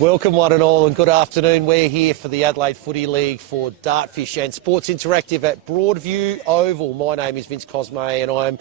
Welcome one and all and good afternoon. We're here for the Adelaide Footy League for Dartfish and Sports Interactive at Broadview Oval. My name is Vince Cosme and I'm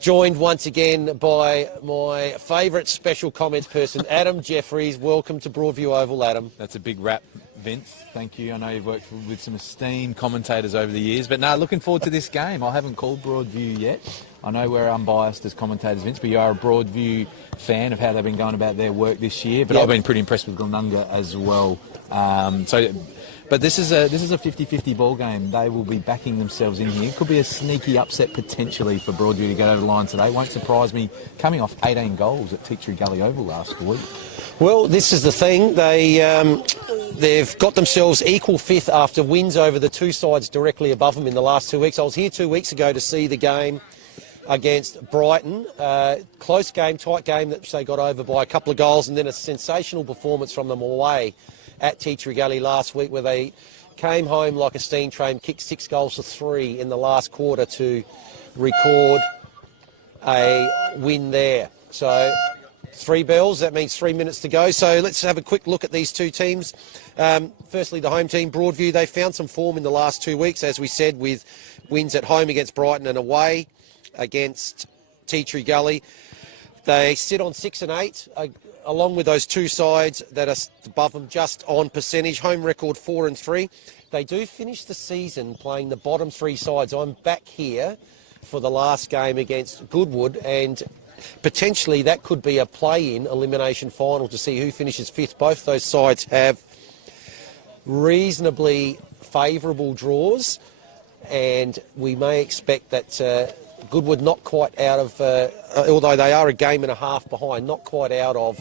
joined once again by my favourite special comments person, Adam Jeffries. Welcome to Broadview Oval, Adam. That's a big wrap, Vince. Thank you. I know you've worked with some esteemed commentators over the years, but no, looking forward to this game. I haven't called Broadview yet. I know we're unbiased as commentators, Vince, but you are a Broadview fan of how they've been going about their work this year. But I've been pretty impressed with Glenunga as well. But this is a 50-50 ball game. They will be backing themselves in here. Could be a sneaky upset potentially for Broadview to get over the line today. Won't surprise me. Coming off 18 goals at Tea Tree Gully Oval last week. Well, this is the thing. They've got themselves equal fifth after wins over the two sides directly above them in the last 2 weeks. I was here 2 weeks ago to see the game against Brighton. Close game, tight game that they got over by a couple of goals, and then a sensational performance from them away at Tea Tree Gully last week where they came home like a steam train, kicked 6 goals to 3 in the last quarter to record a win there. So 3 bells, that means 3 minutes to go. So let's have a quick look at these two teams. Firstly, the home team, Broadview, they found some form in the last 2 weeks, as we said, with wins at home against Brighton and away against Tea Tree Gully. They sit on 6 and 8, along with those two sides that are above them just on percentage. Home record 4 and 3. They do finish the season playing the bottom 3 sides. I'm back here for the last game against Goodwood, and potentially that could be a play-in elimination final to see who finishes 5th. Both those sides have reasonably favourable draws, and we may expect that Goodwood not quite out of, although they are a game and a half behind, not quite out of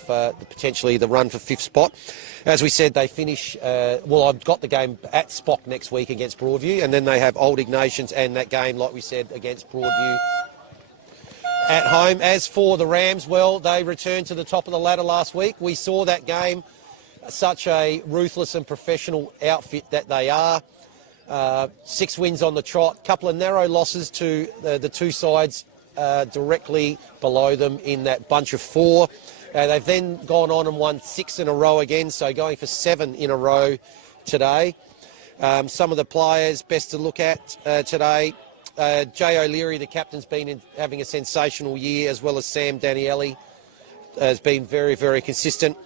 potentially the run for 5th spot. As we said, they finish, well, I've got the game at Spock next week against Broadview, and then they have Old Ignatians and that game, like we said, against Broadview at home. As for the Rams, well, they returned to the top of the ladder last week. We saw that game, such a ruthless and professional outfit that they are. 6 wins on the trot, couple of narrow losses to the two sides directly below them in that bunch of 4. They've then gone on and won 6 in a row again, so going for 7 in a row today. Some of the players best to look at today. Jay O'Leary, the captain's been having a sensational year, as well as Sam Daniele has been very, very consistent.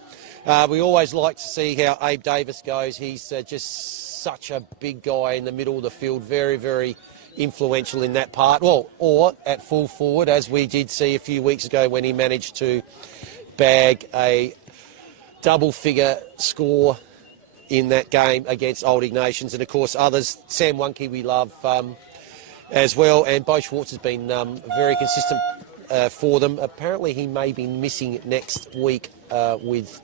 We always like to see how Abe Davis goes. He's just such a big guy in the middle of the field, very, very influential in that part. Well, or at full forward, as we did see a few weeks ago when he managed to bag a double-figure score in that game against Old Ignatians. And, of course, others, Sam Wunke we love as well, and Bo Schwartz has been very consistent for them. Apparently he may be missing next week with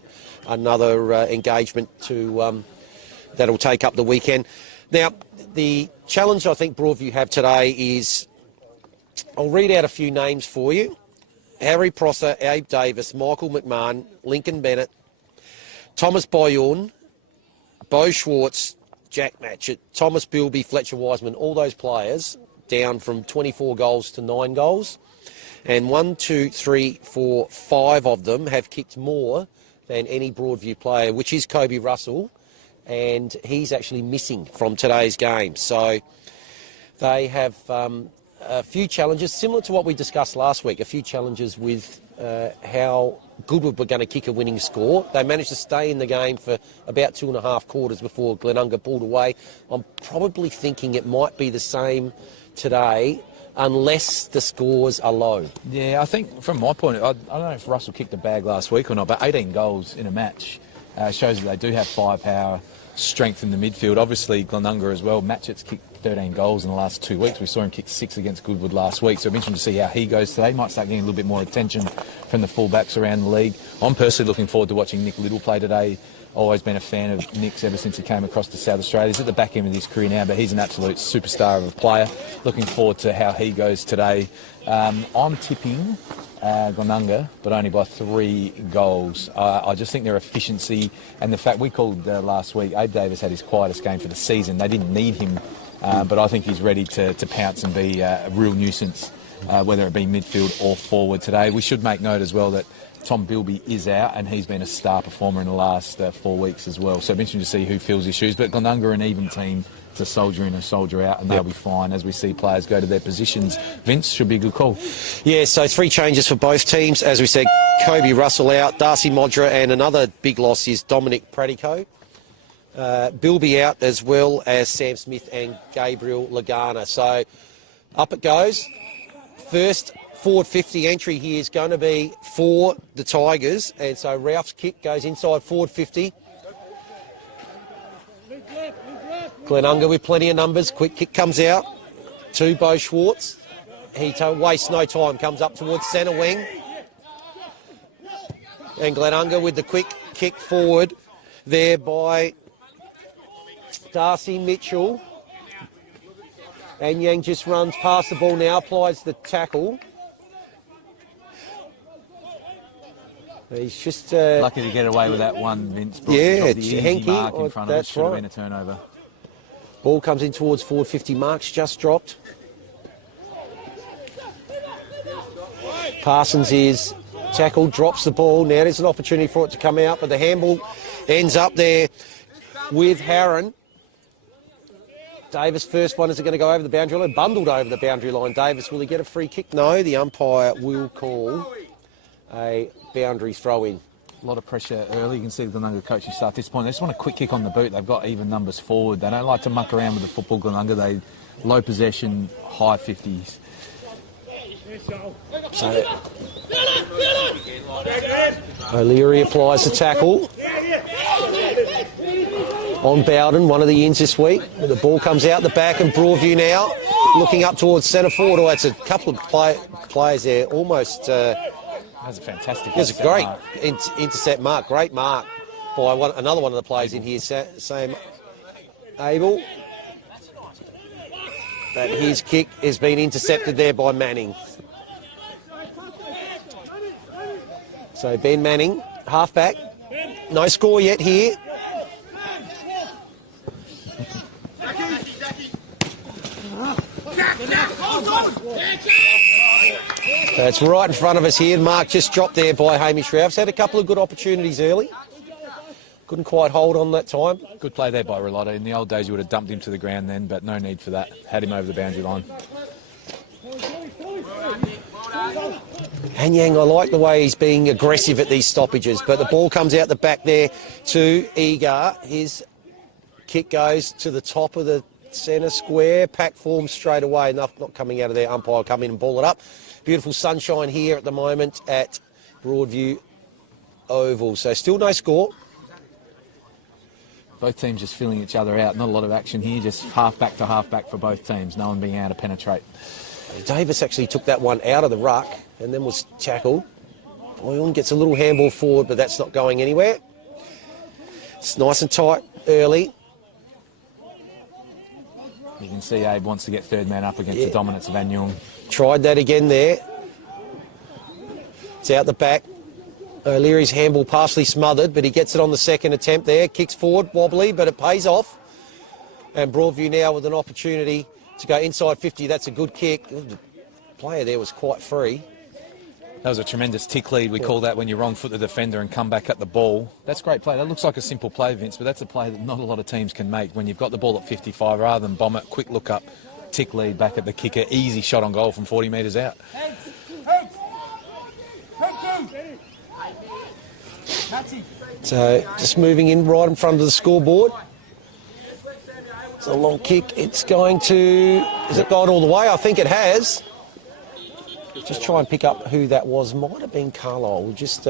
another engagement to that'll take up the weekend. Now, the challenge I think Broadview have today is, I'll read out a few names for you. Harry Prosser, Abe Davis, Michael McMahon, Lincoln Bennett, Thomas Boyun, Bo Schwartz, Jack Matchett, Thomas Bilby, Fletcher Wiseman, all those players down from 24 goals to 9 goals. And 1, 2, 3, 4, 5 of them have kicked more than any Broadview player, which is Kobe Russell, and he's actually missing from today's game. So they have a few challenges, similar to what we discussed last week, a few challenges with how Goodwood were going to kick a winning score. They managed to stay in the game for about 2.5 quarters before Glenunga pulled away. I'm probably thinking it might be the same today, unless the scores are low. Yeah, I think from my point of view, I don't know if Russell kicked a bag last week or not, but 18 goals in a match shows that they do have firepower, strength in the midfield. Obviously, Glenunga as well. Matchett's kicked 13 goals in the last 2 weeks. We saw him kick 6 against Goodwood last week, so I'm interested to see how he goes today. Might start getting a little bit more attention from the fullbacks around the league. I'm personally looking forward to watching Nick Little play today. Always been a fan of Nick's ever since he came across to South Australia. He's at the back end of his career now, but he's an absolute superstar of a player. Looking forward to how he goes today. I'm tipping Glenunga, but only by 3 goals. I just think their efficiency and the fact we called last week, Abe Davis had his quietest game for the season. They didn't need him, but I think he's ready to pounce and be a real nuisance, whether it be midfield or forward today. We should make note as well that Tom Bilby is out, and he's been a star performer in the last 4 weeks as well. So it'll be interesting to see who fills his shoes. But Glenunga are an even team. It's a soldier in, a soldier out, and they'll be fine as we see players go to their positions. Vince, should be a good call. Yeah, so 3 changes for both teams. As we said, Kobe Russell out, Darcy Modra, and another big loss is Dominic Pradico. Bilby out, as well as Sam Smith and Gabriel Lagana. So up it goes. First forward 50 entry here is going to be for the Tigers, and so Ralph's kick goes inside forward 50. Glenunga with plenty of numbers. Quick kick comes out to Beau Schwartz. He wastes no time, comes up towards centre wing. And Glenunga with the quick kick forward there by Darcy Mitchell. And Yang just runs past the ball now, applies the tackle. He's just... lucky to get away with that one, Vince. Yeah, the easy Henke, mark in front of it. that's Should have right. been a turnover. Ball comes in towards forward 50. Marks just dropped. Parsons is tackled, drops the ball. Now there's an opportunity for it to come out, but the handball ends up there with Harron. Davis, first one, is it going to go over the boundary line? Bundled over the boundary line. Davis, will he get a free kick? No, the umpire will call a boundary throw in. A lot of pressure early. You can see the Glenunga coaching staff at this point. They just want a quick kick on the boot. They've got even numbers forward. They don't like to muck around with the football, Glenunga. They low possession, high 50s. So O'Leary applies the tackle on Bowden, one of the ins this week. The ball comes out the back, and Broadview now looking up towards centre forward. Oh, it's a couple of players there almost... That was a fantastic. It was a great intercept mark. Great mark by another one of the players in here, Sam Abel. But his kick has been intercepted there by Manning. So Ben Manning, halfback. No score yet here. That's right in front of us here. Mark just dropped there by Hamish Ralphs. Had a couple of good opportunities early. Couldn't quite hold on that time. Good play there by Relotto. In the old days, you would have dumped him to the ground then, but no need for that. Had him over the boundary line. Hanyang, I like the way he's being aggressive at these stoppages, but the ball comes out the back there to Egar. His kick goes to the top of the centre square. Pack form straight away. Enough not coming out of there. Umpire come in and ball it up. Beautiful sunshine here at the moment at Broadview Oval. So still no score. Both teams just filling each other out. Not a lot of action here. Just half-back to half-back for both teams. No one being able to penetrate. Davis actually took that one out of the ruck and then was tackled. Boylan gets a little handball forward, but that's not going anywhere. It's nice and tight early. You can see Abe wants to get third man up against the dominance of Anyung. Tried that again there. It's out the back. O'Leary's handball partially smothered, but he gets it on the second attempt there. Kicks forward, wobbly, but it pays off. And Broadview now with an opportunity to go inside 50. That's a good kick. The player there was quite free. That was a tremendous tick lead. We call that when you wrong foot the defender and come back at the ball. That's great play. That looks like a simple play, Vince, but that's a play that not a lot of teams can make. When you've got the ball at 55, rather than bomb it, quick look up, tick lead back at the kicker. Easy shot on goal from 40 metres out. So just moving in right in front of the scoreboard. It's a long kick. It's going to... Has it gone all the way? I think it has. Just try and pick up who that was. Might have been Carlisle. We'll just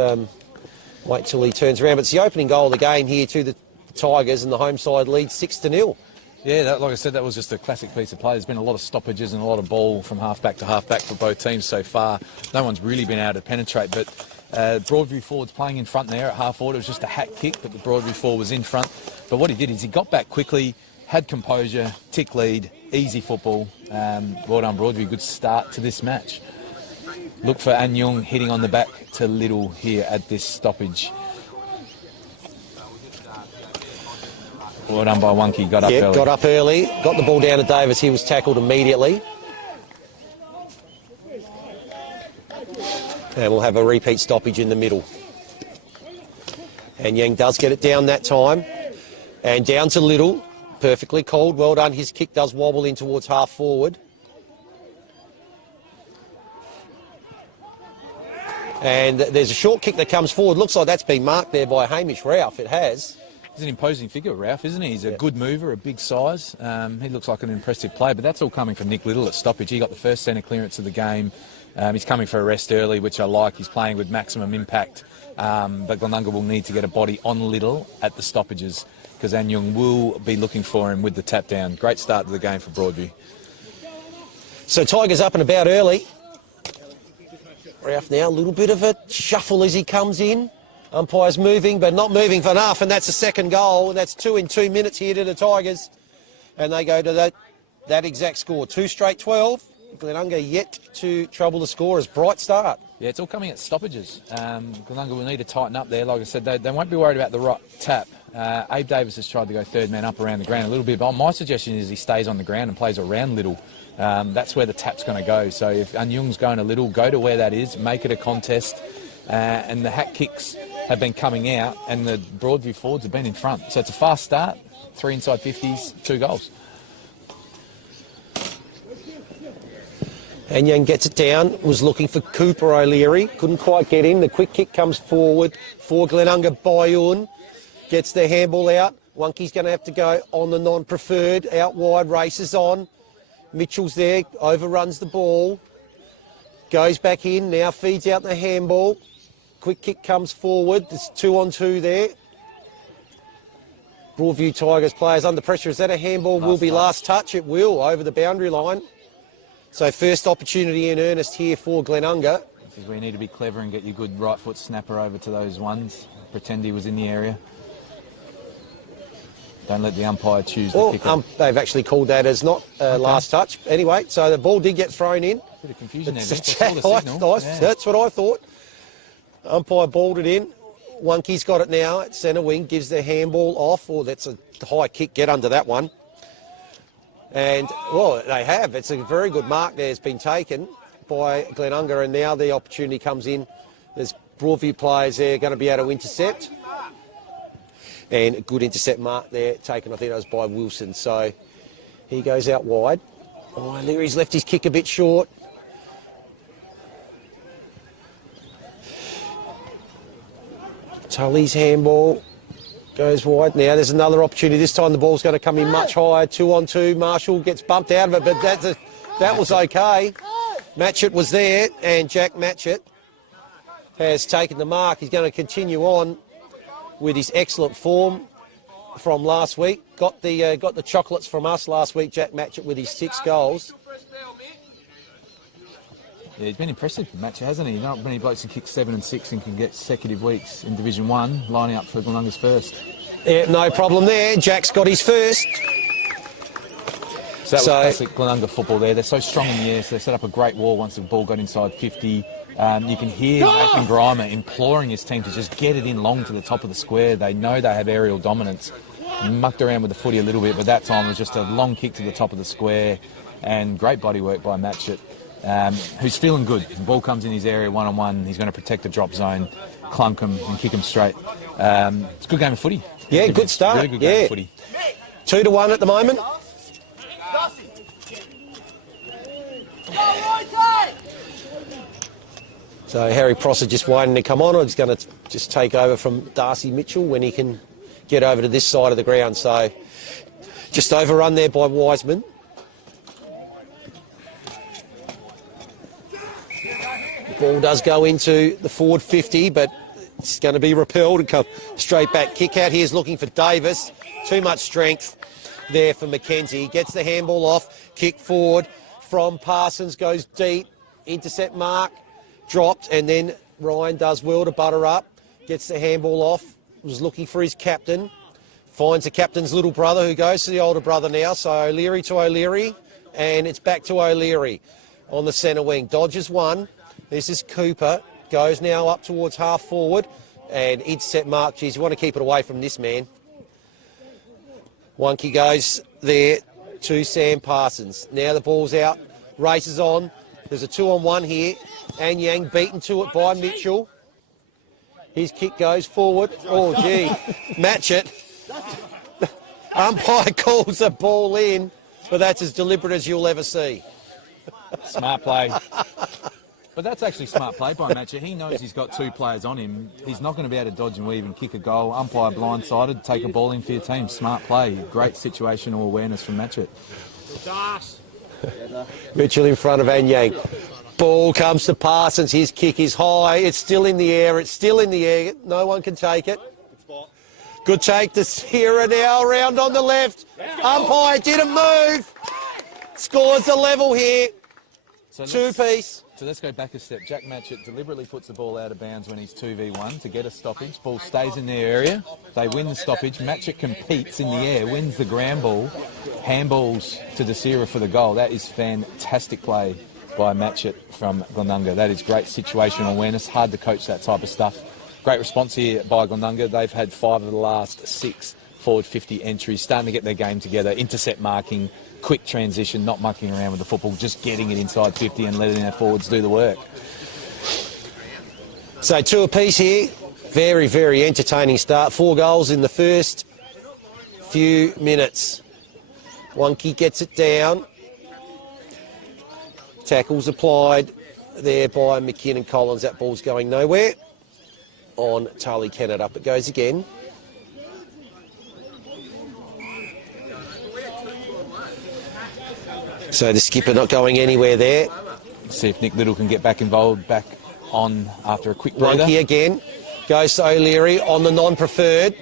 wait till he turns around. But it's the opening goal of the game here to the Tigers, and the home side leads 6-0. Yeah, like I said, that was just a classic piece of play. There's been a lot of stoppages and a lot of ball from half-back to half-back for both teams so far. No one's really been able to penetrate, but Broadview forward's playing in front there at half-forward. It was just a hack kick, but the Broadview forward was in front. But what he did is he got back quickly, had composure, tick lead, easy football. Well done, Broadview. Good start to this match. Look for Anyung hitting on the back to Little here at this stoppage. Well done by Wonky, got up early. Got up early, got the ball down to Davis. He was tackled immediately. And we'll have a repeat stoppage in the middle. And Yang does get it down that time. And down to Little. Perfectly called. Well done. His kick does wobble in towards half forward. And there's a short kick that comes forward. Looks like that's been marked there by Hamish Ralph. It has. He's an imposing figure, Ralph, isn't he? He's a good mover, a big size. He looks like an impressive player, but that's all coming from Nick Little at stoppage. He got the first centre clearance of the game. He's coming for a rest early, which I like. He's playing with maximum impact. But Glenunga will need to get a body on Little at the stoppages because Anyung will be looking for him with the tap down. Great start to the game for Broadview. So Tigers up and about early. Ralph now, a little bit of a shuffle as he comes in. Umpire's moving, but not moving for enough, and that's the second goal. And that's 2 in 2 minutes here to the Tigers. And they go to that exact score. 2 straight 12. Glenunga yet to trouble the scorers. Bright start. Yeah, it's all coming at stoppages. Glenunga will need to tighten up there. Like I said, they won't be worried about the right tap. Abe Davis has tried to go third man up around the ground a little bit, but my suggestion is he stays on the ground and plays around Little. That's where the tap's going to go. So if Anyung's going to Little, go to where that is, make it a contest. And the hat kicks have been coming out and the Broadview forwards have been in front. So it's a fast start, 3 inside 50s, 2 goals. And Yang gets it down, was looking for Cooper O'Leary, couldn't quite get in. The quick kick comes forward for Glenunga. Bayun gets the handball out. Wonky's going to have to go on the non-preferred, out wide, races on. Mitchell's there, overruns the ball, goes back in, now feeds out the handball. Quick kick comes forward, there's 2 on 2 there. Broadview Tigers players under pressure. Is that a handball? Will be last touch. It will, over the boundary line. So first opportunity in earnest here for Glenunga. This is where you need to be clever and get your good right foot snapper over to those ones. Pretend he was in the area. Don't let the umpire choose the kicker. They've actually called that as not last touch. Anyway, so the ball did get thrown in. Bit of confusion there. That's what I thought. Umpire balled it in. Wonky's got it now at centre wing, gives the handball off. Oh, that's a high kick. Get under that one. And, well, they have. It's a very good mark there has been taken by Glenunga, and now the opportunity comes in. There's Broadview players there going to be able to intercept. And a good intercept mark there taken, I think that was by Wilson. So he goes out wide. Oh, Leary's left his kick a bit short. Tully's handball goes wide. Now there's another opportunity. This time the ball's going to come in much higher. 2 on 2. Marshall gets bumped out of it, but that was okay. Matchett was there, and Jack Matchett has taken the mark. He's going to continue on with his excellent form from last week. Got the chocolates from us last week, Jack Matchett, with his 6 goals. Yeah, he's been impressive, Matchett, hasn't he? Not many blokes can kick 7 and 6 and can get consecutive weeks in Division 1, lining up for Glenunga's first. Yeah, no problem there. Jack's got his first. So that was classic Glenunga football there. They're so strong in the air, so they set up a great wall once the ball got inside 50. You can hear Nathan Grimer imploring his team to just get it in long to the top of the square. They know they have aerial dominance. Mucked around with the footy a little bit, but that time it was just a long kick to the top of the square and great body work by Matchett, who's feeling good. The ball comes in his area one-on-one. He's going to protect the drop zone, clunk him and kick him straight. It's a good game of footy. Yeah, good start. Really good game of footy. 2-1 at the moment. So Harry Prosser just waiting to come on. He's going to just take over from Darcy Mitchell when he can get over to this side of the ground. So just overrun there by Wiseman. The ball does go into the forward 50, but it's going to be repelled and come straight back. Kick out here is looking for Davis. Too much strength there for Mackenzie. Gets the handball off. Kick forward from Parsons, goes deep. Intercept mark. Dropped, and then Ryan does well to butter up. Gets the handball off. Was looking for his captain. Finds the captain's little brother, who goes to the older brother now. So O'Leary to O'Leary, and it's back to O'Leary on the centre wing. Dodges one. This is Cooper. Goes now up towards half forward, and intercept mark. Geez, you want to keep it away from this man. Wonky goes there to Sam Parsons. Now the ball's out. Races on. There's a 2-on-1 here. Anyang beaten to it by Mitchell. His kick goes forward. Oh, gee. Match it. Umpire calls the ball in, but that's as deliberate as you'll ever see. Smart play. But that's actually smart play by Matchett. He knows he's got 2 players on him. He's not going to be able to dodge and weave and kick a goal. Umpire blindsided, take a ball in for your team. Smart play. Great situational awareness from Matchett. Mitchell in front of Anyang. Ball comes to Parsons. His kick is high. It's still in the air. It's still in the air. No one can take it. Good take to Sierra now. Around on the left. Umpire didn't move. Scores the level here. So 2-piece. So let's go back a step. Jack Matchett deliberately puts the ball out of bounds when he's 2v1 to get a stoppage. Ball stays in their area. They win the stoppage. Matchett competes in the air, wins the ground ball, handballs to Desira for the goal. That is fantastic play by Matchett from Glenunga. That is great situational awareness. Hard to coach that type of stuff. Great response here by Glenunga. They've had 5 of the last 6 forward 50 entries, starting to get their game together, intercept marking, quick transition, not mucking around with the football, just getting it inside 50 and letting their forwards do the work. So 2 apiece here. Very, very entertaining start. 4 goals in the first few minutes. Wonky gets it down. Tackles applied there by McKinnon Collins. That ball's going nowhere. On Tully Kennett, up it goes again. So the skipper not going anywhere there. See if Nick Little can get back involved, back on after a quick breather. Wonky again. Goes to O'Leary on the non-preferred,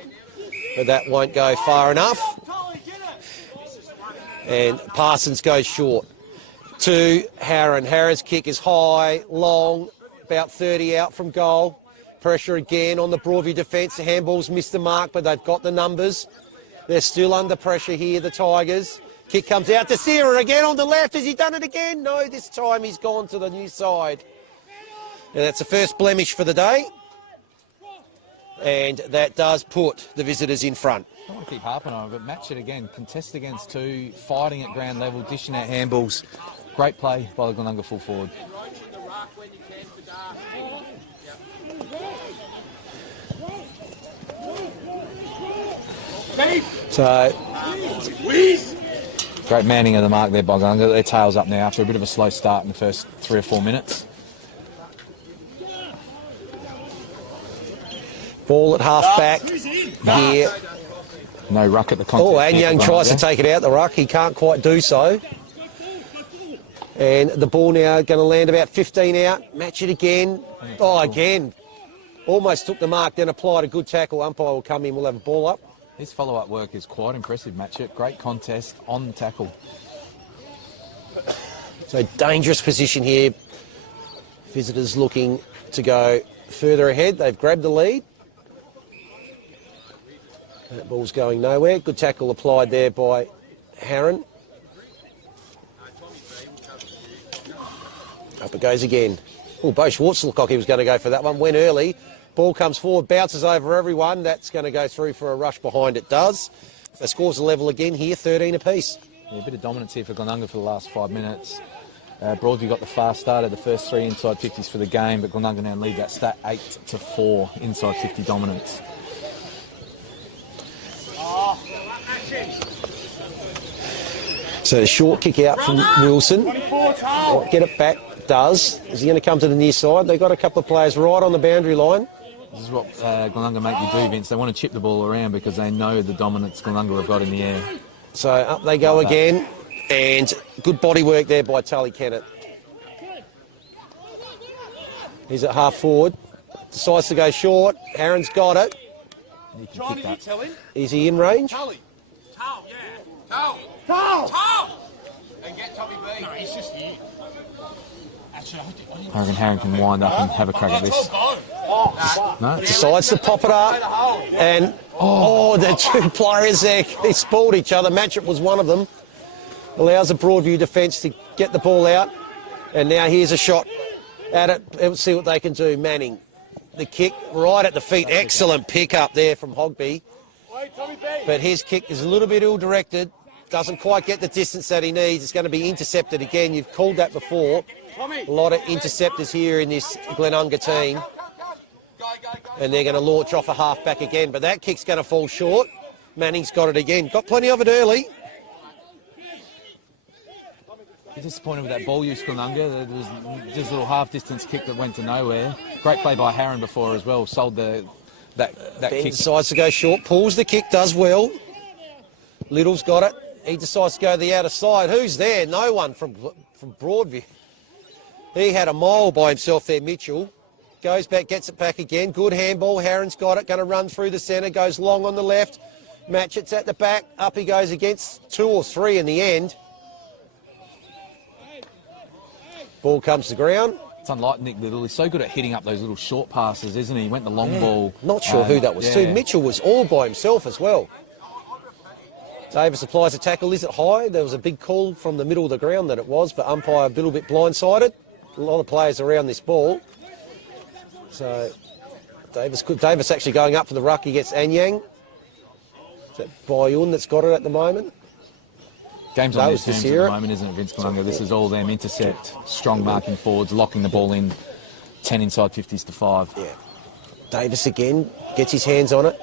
but that won't go far enough. And Parsons goes short. To Harron. Harron's kick is high, long, about 30 out from goal. Pressure again on the Broadview defence. The handballs missed the mark, but they've got the numbers. They're still under pressure here, the Tigers. Kick comes out to Sierra again on the left. Has he done it again? No, this time he's gone to the new side. And that's the first blemish for the day. And that does put the visitors in front. I want to keep harping on it, but Matchett again, contest against 2, fighting at ground level, dishing out handballs. Great play by the Glenunga full forward. So, great manning of the mark there by Glenunga. Their tails up now after a bit of a slow start in the first 3 or 4 minutes. Ball at half back here. No ruck at the contest. Oh, Anyang tries to take it out the ruck. He can't quite do so. And the ball now going to land about 15 out. Match it again. Oh, again. Almost took the mark, then applied a good tackle. Umpire will come in, we'll have a ball up. His follow-up work is quite impressive, Matchett. Great contest on the tackle. So dangerous position here. Visitors looking to go further ahead. They've grabbed the lead. That ball's going nowhere. Good tackle applied there by Harron. Up it goes again. Oh, Bo Schwartz looked like he was going to go for that one. Went early. Ball comes forward, bounces over everyone. That's going to go through for a rush behind. It does. The score's a level again here, 13 apiece. Yeah, a bit of dominance here for Glenunga for the last 5 minutes. Broadview got the fast start of the first 3 inside 50s for the game, but Glenunga now lead that stat 8-4 inside 50 dominance. So a short kick out from Wilson. Get it back. Does. Is he going to come to the near side? They've got a couple of players right on the boundary line. This is what Glenunga make you do, Vince. They want to chip the ball around because they know the dominance Glenunga have got in the air. So up they go again. And good body work there by Tully Kennett. He's at half forward. Decides to go short. Aaron's got it. Charlie, you tell him. Is he in range? Tully. Tull, yeah. Tull. Tull. Tull. And get Tommy B. No, he's just here. I reckon Harron can wind up and have a crack at this. No, Decides to pop it up. And, the 2 players there, they spoiled each other. Matchett was one of them. Allows the Broadview defence to get the ball out. And now here's a shot at it. Let's see what they can do. Manning. The kick right at the feet. Excellent pick up there from Hogby. But his kick is a little bit ill-directed. doesn't quite get the distance that he needs. It's going to be intercepted again. You've called that before. A lot of interceptors here in this Glenunga team. And they're going to launch off a half-back again. But that kick's going to fall short. Manning's got it again. Got plenty of it early. Disappointed with that ball use, Glenunga. There was just a little half-distance kick that went to nowhere. Great play by Harron before as well. Sold that Ben kick. decides to go short. Pulls the kick. Does well. Little's got it. He decides to go the outer side. Who's there? No one from Broadview. He had a mile by himself there, Mitchell. Goes back, gets it back again. Good handball. Harron's got it. Going to run through the centre. Goes long on the left. Matchett's at the back. Up he goes against 2 or 3 in the end. Ball comes to ground. It's unlike Nick Little. He's so good at hitting up those little short passes, isn't he? He went the long ball. Not sure who that was to. Mitchell was all by himself as well. Davis applies a tackle. Is it high? There was a big call from the middle of the ground that it was, but umpire a little bit blindsided. A lot of players around this ball. So Davis actually going up for the ruck against Anyang. Is that Bayun that's got it at the moment? Game's on their terms at the moment, isn't it, Vince Glenunga? This is all them. Intercept, strong marking forwards, locking the ball in, 10 inside 50s to 5. Yeah. Davis again, gets his hands on it.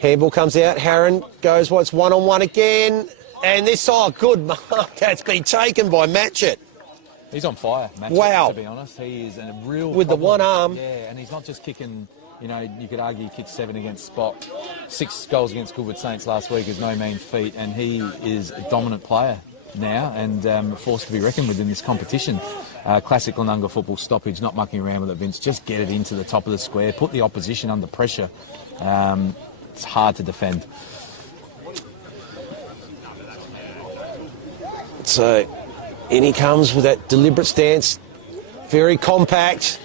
Handball comes out. Harron goes, it's 1-on-1 again. And this, good mark. That's been taken by Matchett. He's on fire, Matchett, wow. to be honest. He is a real with problem. The one arm. Yeah, and he's not just kicking, you could argue he kicked 7 against Spot. 6 goals against Goodwood Saints last week is no mean feat, and he is a dominant player now and a force to be reckoned with in this competition. Classic Glenunga football stoppage, not mucking around with it, Vince. Just get it into the top of the square, put the opposition under pressure. It's hard to defend. So in he comes with that deliberate stance, very compact,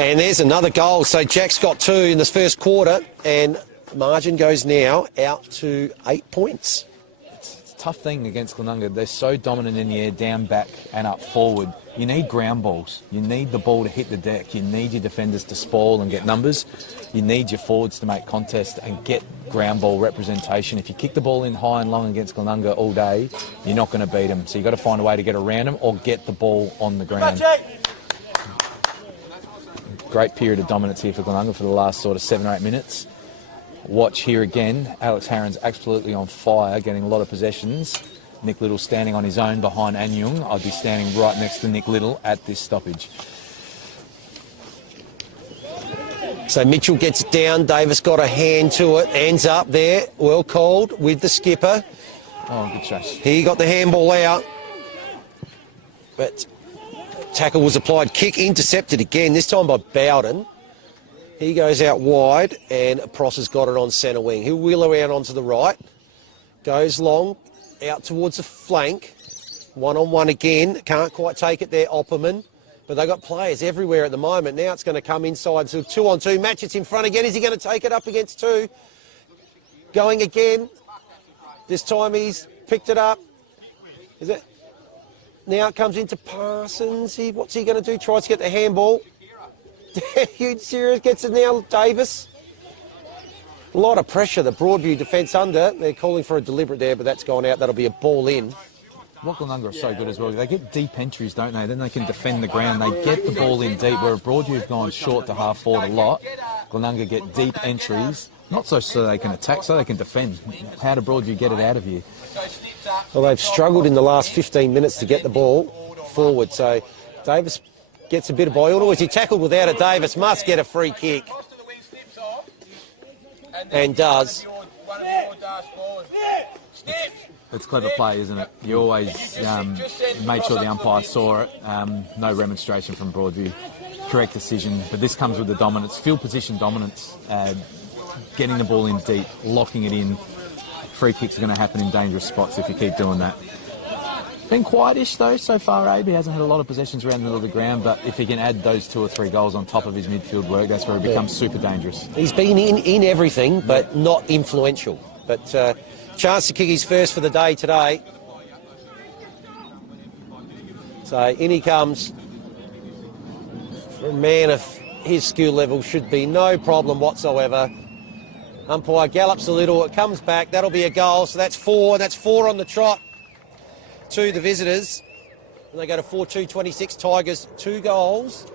and there's another goal. So Jack's got 2 in this first quarter, and margin goes now out to 8 points. It's a tough thing against Glenunga. They're so dominant in the air, down, back and up forward. You need ground balls. You need the ball to hit the deck. You need your defenders to spoil and get numbers. You need your forwards to make contest and get ground ball representation. If you kick the ball in high and long against Glenunga all day, you're not going to beat them. So you've got to find a way to get around them or get the ball on the ground. Great period of dominance here for Glenunga for the last sort of 7 or 8 minutes. Watch here again. Alex Harron's absolutely on fire, getting a lot of possessions. Nick Little standing on his own behind Anyung. I'd be standing right next to Nick Little at this stoppage. So Mitchell gets it down. Davis got a hand to it. Ends up there. Well called with the skipper. Oh, good chase. He got the handball out. But tackle was applied. Kick intercepted again, this time by Bowden. He goes out wide and Pross has got it on centre wing. He'll wheel around onto the right. Goes long, out towards the flank. 1-on-1 again. Can't quite take it there, Opperman. But they've got players everywhere at the moment. Now it's going to come inside to 2-on-2. Matchett's in front again. Is he going to take it up against 2? Going again. This time he's picked it up. Is it? Now it comes into Parsons. What's he going to do? Tries to get the handball. Huge serious. Gets it now, Davis. A lot of pressure, the Broadview defence under. They're calling for a deliberate there, but that's gone out. That'll be a ball in. What Glenunga are so good as well, they get deep entries, don't they? Then they can defend the ground. They get the ball in deep, where Broadview have gone short to half forward a lot. Glenunga get deep entries, not so they can attack, so they can defend. How do Broadview get it out of you? Well, they've struggled in the last 15 minutes to get the ball forward, so Davis gets a bit of ball. Always he tackled without it. Davis must get a free kick. And does. It's clever play, isn't it? You always made sure the umpire saw it. No remonstration from Broadview. Correct decision. But this comes with the dominance. Field position dominance. Getting the ball in deep. Locking it in. Free kicks are going to happen in dangerous spots if you keep doing that. Been quietish though so far, Abe. He hasn't had a lot of possessions around the middle of the ground, but if he can add those 2 or 3 goals on top of his midfield work, that's where he becomes super dangerous. He's been in everything, but not influential. But chance to kick his first for the day today. So in he comes. For a man of his skill level, should be no problem whatsoever. Umpire gallops a little, it comes back, that'll be a goal, so that's 4, and that's 4 on the trot to the visitors. And they go to 4-2-26, Tigers 2 goals,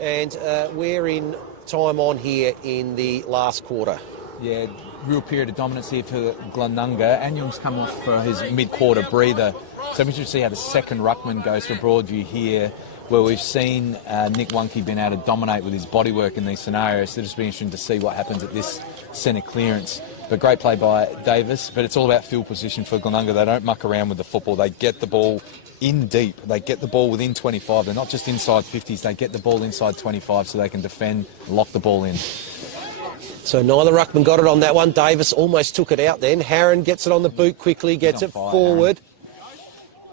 and we're in time on here in the last quarter. Yeah, real period of dominance here for Glenunga. Anyung's come off for his mid-quarter breather, so we should see how the second ruckman goes for Broadview here, where we've seen Nick Wunke been able to dominate with his bodywork in these scenarios. So it'll just be interesting to see what happens at this centre clearance. But great play by Davis, but it's all about field position for Glenunga. They don't muck around with the football. They get the ball in deep. They get the ball within 25. They're not just inside 50s. They get the ball inside 25 so they can defend and lock the ball in. So neither ruckman got it on that one. Davis almost took it out then. Harron gets it on the boot quickly, gets it forward.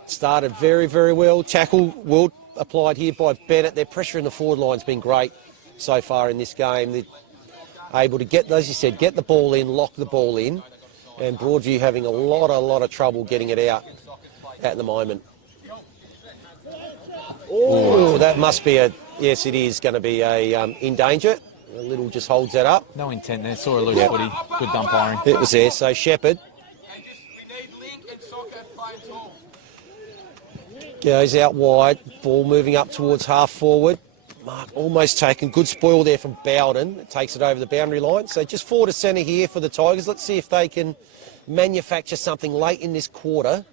Started very, very well. Tackle well applied here by Bennett. Their pressure in the forward line's been great so far in this game. They're able to get, as you said, get the ball in, lock the ball in, and Broadview having a lot of trouble getting it out at the moment. Oh, that must be yes, it is going to be in danger. A little just holds that up. No intent there. Saw a loose footy. Good umpiring. It was there. So Shepherd goes out wide. Ball moving up towards half forward. Mark almost taken. Good spoil there from Bowden. It takes it over the boundary line. So just forward to centre here for the Tigers. Let's see if they can manufacture something late in this quarter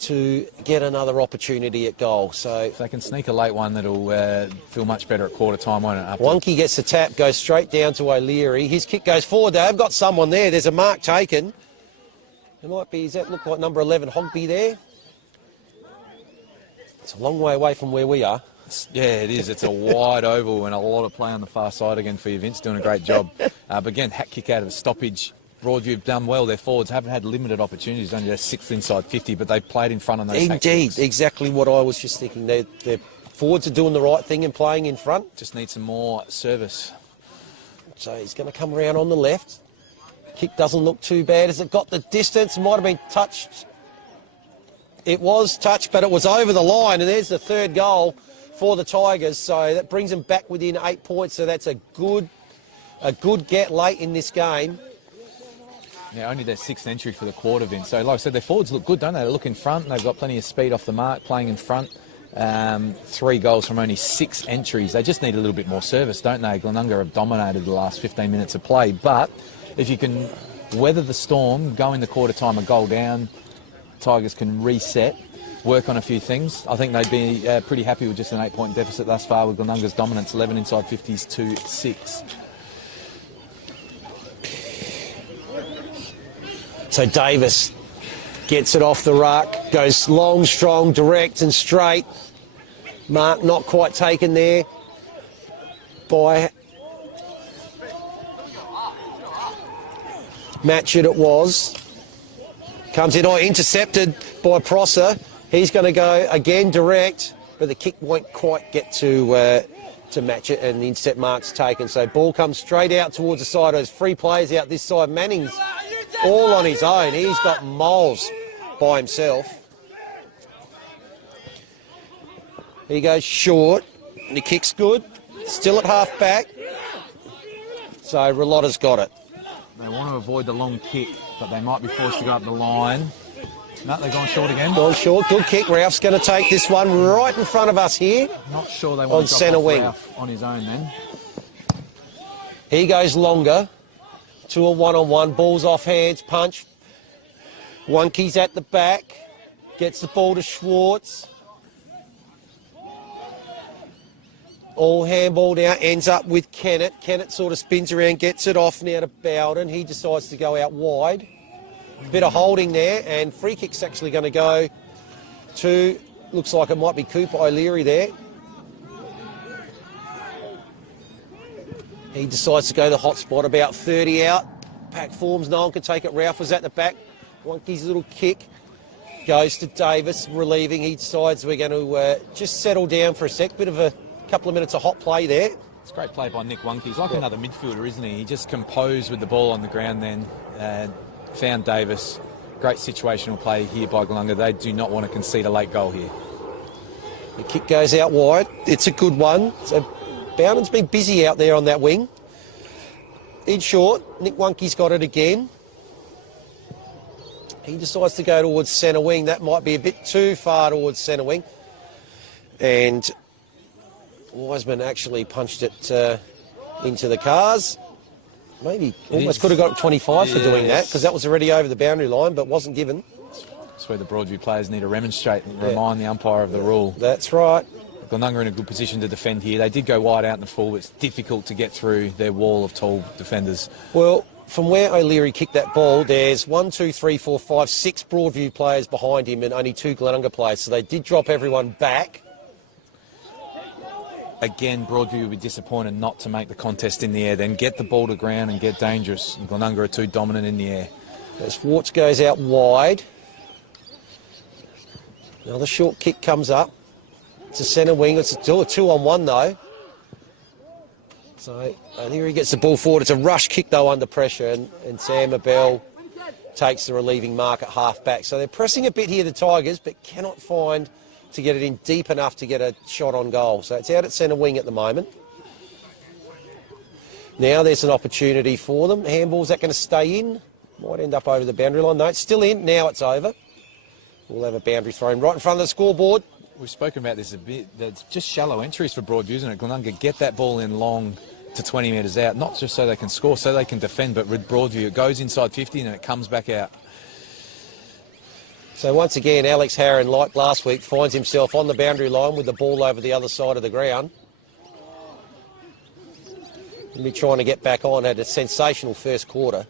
to get another opportunity at goal. So if they can sneak a late one, that'll feel much better at quarter time, won't it? Wonke gets the tap, goes straight down to O'Leary. His kick goes forward. They've got someone there. There's a mark taken. It might be, does that look like number 11, Hogby there? It's a long way away from where we are. Yeah, it is. It's a wide oval and a lot of play on the far side again for you, Vince. Doing a great job. But again, hat kick out of the stoppage. Broadview have done well. Their forwards haven't had limited opportunities, only their 6th inside 50, but they've played in front on those hat kicks. Exactly what I was just thinking. Their forwards are doing the right thing and playing in front. Just need some more service. So he's going to come around on the left. Kick doesn't look too bad. Has it got the distance? Might have been touched. It was touched, but it was over the line, and there's the 3rd goal for the Tigers. So that brings them back within 8 points. So that's a good get late in this game. Yeah, only their 6th entry for the quarter, Vince. So, like I said, their forwards look good, don't they? They look in front. They've got plenty of speed off the mark, playing in front. 3 goals from only 6 entries. They just need a little bit more service, don't they? Glenunga have dominated the last 15 minutes of play. But if you can weather the storm, go in the quarter time a goal down, Tigers can reset, work on a few things. I think they'd be pretty happy with just an 8-point deficit thus far with Glenunga's dominance, 11 inside 50s to 6. So Davis gets it off the ruck, goes long, strong, direct and straight. Mark not quite taken there by Matchett it was. Comes in, intercepted by Prosser. He's going to go again direct, but the kick won't quite get to Matchett, and the intercept mark's taken. So ball comes straight out towards the side. There's free players out this side. Manning's all on his own. He's got miles by himself. He goes short, and the kick's good. Still at half back. So Relotta's got it. They want to avoid the long kick, but they might be forced to go up the line. No, they're going short again. Gone short. Good kick. Ralph's going to take this one right in front of us here. Not sure they want to centre wing. Ralph on his own then. He goes longer to a one-on-one. Ball's off hands. Punch. Wunke's at the back. Gets the ball to Schwartz. All handball now, ends up with Kennett. Kennett sort of spins around, gets it off now to Bowden. He decides to go out wide. Bit of holding there, and free kick's actually going to go to, looks like it might be Cooper O'Leary there. He decides to go the hot spot, about 30 out. Pack forms, no one can take it. Ralph was at the back. Wunke's little kick goes to Davis, relieving. He decides we're going to just settle down for a sec. Bit of a couple of minutes of hot play there. It's a great play by Nick Wunke. He's like another midfielder, isn't he? He just composed with the ball on the ground then, found Davis. Great situational play here by Glenunga. They do not want to concede a late goal here. The kick goes out wide. It's a good one. So Bowden's been busy out there on that wing. In short, Nick Wunke's got it again. He decides to go towards centre wing. That might be a bit too far towards centre wing. And Wiseman actually punched it into the cars. Maybe almost could have got 25 for doing that, because that was already over the boundary line, but wasn't given. That's where the Broadview players need to remonstrate and remind the umpire of the rule. That's right. Glenunga in a good position to defend here. They did go wide out in the full, but it's difficult to get through their wall of tall defenders. Well, from where O'Leary kicked that ball, there's 1, 2, 3, 4, 5, 6 Broadview players behind him and only 2 Glenunga players. So they did drop everyone back. Again, Broadview would be disappointed not to make the contest in the air, then get the ball to ground and get dangerous. And Glenunga are too dominant in the air. As Warts goes out wide. Another short kick comes up. It's a centre wing. It's still a 2-on-1 though. So O'Leary gets the ball forward. It's a rush kick though under pressure, and Sam Abell takes the relieving mark at half back. So they're pressing a bit here, the Tigers, but cannot find to get it in deep enough to get a shot on goal. So it's out at centre wing at the moment. Now there's an opportunity for them. Handball's that going to stay in? Might end up over the boundary line. No, it's still in. Now it's over. We'll have a boundary thrown right in front of the scoreboard. We've spoken about this a bit. That's just shallow entries for Broadview, isn't it? Glenunga get that ball in long to 20 metres out, not just so they can score, so they can defend, but with Broadview, it goes inside 50 and it comes back out. So once again, Alex Harron, like last week, finds himself on the boundary line with the ball over the other side of the ground. He'll be trying to get back on. Had a sensational first quarter.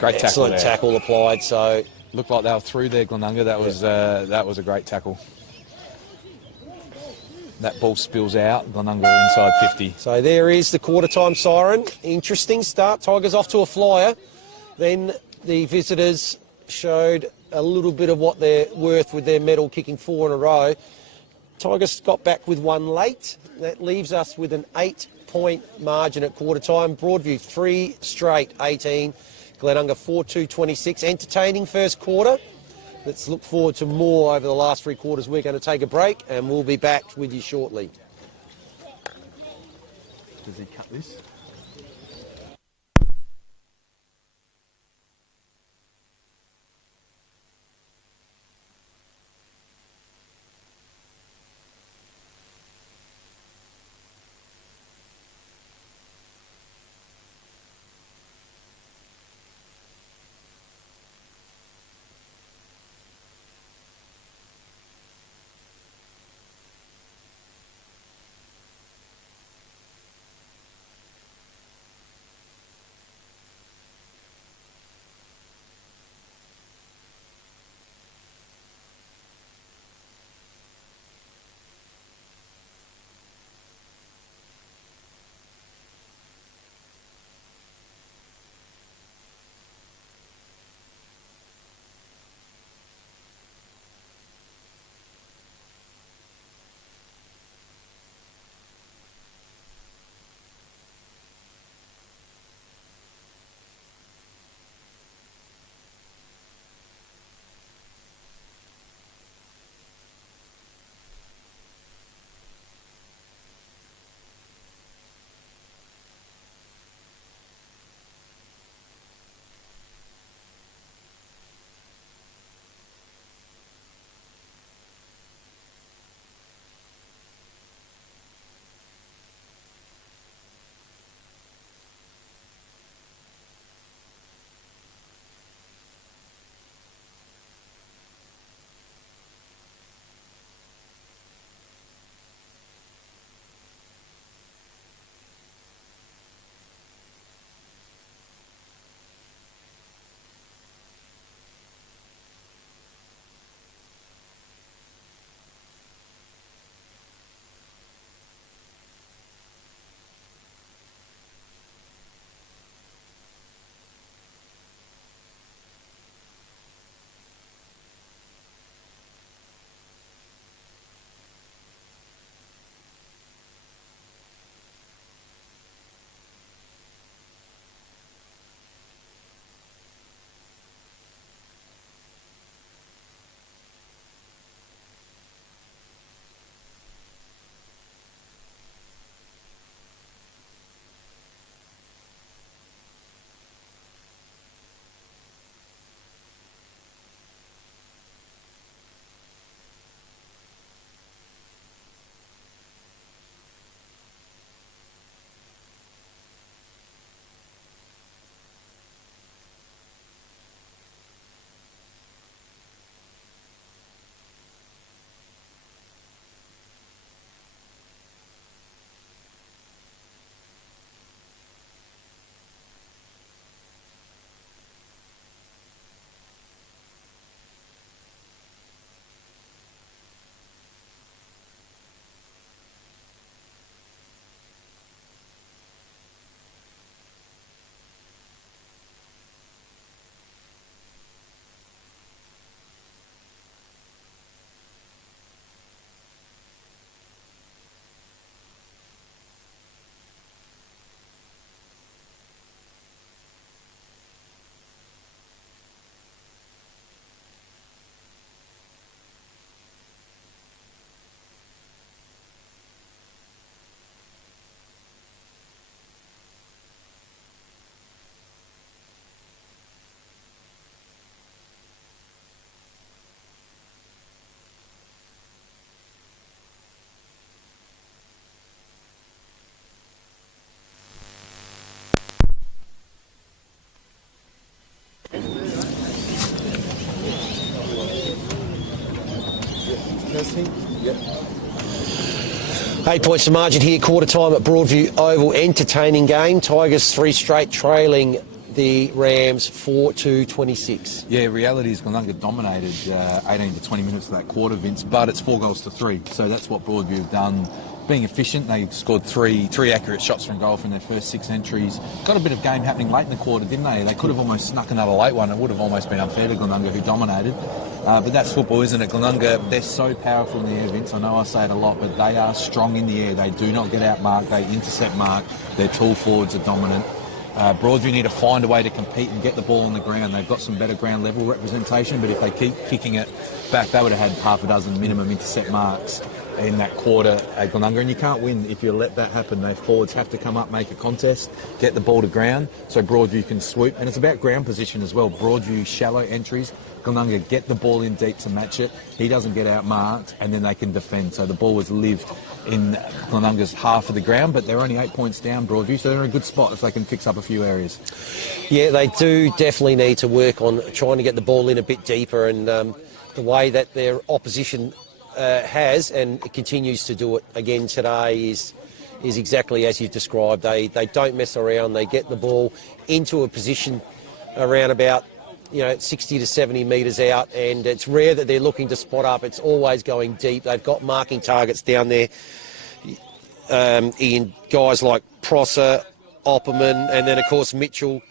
Great tackle. Excellent tackle applied. So looked like they were through there, Glenunga. That was a great tackle. That ball spills out. Glenunga are inside 50. So there is the quarter time siren. Interesting start. Tigers off to a flyer. Then the visitors showed a little bit of what they're worth with their medal, kicking 4 in a row. Tigers got back with one late. That leaves us with an 8-point margin at quarter time. Broadview 3 straight, 18. Glenunga 4-2, 26. Entertaining first quarter. Let's look forward to more over the last 3 quarters. We're going to take a break and we'll be back with you shortly. Does he cut this? 8 points to margin here, quarter time at Broadview Oval. Entertaining game. Tigers 3 straight trailing the Rams 4-26. Yeah, reality is Glenunga dominated 18 to 20 minutes of that quarter, Vince, but it's 4 goals to 3. So that's what Broadview have done. Being efficient, they scored three accurate shots from goal from their first 6 entries. Got a bit of game happening late in the quarter, didn't they? They could have almost snuck another late one. It would have almost been unfair to Glenunga, who dominated. But that's football, isn't it? Glenunga, they're so powerful in the air, Vince. I know I say it a lot, but they are strong in the air. They do not get out marked. They intercept mark. Their tall forwards are dominant. Broadview need to find a way to compete and get the ball on the ground. They've got some better ground level representation, but if they keep kicking it back, they would have had half a dozen minimum intercept marks in that quarter at Glenunga, and you can't win if you let that happen. Their forwards have to come up, make a contest, get the ball to ground so Broadview can swoop, and it's about ground position as well. Broadview shallow entries, Glenunga get the ball in deep to match it, he doesn't get out marked, and then they can defend. So the ball was lived in Glenunga's half of the ground, but they're only 8 points down, Broadview, so they're in a good spot if they can fix up a few areas. Yeah, they do definitely need to work on trying to get the ball in a bit deeper, and the way that their opposition has and continues to do it again today is exactly as you've described. They don't mess around. They get the ball into a position around about 60 to 70 metres out, and it's rare that they're looking to spot up. It's always going deep. They've got marking targets down there in guys like Prosser, Opperman, and then of course Mitchell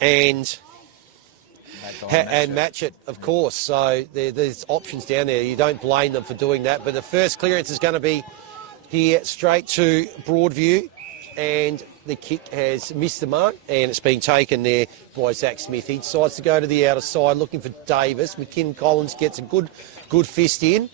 and match it, of course. So there's options down there. You don't blame them for doing that. But the first clearance is going to be here straight to Broadview, and the kick has missed the mark, and it's been taken there by Zach Smith. He decides to go to the outer side looking for Davis. McKinnon Collins gets a good fist in.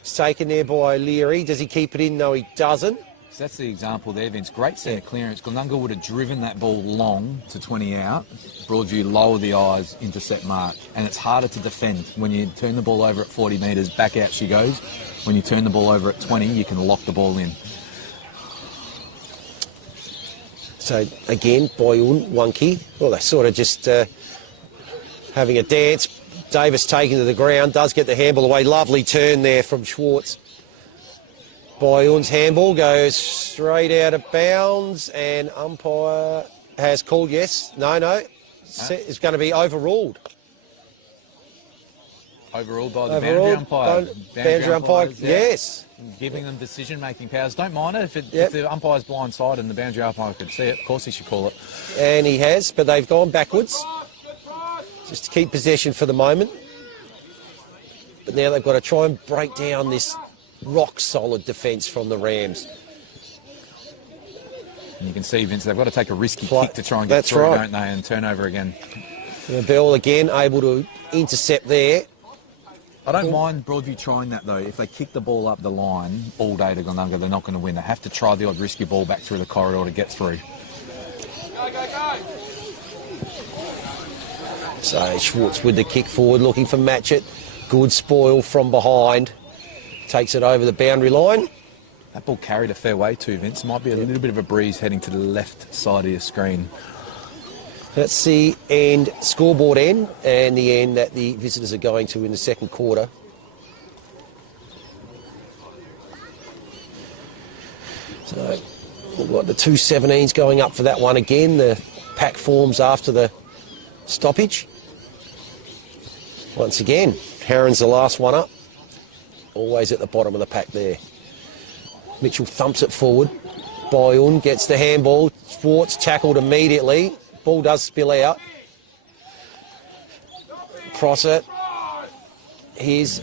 It's taken there by Leary. Does he keep it in? No, he doesn't. So that's the example there, Vince. Great centre clearance. Glenunga would have driven that ball long to 20 out. Broadview lower the eyes, intercept mark. And it's harder to defend. When you turn the ball over at 40 metres, back out she goes. When you turn the ball over at 20, you can lock the ball in. So again, Boyun, Wonky. Well, they're sort of just having a dance. Davis taken to the ground, does get the handball away. Lovely turn there from Schwartz. Boyun's handball goes straight out of bounds, and umpire has called yes. No. It's going to be overruled. Overruled by the boundary umpire. Boundary umpire, yes. Giving them decision-making powers. Don't mind it if the umpire's blindside and the boundary umpire could see it. Of course he should call it. And he has, but they've gone backwards just to keep possession for the moment. But now they've got to try and break down this rock-solid defence from the Rams. And you can see, Vince, they've got to take a risky kick to try and get through, don't they, and turn over again. Bell again able to intercept there. I don't mind Broadview trying that, though. If they kick the ball up the line all day to Glenunga, they're not going to win. They have to try the odd risky ball back through the corridor to get through. Go. So Schwartz with the kick forward, looking for Matchett. Good spoil from behind. Takes it over the boundary line. That ball carried a fair way too, Vince. Might be a little bit of a breeze heading to the left side of your screen. That's the end, scoreboard end, and the end that the visitors are going to in the second quarter. So, we've got the 2-17s going up for that one again. The pack forms after the stoppage. Once again, Herron's the last one up. Always at the bottom of the pack there. Mitchell thumps it forward. Boyun gets the handball. Schwartz tackled immediately. Ball does spill out. Prosser. His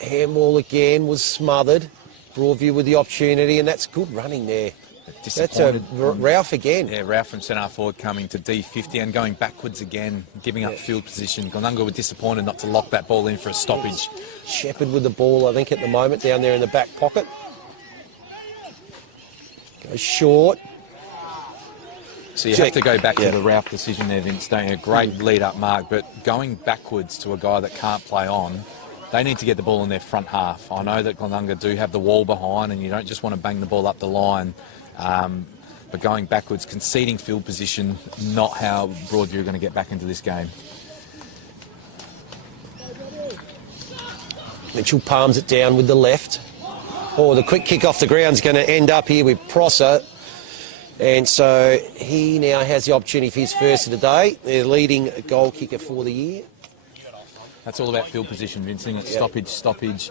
handball again was smothered. Broadview with the opportunity, and that's good running there. That's a Ralph again. Yeah, Ralph from centre forward coming to D50 and going backwards again, giving up field position. Glenunga were disappointed not to lock that ball in for a stoppage. Shepherd with the ball, I think, at the moment, down there in the back pocket. Goes short. So you have to go back to the Ralph decision there, Vince, don't you? Great lead-up mark, but going backwards to a guy that can't play on, they need to get the ball in their front half. I know that Glenunga do have the wall behind, and you don't just want to bang the ball up the line. But going backwards, conceding field position, not how Broadview are going to get back into this game. Mitchell palms it down with the left. Oh, the quick kick off the ground is going to end up here with Prosser. And so he now has the opportunity for his first of the day. Their leading goal kicker for the year. That's all about field position, Vincent. It's stoppage,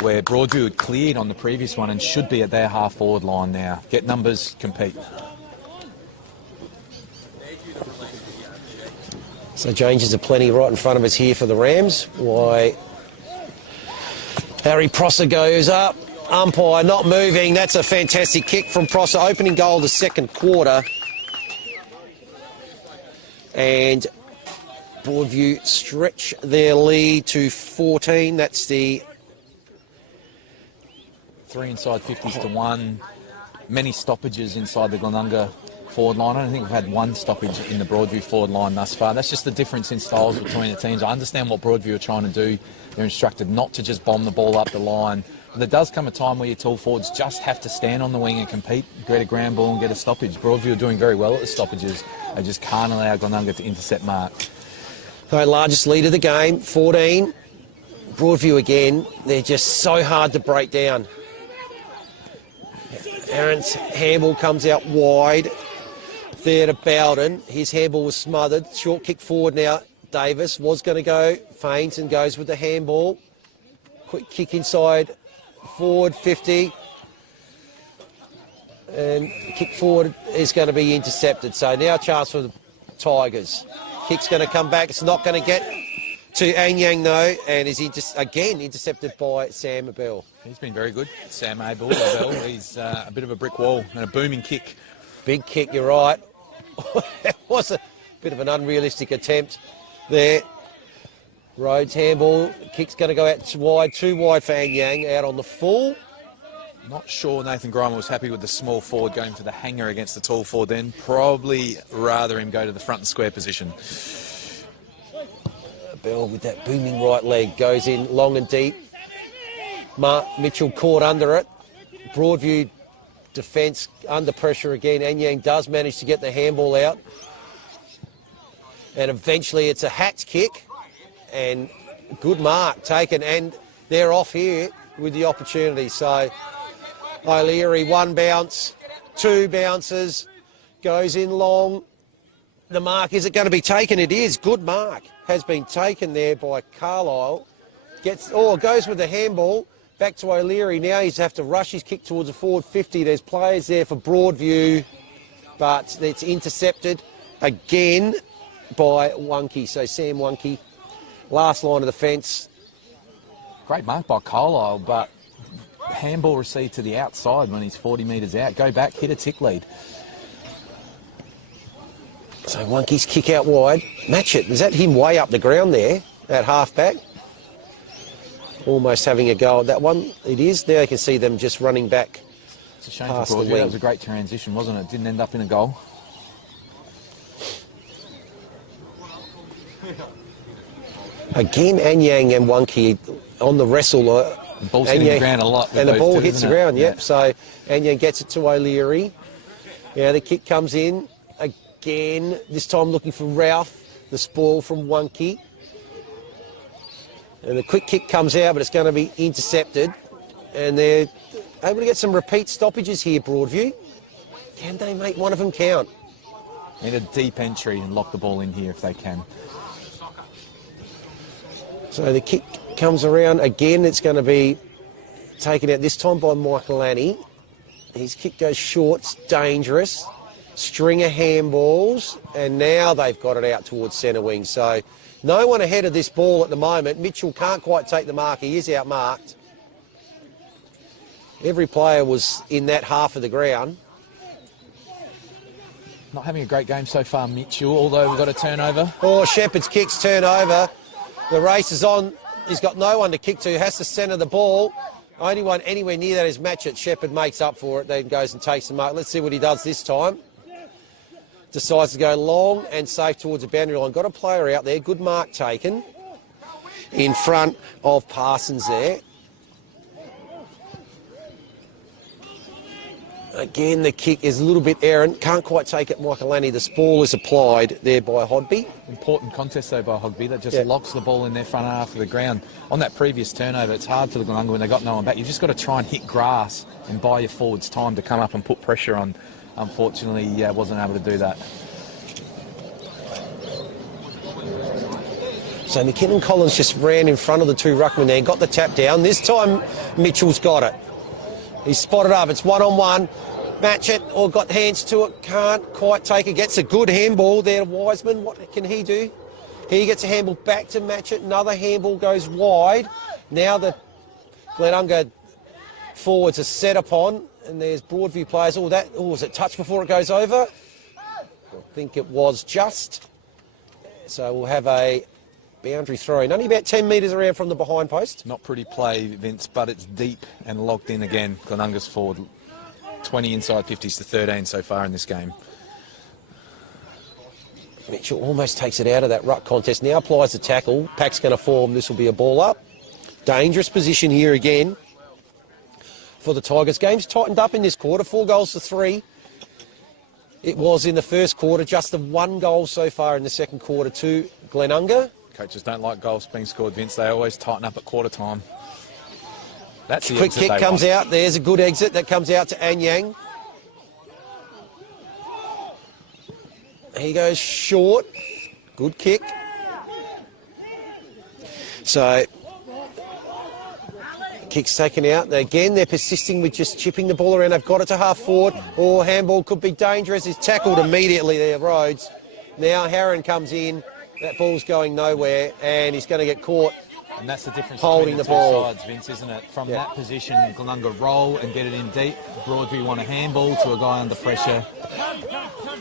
where Broadview had cleared on the previous one and should be at their half-forward line now. Get numbers, compete. So changes are plenty right in front of us here for the Rams. Why Harry Prosser goes up. Umpire not moving. That's a fantastic kick from Prosser. Opening goal of the second quarter. And Broadview stretch their lead to 14. That's the 3 inside 50s to 1. Many stoppages inside the Glenunga forward line. I don't think we've had one stoppage in the Broadview forward line thus far. That's just the difference in styles between the teams. I understand what Broadview are trying to do. They're instructed not to just bomb the ball up the line. But there does come a time where your tall forwards just have to stand on the wing and compete, get a ground ball and get a stoppage. Broadview are doing very well at the stoppages. They just can't allow Glenunga to intercept mark. The largest lead of the game, 14. Broadview again, they're just so hard to break down. Aaron's handball comes out wide there to Bowden. His handball was smothered. Short kick forward now. Davis was going to go, feints and goes with the handball. Quick kick inside, forward 50. And kick forward is going to be intercepted. So now a chance for the Tigers. Kick's going to come back. It's not going to get to Anyang though, and is again intercepted by Sam Abel. He's been very good, Sam Abel. He's a bit of a brick wall and a booming kick. Big kick, you're right. It was a bit of an unrealistic attempt there. Rhodes handball. Kick's going to go out wide, too wide for Anyang, out on the full. Not sure Nathan Grimer was happy with the small forward going for the hanger against the tall forward then. Probably rather him go to the front and square position. Bell with that booming right leg goes in long and deep. Mark Mitchell caught under it. Broadview defence under pressure again. Anyang does manage to get the handball out. And eventually it's a Hats kick. And good mark taken. And they're off here with the opportunity. So O'Leary, one bounce, two bounces, goes in long. The mark, is it going to be taken? It is. Good mark. Has been taken there by Carlisle. Goes with the handball. Back to O'Leary. Now he's have to rush his kick towards the forward 50. There's players there for Broadview, but it's intercepted again by Wunke. So Sam Wunke, last line of the fence. Great mark by Carlisle, but handball received to the outside when he's 40 metres out. Go back, hit a tick lead. So Wunke's kick out wide. Match it. Is that him way up the ground there at half back? Almost having a go at that one. It is. Now you can see them just running back. It's a shame for Broadview. That was a great transition, wasn't it? Didn't end up in a goal. Again, Anyang and Wunke on the wrestle. The ball's hitting the ground a lot. And the ball hits the ground, yep. So Anyang gets it to O'Leary. Now the kick comes in. Again, this time looking for Ralph, the spoil from Wunke. And the quick kick comes out, but it's going to be intercepted. And they're able to get some repeat stoppages here, Broadview. Can they make one of them count? Need a deep entry and lock the ball in here if they can. So the kick comes around. Again, it's going to be taken out this time by Michael Annie. His kick goes short, it's dangerous. String of handballs, and now they've got it out towards centre wing. So no one ahead of this ball at the moment. Mitchell can't quite take the mark. He is outmarked. Every player was in that half of the ground. Not having a great game so far, Mitchell, although we've got a turnover. Oh, Shepherd's kicks turnover. The race is on. He's got no one to kick to. Has to centre the ball. Only one anywhere near that is Matchett. Shepherd makes up for it, then goes and takes the mark. Let's see what he does this time. Decides to go long and safe towards the boundary line. Got a player out there. Good mark taken in front of Parsons there. Again, the kick is a little bit errant. Can't quite take it, Michaelani. The ball is applied there by Hodby. Important contest, though, by Hogby. That just locks the ball in their front half of the ground. On that previous turnover, it's hard for the Glenunga when they got no one back. You've just got to try and hit grass and buy your forwards time to come up and put pressure on. Unfortunately, wasn't able to do that. So McKinnon Collins just ran in front of the two ruckmen there, got the tap down. This time, Mitchell's got it. He's spotted up. It's one-on-one. Match it, or got hands to it. Can't quite take it. Gets a good handball there to Wiseman. What can he do? He gets a handball back to match it. Another handball goes wide. Now the Glenunga forwards are set upon, and there's Broadview players. Was it touch before it goes over? I think it was just. So we'll have a boundary throw. Only about 10 metres around from the behind post. Not pretty play, Vince, but it's deep and locked in again. Glenunga's forward. 20 inside 50s to 13 so far in this game. Mitchell almost takes it out of that ruck contest. Now applies the tackle. Pack's going to form. This will be a ball up. Dangerous position here again for the Tigers. Game's tightened up in this quarter. 4 goals to 3. It was in the first quarter. Just the 1 goal so far in the second quarter to Glenunga. Coaches don't like goals being scored, Vince. They always tighten up at quarter time. That's the quick kick comes out. There's a good exit that comes out to Anyang. He goes short. Good kick. So, kick's taken out. Again, they're persisting with just chipping the ball around. They've got it to half forward. Handball could be dangerous. He's tackled immediately there, Rhodes. Now Harron comes in. That ball's going nowhere, and he's going to get caught. And that's the difference holding between the the ball. two sides, Vince, isn't it? From that position, Glenunga roll and get it in deep. Broadview want a handball to a guy under pressure.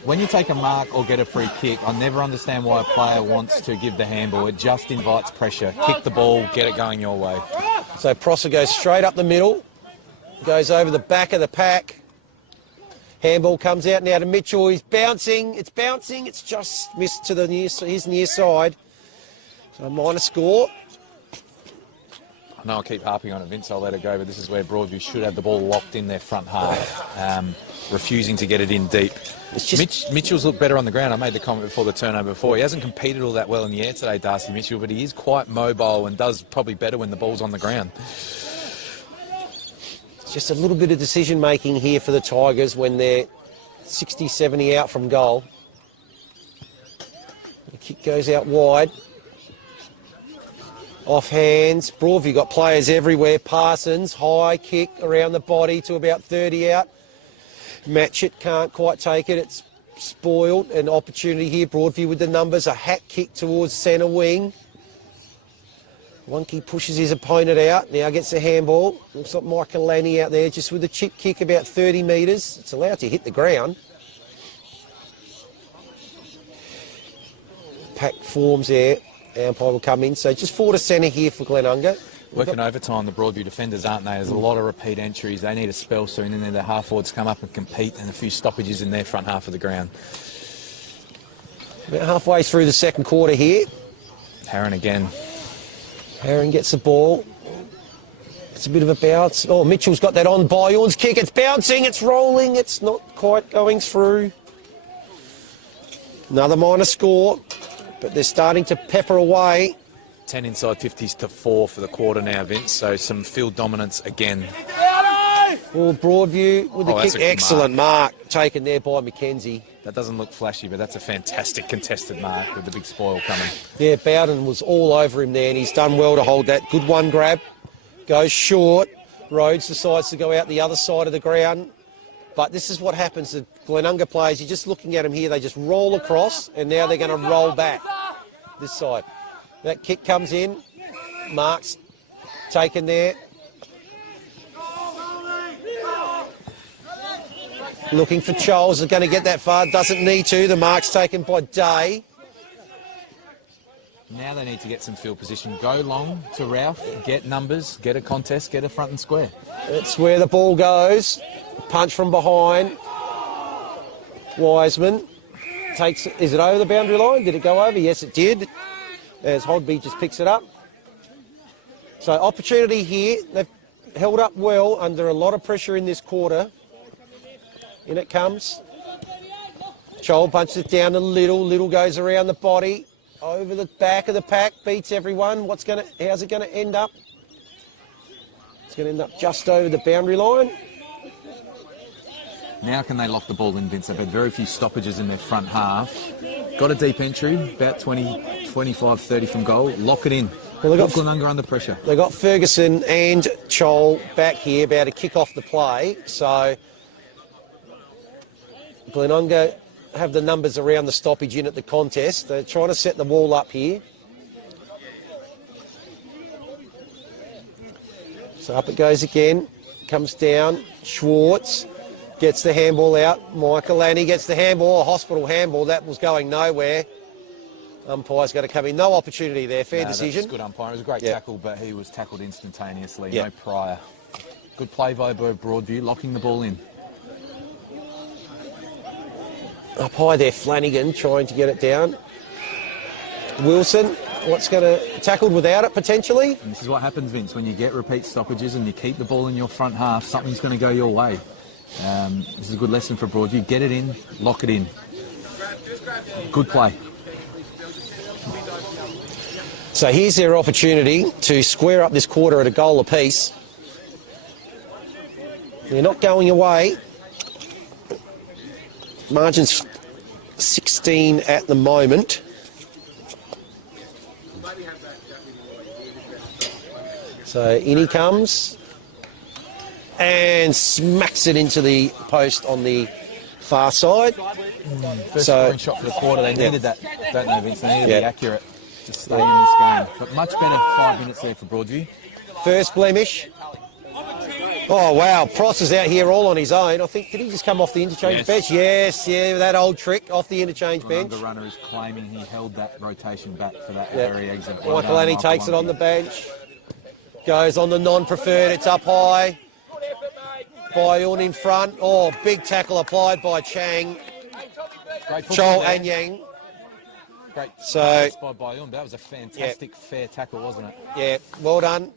When you take a mark or get a free kick, I never understand why a player wants to give the handball. It just invites pressure. Kick the ball, get it going your way. So Prosser goes straight up the middle, goes over the back of the pack. Handball comes out now to Mitchell. He's bouncing. It's bouncing. It's just missed to his near side. So a minor score. I know I keep harping on it, Vince. I'll let it go, but this is where Broadview should have the ball locked in their front half, refusing to get it in deep. Mitchell's looked better on the ground. I made the comment before the turnover before. He hasn't competed all that well in the air today, Darcy Mitchell, but he is quite mobile and does probably better when the ball's on the ground. It's just a little bit of decision-making here for the Tigers when they're 60, 70 out from goal. The kick goes out wide. Off hands. Broadview got players everywhere. Parsons, high kick around the body to about 30 out. Matchett can't quite take it. It's spoiled. An opportunity here. Broadview with the numbers. A hat kick towards centre wing. Wonky pushes his opponent out. Now gets a handball. Looks like Michael Lanny out there just with a chip kick about 30 metres. It's allowed to hit the ground. Pack forms there. Umpire will come in. So just 4 to centre here for Glenunga. Working overtime, the Broadview defenders, aren't they? There's a lot of repeat entries. They need a spell soon, and then the half forwards come up and compete, and a few stoppages in their front half of the ground. About halfway through the second quarter here. Harron again. Harron gets the ball. It's a bit of a bounce. Oh, Mitchell's got that on. Byorn's kick. It's bouncing. It's rolling. It's not quite going through. Another minor score. But they're starting to pepper away. 10 inside 50s to 4 for the quarter now, Vince. So some field dominance again. Well, Broadview with the kick. Excellent mark taken there by McKenzie. That doesn't look flashy, but that's a fantastic contested mark with the big spoil coming. Yeah, Bowden was all over him there, and he's done well to hold that. Good one grab. Goes short. Rhodes decides to go out the other side of the ground. But this is what happens. The Glenunga players, you're just looking at them here. They just roll across, and now they're going to roll back this side. That kick comes in. Mark's taken there. Looking for Charles. Is going to get that far. Doesn't need to. The mark's taken by Day. Now they need to get some field position. Go long to Ralph. Get numbers. Get a contest. Get a front and square. That's where the ball goes. Punch from behind. Wiseman takes it. Is it over the boundary line? Did it go over? Yes, it did. As Hodby just picks it up. So opportunity here. They've held up well under a lot of pressure in this quarter. In it comes. Chol punches it down to Little. Little goes around the body. Over the back of the pack. Beats everyone. How's it going to end up? It's going to end up just over the boundary line. Now can they lock the ball in, Vince? They've had very few stoppages in their front half. Got a deep entry, about 20, 25, 30 from goal. Lock it in. Well, they got Glenunga under pressure. They got Ferguson and Chol back here, about to kick off the play. So Glenunga have the numbers around the stoppage in at the contest. They're trying to set the wall up here. So up it goes again. Comes down. Schwartz gets the handball out. Michaelani gets the handball. A hospital handball. That was going nowhere. Umpire's got to come in. No opportunity there. Fair decision. That's good umpire. It was a great tackle, but he was tackled instantaneously. No prior. Good play by Broadview, locking the ball in. Up high there, Flanagan trying to get it down. Wilson, what's going to tackled without it potentially? And this is what happens, Vince, when you get repeat stoppages and you keep the ball in your front half, something's going to go your way. This is a good lesson for Broadview. Get it in, lock it in. Good play. So here's their opportunity to square up this quarter at a goal apiece. They're not going away. Margin's 16 at the moment. So in he comes and smacks it into the post on the far side. First scoring shot for the quarter. They needed that, don't they, Vince? They needed to be accurate to stay in this game. But much better 5 minutes there for Broadview. First blemish. Oh, wow. Pross is out here all on his own. I think, did he just come off the interchange bench? Yes, that old trick, off the interchange bench. The runner is claiming he held that rotation back for that very exit. Michaelani takes it on the bench. Goes on the non-preferred. It's up high. Bayun in front. Oh, big tackle applied by Chang. Chol and Yang. Great so by Bayun. That was a fantastic fair tackle, wasn't it? Yeah, well done.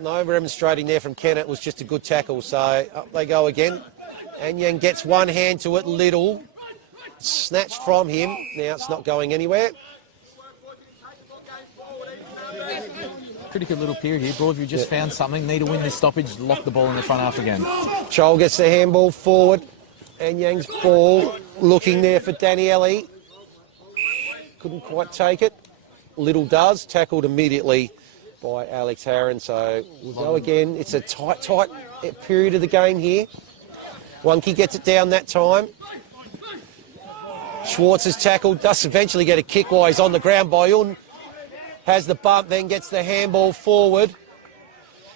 No remonstrating there from Kennett. It was just a good tackle. So up they go again. Anyang gets one hand to it. Little. Snatched from him. Now it's not going anywhere. Pretty good little period here. Broadview just found something. Need to win this stoppage. Lock the ball in the front half again. Chol gets the handball forward. Anyang's ball. Looking there for Daniele. Couldn't quite take it. Little does. Tackled immediately by Alex Harron. So we'll go again. It's a tight period of the game here. Wonky gets it down that time. Schwartz is tackled. Does eventually get a kick while he's on the ground. Bayun has the bump, then gets the handball forward.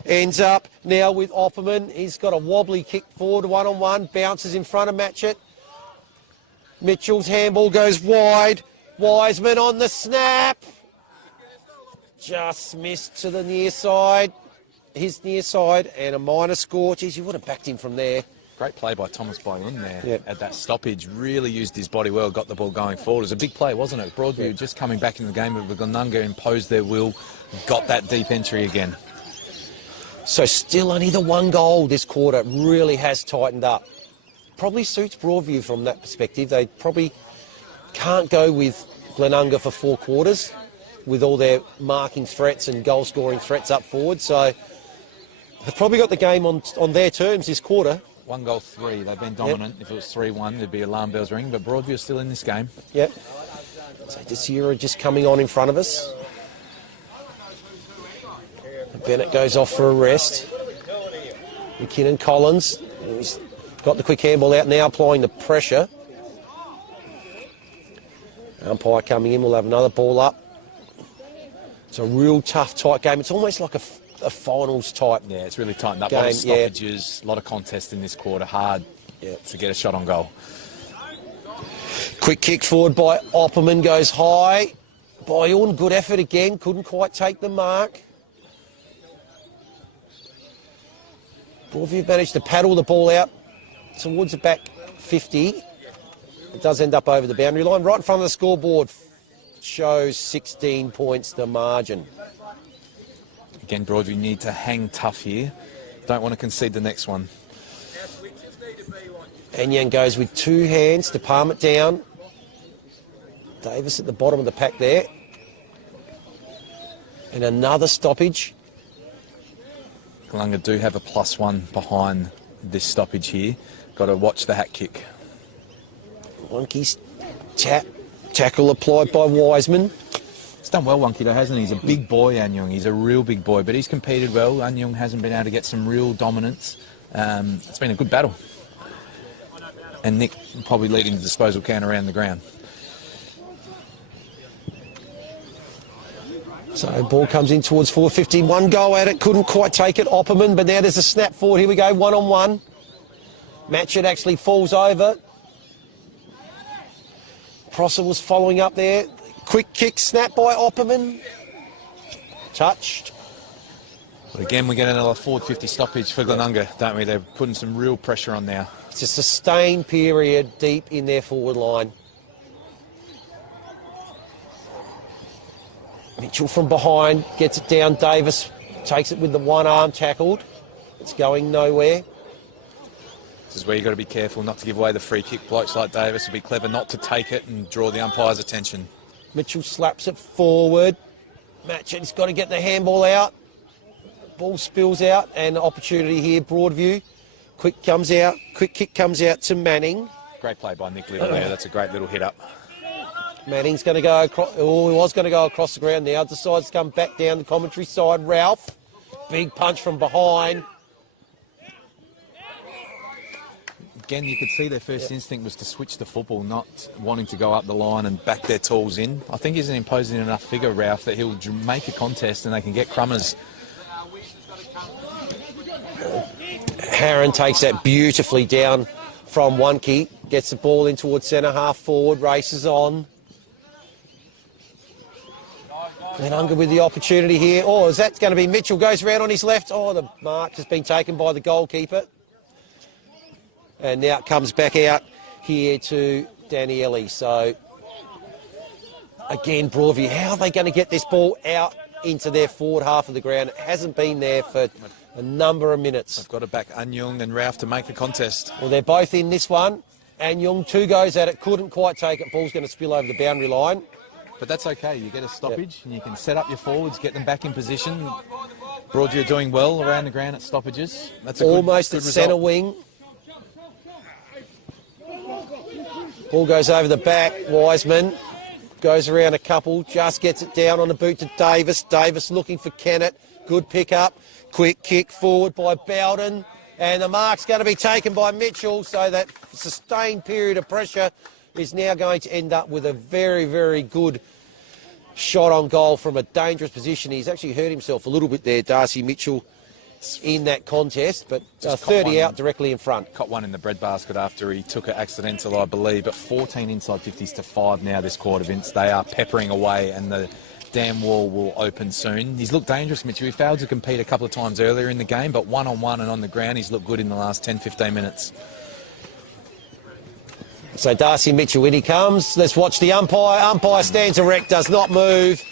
Ends up now with Opperman. He's got a wobbly kick forward, one-on-one. Bounces in front of Matchett. Mitchell's handball goes wide. Wiseman on the snap. Just missed to the near side. His near side and a minor score. Geez, you would have backed him from there. Great play by Thomas Bayun there at that stoppage. Really used his body well, got the ball going forward. It was a big play, wasn't it? Broadview just coming back in the game, but Glenunga imposed their will, got that deep entry again. So still only the one goal this quarter. Really has tightened up. Probably suits Broadview from that perspective. They probably can't go with Glenunga for 4 quarters with all their marking threats and goal-scoring threats up forward. So they've probably got the game on their terms this quarter. 1 goal, 3. They've been dominant. If it was 3-1, there'd be alarm bells ringing. But Broadview is still in this game. Yep. So Desira just coming on in front of us. Bennett goes off for a rest. McKinnon Collins. He's got the quick handball out now, applying the pressure. Umpire coming in. We'll have another ball up. It's a real tough, tight game. It's almost like a finals type. Yeah, it's really tightened up. Game, a lot of stoppages, a lot of contest in this quarter. Hard to get a shot on goal. Quick kick forward by Opperman, goes high. Bayun, good effort again. Couldn't quite take the mark. Broadview managed to paddle the ball out towards the back 50. It does end up over the boundary line. Right in front of the scoreboard. Shows 16 points the margin. Again, Broadview need to hang tough here. Don't want to concede the next one. Anyang goes with 2 hands to palm it down. Davis at the bottom of the pack there. And another stoppage. Glenunga do have a +1 behind this stoppage here. Got to watch the hat kick. Wonky's tackle applied by Wiseman. He's done well, Wonky, though, hasn't he? He's a big boy, Anyang. He's a real big boy, but he's competed well. Anyang hasn't been able to get some real dominance. It's been a good battle. And Nick probably leading the disposal can around the ground. So ball comes in towards 450. One go at it, couldn't quite take it, Opperman, but now there's a snap forward. Here we go, 1-on-1. Matchett actually falls over. Prosser was following up there. Quick kick, snap by Opperman. Touched. But again, we get another 450 stoppage for Glenunga, don't we? They're putting some real pressure on now. It's a sustained period deep in their forward line. Mitchell from behind, gets it down. Davis takes it with the one arm tackled. It's going nowhere. This is where you've got to be careful not to give away the free kick. Blokes like Davis will be clever not to take it and draw the umpire's attention. Mitchell slaps it forward. Matchett's got to get the handball out. Ball spills out and opportunity here, Broadview. Quick kick comes out to Manning. Great play by Nick Little there. That's a great little hit up. Manning's going to go across. Oh, he was going to go across the ground now. Decides to come back down the commentary side. Ralph, big punch from behind. Again, you could see their first instinct was to switch the football, not wanting to go up the line and back their tools in. I think he's an imposing enough figure, Ralph, that he'll make a contest and they can get crummers. Harron takes that beautifully down from Wonky. Gets the ball in towards centre half forward. Races on. Glenunga with the opportunity here. Oh, is that going to be Mitchell? Goes around on his left. Oh, the mark has been taken by the goalkeeper. And now it comes back out here to Daniele. So, again, Broadview, how are they going to get this ball out into their forward half of the ground? It hasn't been there for a number of minutes. They've got to back Anyung and Ralph to make a contest. Well, they're both in this one. Anyung, 2 goes at it, couldn't quite take it. Ball's going to spill over the boundary line. But that's okay. You get a stoppage and you can set up your forwards, get them back in position. Broadview are doing well around the ground at stoppages. That's a almost good at centre wing. Ball goes over the back. Wiseman goes around a couple, just gets it down on the boot to Davis. Davis looking for Kennett. Good pick up. Quick kick forward by Bowden. And the mark's going to be taken by Mitchell, so that sustained period of pressure is now going to end up with a very, very good shot on goal from a dangerous position. He's actually hurt himself a little bit there, Darcy Mitchell, in that contest, but 30 out directly in front. Caught one in the breadbasket after he took it accidental, I believe, but 14 inside 50s to 5 now this quarter, Vince. They are peppering away and the dam wall will open soon. He's looked dangerous, Mitchell. He failed to compete a couple of times earlier in the game, but one-on-one and on the ground, he's looked good in the last 10-15 minutes. So Darcy Mitchell, in he comes. Let's watch the umpire. Umpire stands erect, does not move.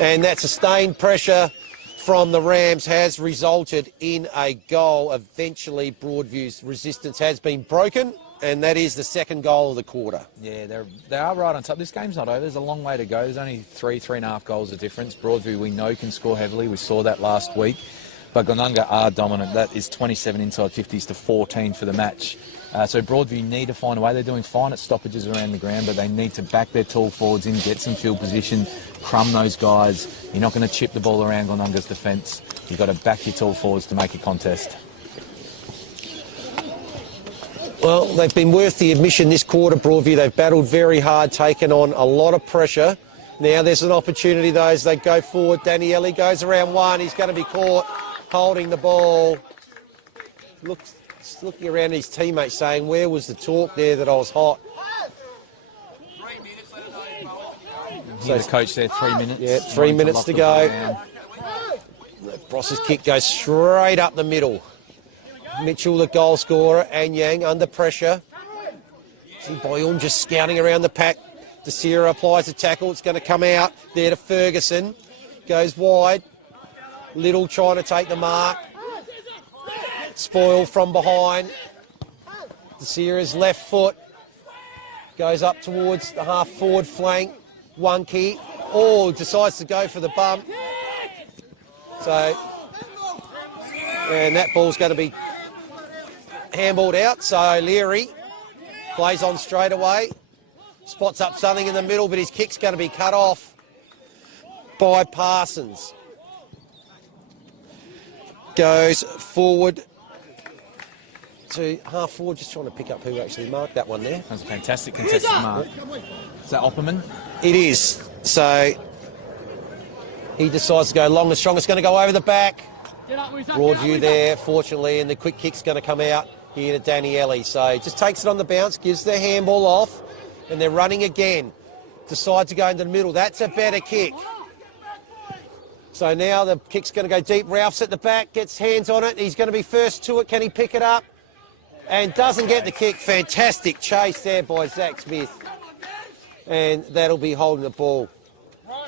And that sustained pressure from the Rams has resulted in a goal. Eventually, Broadview's resistance has been broken, and that is the second goal of the quarter. Yeah, they are right on top. This game's not over. There's a long way to go. There's only 3.5 goals of difference. Broadview, we know, can score heavily. We saw that last week. But Glenunga are dominant. That is 27 inside 50s to 14 for the match. So Broadview need to find a way. They're doing fine at stoppages around the ground, but they need to back their tall forwards in, get some field position, crumb those guys. You're not going to chip the ball around Glenunga's defence. You've got to back your tall forwards to make a contest. Well, they've been worth the admission this quarter, Broadview. They've battled very hard, taken on a lot of pressure. Now there's an opportunity, though, as they go forward. Daniele goes around one. He's going to be caught holding the ball. Looking around his teammates saying, where was the talk there that I was hot? So the coach there, 3 minutes. Yeah, 3 minutes to go. Bross's kick goes straight up the middle. Mitchell, the goal scorer, Anyang under pressure. See Boyun just scouting around the pack. Desira applies a tackle. It's going to come out there to Ferguson. Goes wide. Little trying to take the mark. Spoil from behind. Desira's left foot goes up towards the half-forward flank. Wonky. Oh, decides to go for the bump. So, and that ball's going to be handballed out. So Leary plays on straight away. Spots up something in the middle, but his kick's going to be cut off by Parsons. Goes forward to half forward, just trying to pick up who actually marked that one there. That was a fantastic contested mark. Is that Opperman? It is. So he decides to go long and strong. It's going to go over the back. Broadview there, fortunately, and the quick kick's going to come out here to Daniele. So just takes it on the bounce, gives the handball off, and they're running again. Decide to go into the middle. That's a better kick. So now the kick's going to go deep. Ralph's at the back, gets hands on it. He's going to be first to it. Can he pick it up? And doesn't get the kick. Fantastic chase there by Zach Smith. And that'll be holding the ball.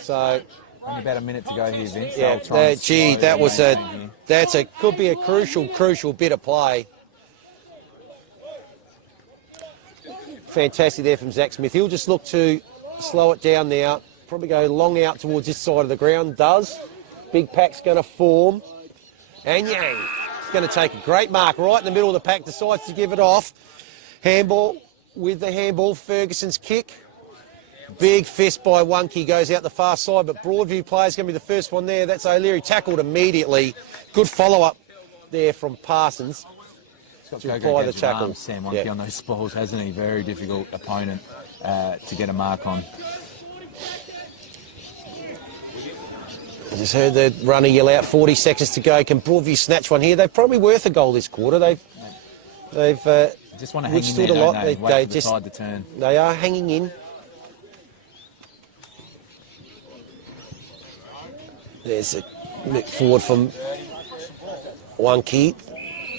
So only about a minute to go here, Vince. yeah, could be a crucial bit of play. Fantastic there from Zach Smith. He'll just look to slow it down now. Probably go long out towards this side of the ground. Does. Big pack's going to form. And Yang is going to take a great mark right in the middle of the pack. Decides to give it off. Handball with the handball. Ferguson's kick. Big fist by Wonky goes out the far side, but Broadview player's going to be the first one there. That's O'Leary, tackled immediately. Good follow-up there from Parsons to apply the tackle. Sam Wonky on those spoils, hasn't he? Very difficult opponent to get a mark on. I just heard the runner yell out, 40 seconds to go. Can Broadview snatch one here? They're probably worth a goal this quarter. They've just want to hang in there, a lot. They They just just decide to turn. They are hanging in. There's a look forward from Wonky.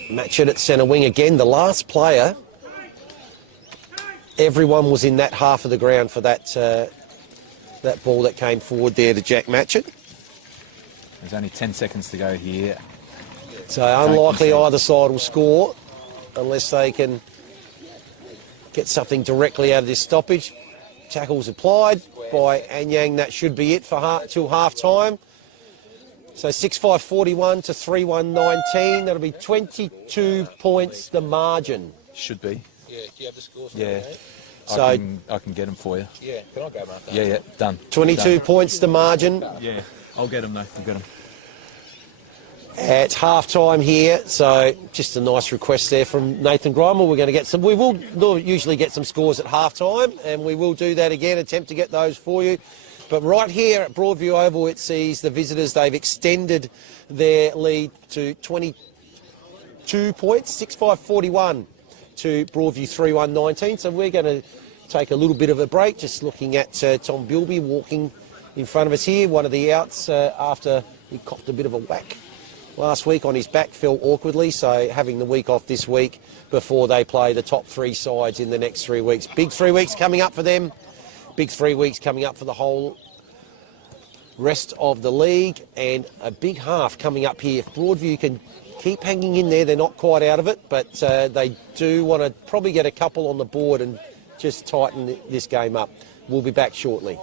Match it at centre wing again. The last player. Everyone was in that half of the ground for that that ball that came forward there to Jack Matchett. There's only 10 seconds to go here. So unlikely either side will score unless they can get something directly out of this stoppage. Tackles applied by Anyang. That should be it for till half time. So 6-5-41 to 3-1-19. That'll be 22 points the margin. Should be. Yeah, do you have the scores? Yeah. So I can get them for you. Yeah, can I go, Martha? Yeah, done. 22 done. points the margin. Yeah, I'll get them though. I'll get them. At half time here, so just a nice request there from Nathan Grimer. We're going to get some, we will usually get some scores at half time, and we will do that again, attempt to get those for you. But right here at Broadview Oval, it sees the visitors, they've extended their lead to 22 points, 6-5-41 to Broadview 3-1-19. So we're going to take a little bit of a break, just looking at Tom Bilby walking in front of us here, one of the outs after he copped a bit of a whack last week on his back, fell awkwardly, so having the week off this week before they play the top three sides in the next 3 weeks. Big 3 weeks coming up for them. Big 3 weeks coming up for the whole rest of the league, and a big half coming up here. If Broadview can keep hanging in there, they're not quite out of it, but they do want to probably get a couple on the board and just tighten this game up. We'll be back shortly.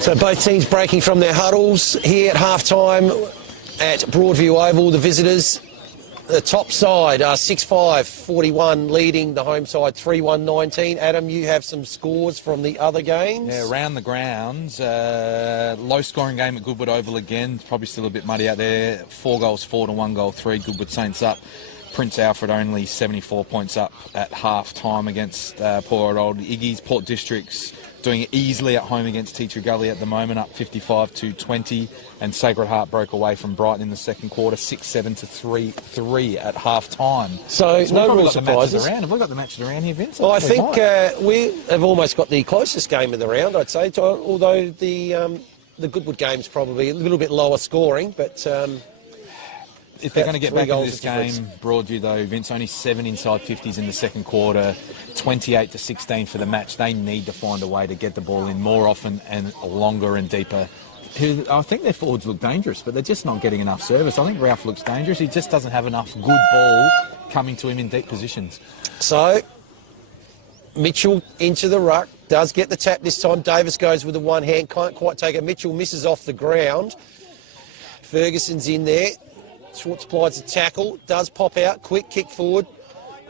So both teams breaking from their huddles here at half-time at Broadview Oval, the visitors. The top side are 6-5-41, leading the home side 3-1-19. Adam, you have some scores from the other games. Yeah, around the grounds, low-scoring game at Goodwood Oval again. Probably still a bit muddy out there. 4 goals, 4 to 1 goal, 3. Goodwood Saints up. Prince Alfred only 74 points up at half-time against poor old Iggy's. Port District's doing it easily at home against Teacher Gully at the moment, up 55-20. And Sacred Heart broke away from Brighton in the second quarter, 6-7 to 3-3 at half-time. So no real surprises. Have we got the matches around here, Vince? Well, I think we have almost got the closest game of the round, I'd say, although the Goodwood game's probably a little bit lower scoring, but... if they're going to get back into this game, Broadview though, Vince, only 7 inside 50s in the second quarter, 28-16 for the match. They need to find a way to get the ball in more often and longer and deeper. I think their forwards look dangerous, but they're just not getting enough service. I think Ralph looks dangerous. He just doesn't have enough good ball coming to him in deep positions. So, Mitchell into the ruck, does get the tap this time. Davis goes with the one hand, can't quite take it. Mitchell misses off the ground. Ferguson's in there. Schwartz applies a tackle, does pop out, quick kick forward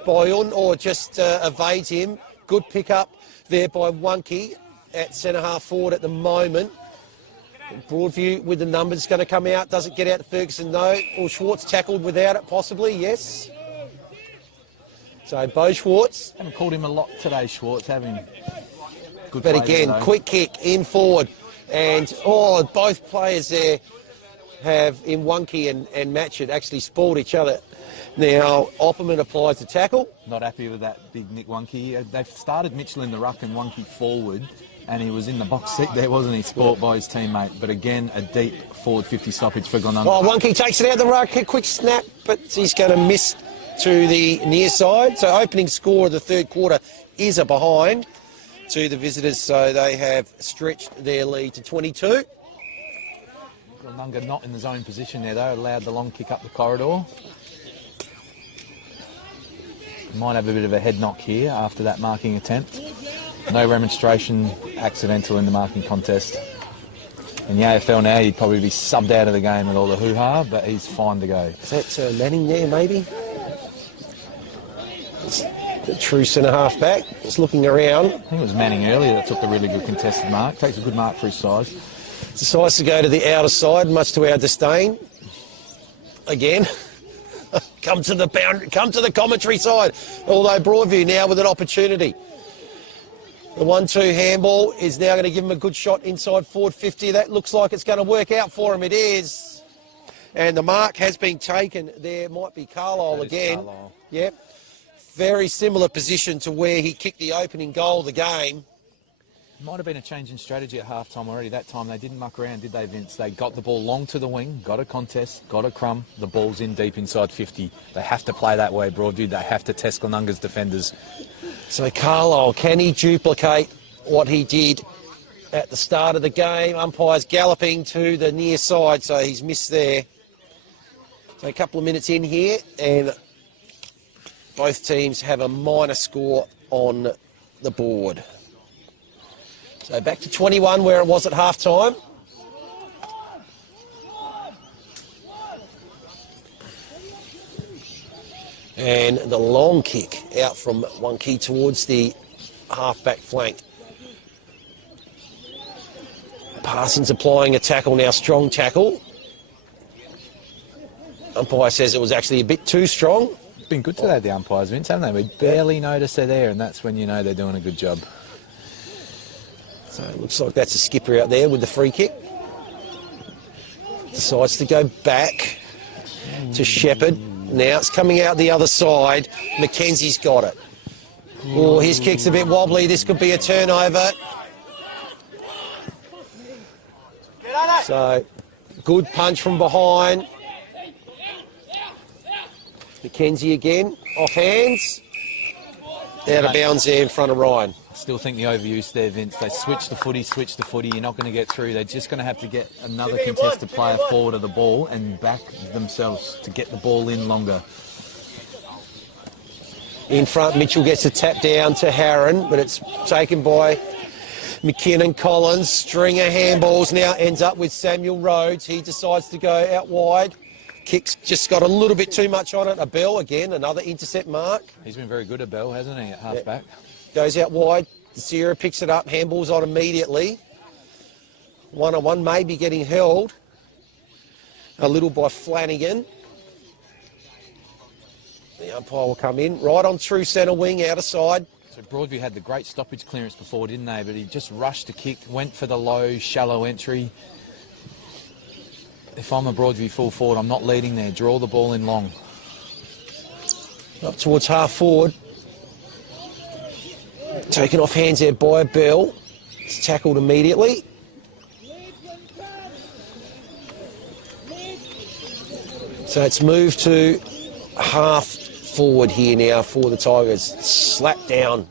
by or just evades him. Good pick up there by Wonky at centre half forward at the moment. Broadview with the numbers going to come out, doesn't get out to Ferguson though. Or Schwartz tackled without it possibly, yes. So Bo Schwartz. Haven't called him a lot today, Schwartz, having good. But again, quick kick in forward. And both players there have in Wonky and Matchett actually spoiled each other. Now, Opperman applies the tackle. Not happy with that big Nick Wonky. They've started Mitchell in the ruck and Wonky forward, and he was in the box seat there, wasn't he? Sport by his teammate. But again, a deep forward 50 stoppage for Glenunga. Well, Wonky takes it out the ruck, a quick snap, but he's going to miss to the near side. So opening score of the third quarter is a behind to the visitors, so they have stretched their lead to 22. Glenunga not in the zone position there though, allowed the long kick up the corridor. Might have a bit of a head knock here after that marking attempt. No remonstration, accidental in the marking contest. In the AFL now, he'd probably be subbed out of the game with all the hoo-ha, but he's fine to go. Is that Manning there, maybe? It's the true centre-half back. Just looking around. I think it was Manning earlier that took a really good contested mark. Takes a good mark for his size. Decides to go to the outer side, much to our disdain. Again. Come to the boundary, come to the commentary side. Although Broadview now with an opportunity. The 1-2 handball is now going to give him a good shot inside forward 50. That looks like it's going to work out for him. It is. And the mark has been taken. There might be Carlisle again. Carlisle. Yep. Very similar position to where he kicked the opening goal of the game. Might have been a change in strategy at half-time already. That time they didn't muck around, did they, Vince? They got the ball long to the wing, got a contest, got a crumb, the ball's in deep inside 50. They have to play that way, Broadview. They have to test Glenunga's defenders. So Carlisle, can he duplicate what he did at the start of the game? Umpire's galloping to the near side, so he's missed there. So a couple of minutes in here, and both teams have a minor score on the board. So back to 21 where it was at half-time. And the long kick out from Wonky towards the half-back flank. Parsons applying a tackle now, strong tackle. Umpire says it was actually a bit too strong. Been good today, the umpires, Vince, haven't they? We barely notice they're there, and that's when you know they're doing a good job. So it looks like that's a skipper out there with the free kick. Decides to go back to Shepherd. Now it's coming out the other side. Mackenzie's got it. Oh, his kick's a bit wobbly. This could be a turnover. So, good punch from behind. Mackenzie again, off hands. Out of bounds there in front of Ryan. I still think the overuse there, Vince. They switch the footy. You're not going to get through. They're just going to have to get another contested player forward of the ball and back themselves to get the ball in longer. In front, Mitchell gets a tap down to Harron, but it's taken by McKinnon, Collins, string of handballs now, ends up with Samuel Rhodes. He decides to go out wide. Kick's just got a little bit too much on it. A Bell again, another intercept mark. He's been very good at Bell, hasn't he, at half-back? Goes out wide. Sierra picks it up, handballs on immediately. 1-on-1, maybe getting held a little by Flanagan. The umpire will come in, right on through centre wing, out of side. So Broadview had the great stoppage clearance before, didn't they? But he just rushed to kick, went for the low, shallow entry. If I'm a Broadview full forward, I'm not leading there. Draw the ball in long. Up towards half forward. Taken off hands there by Bell. It's tackled immediately. So it's moved to half forward here now for the Tigers. Slapped down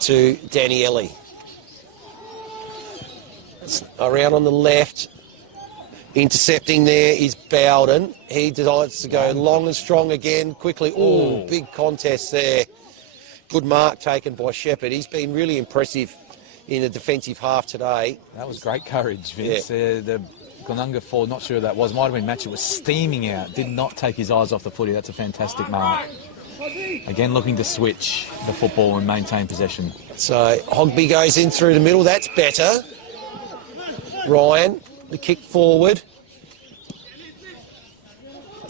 to Daniele. It's around on the left. Intercepting there is Bowden. He decides to go long and strong again quickly. Oh, big contest there. Good mark taken by Shepherd. He's been really impressive in the defensive half today. That was great courage, Vince. Yeah. The Glenunga forward, not sure who that was, might have been Matchett, was steaming out. Did not take his eyes off the footy. That's a fantastic mark. Again, looking to switch the football and maintain possession. So Hogby goes in through the middle. That's better. Ryan, the kick forward.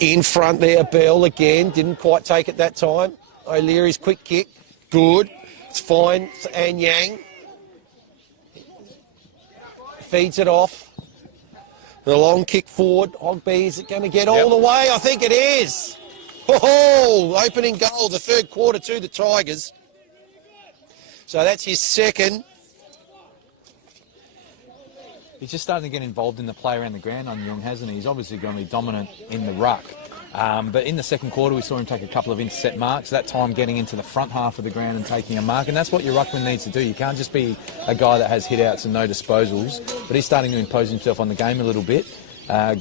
In front there, Bell again. Didn't quite take it that time. O'Leary's quick kick. Good. It's fine. And Yang feeds it off. The long kick forward. Hogby, is it going to get all the way? I think it is. Oh, opening goal, the third quarter to the Tigers. So that's his second. He's just starting to get involved in the play around the ground on Young, hasn't he? He's obviously going to be dominant in the ruck. But in the second quarter, we saw him take a couple of intercept marks, that time getting into the front half of the ground and taking a mark. And that's what your ruckman needs to do. You can't just be a guy that has hit-outs and no disposals. But he's starting to impose himself on the game a little bit.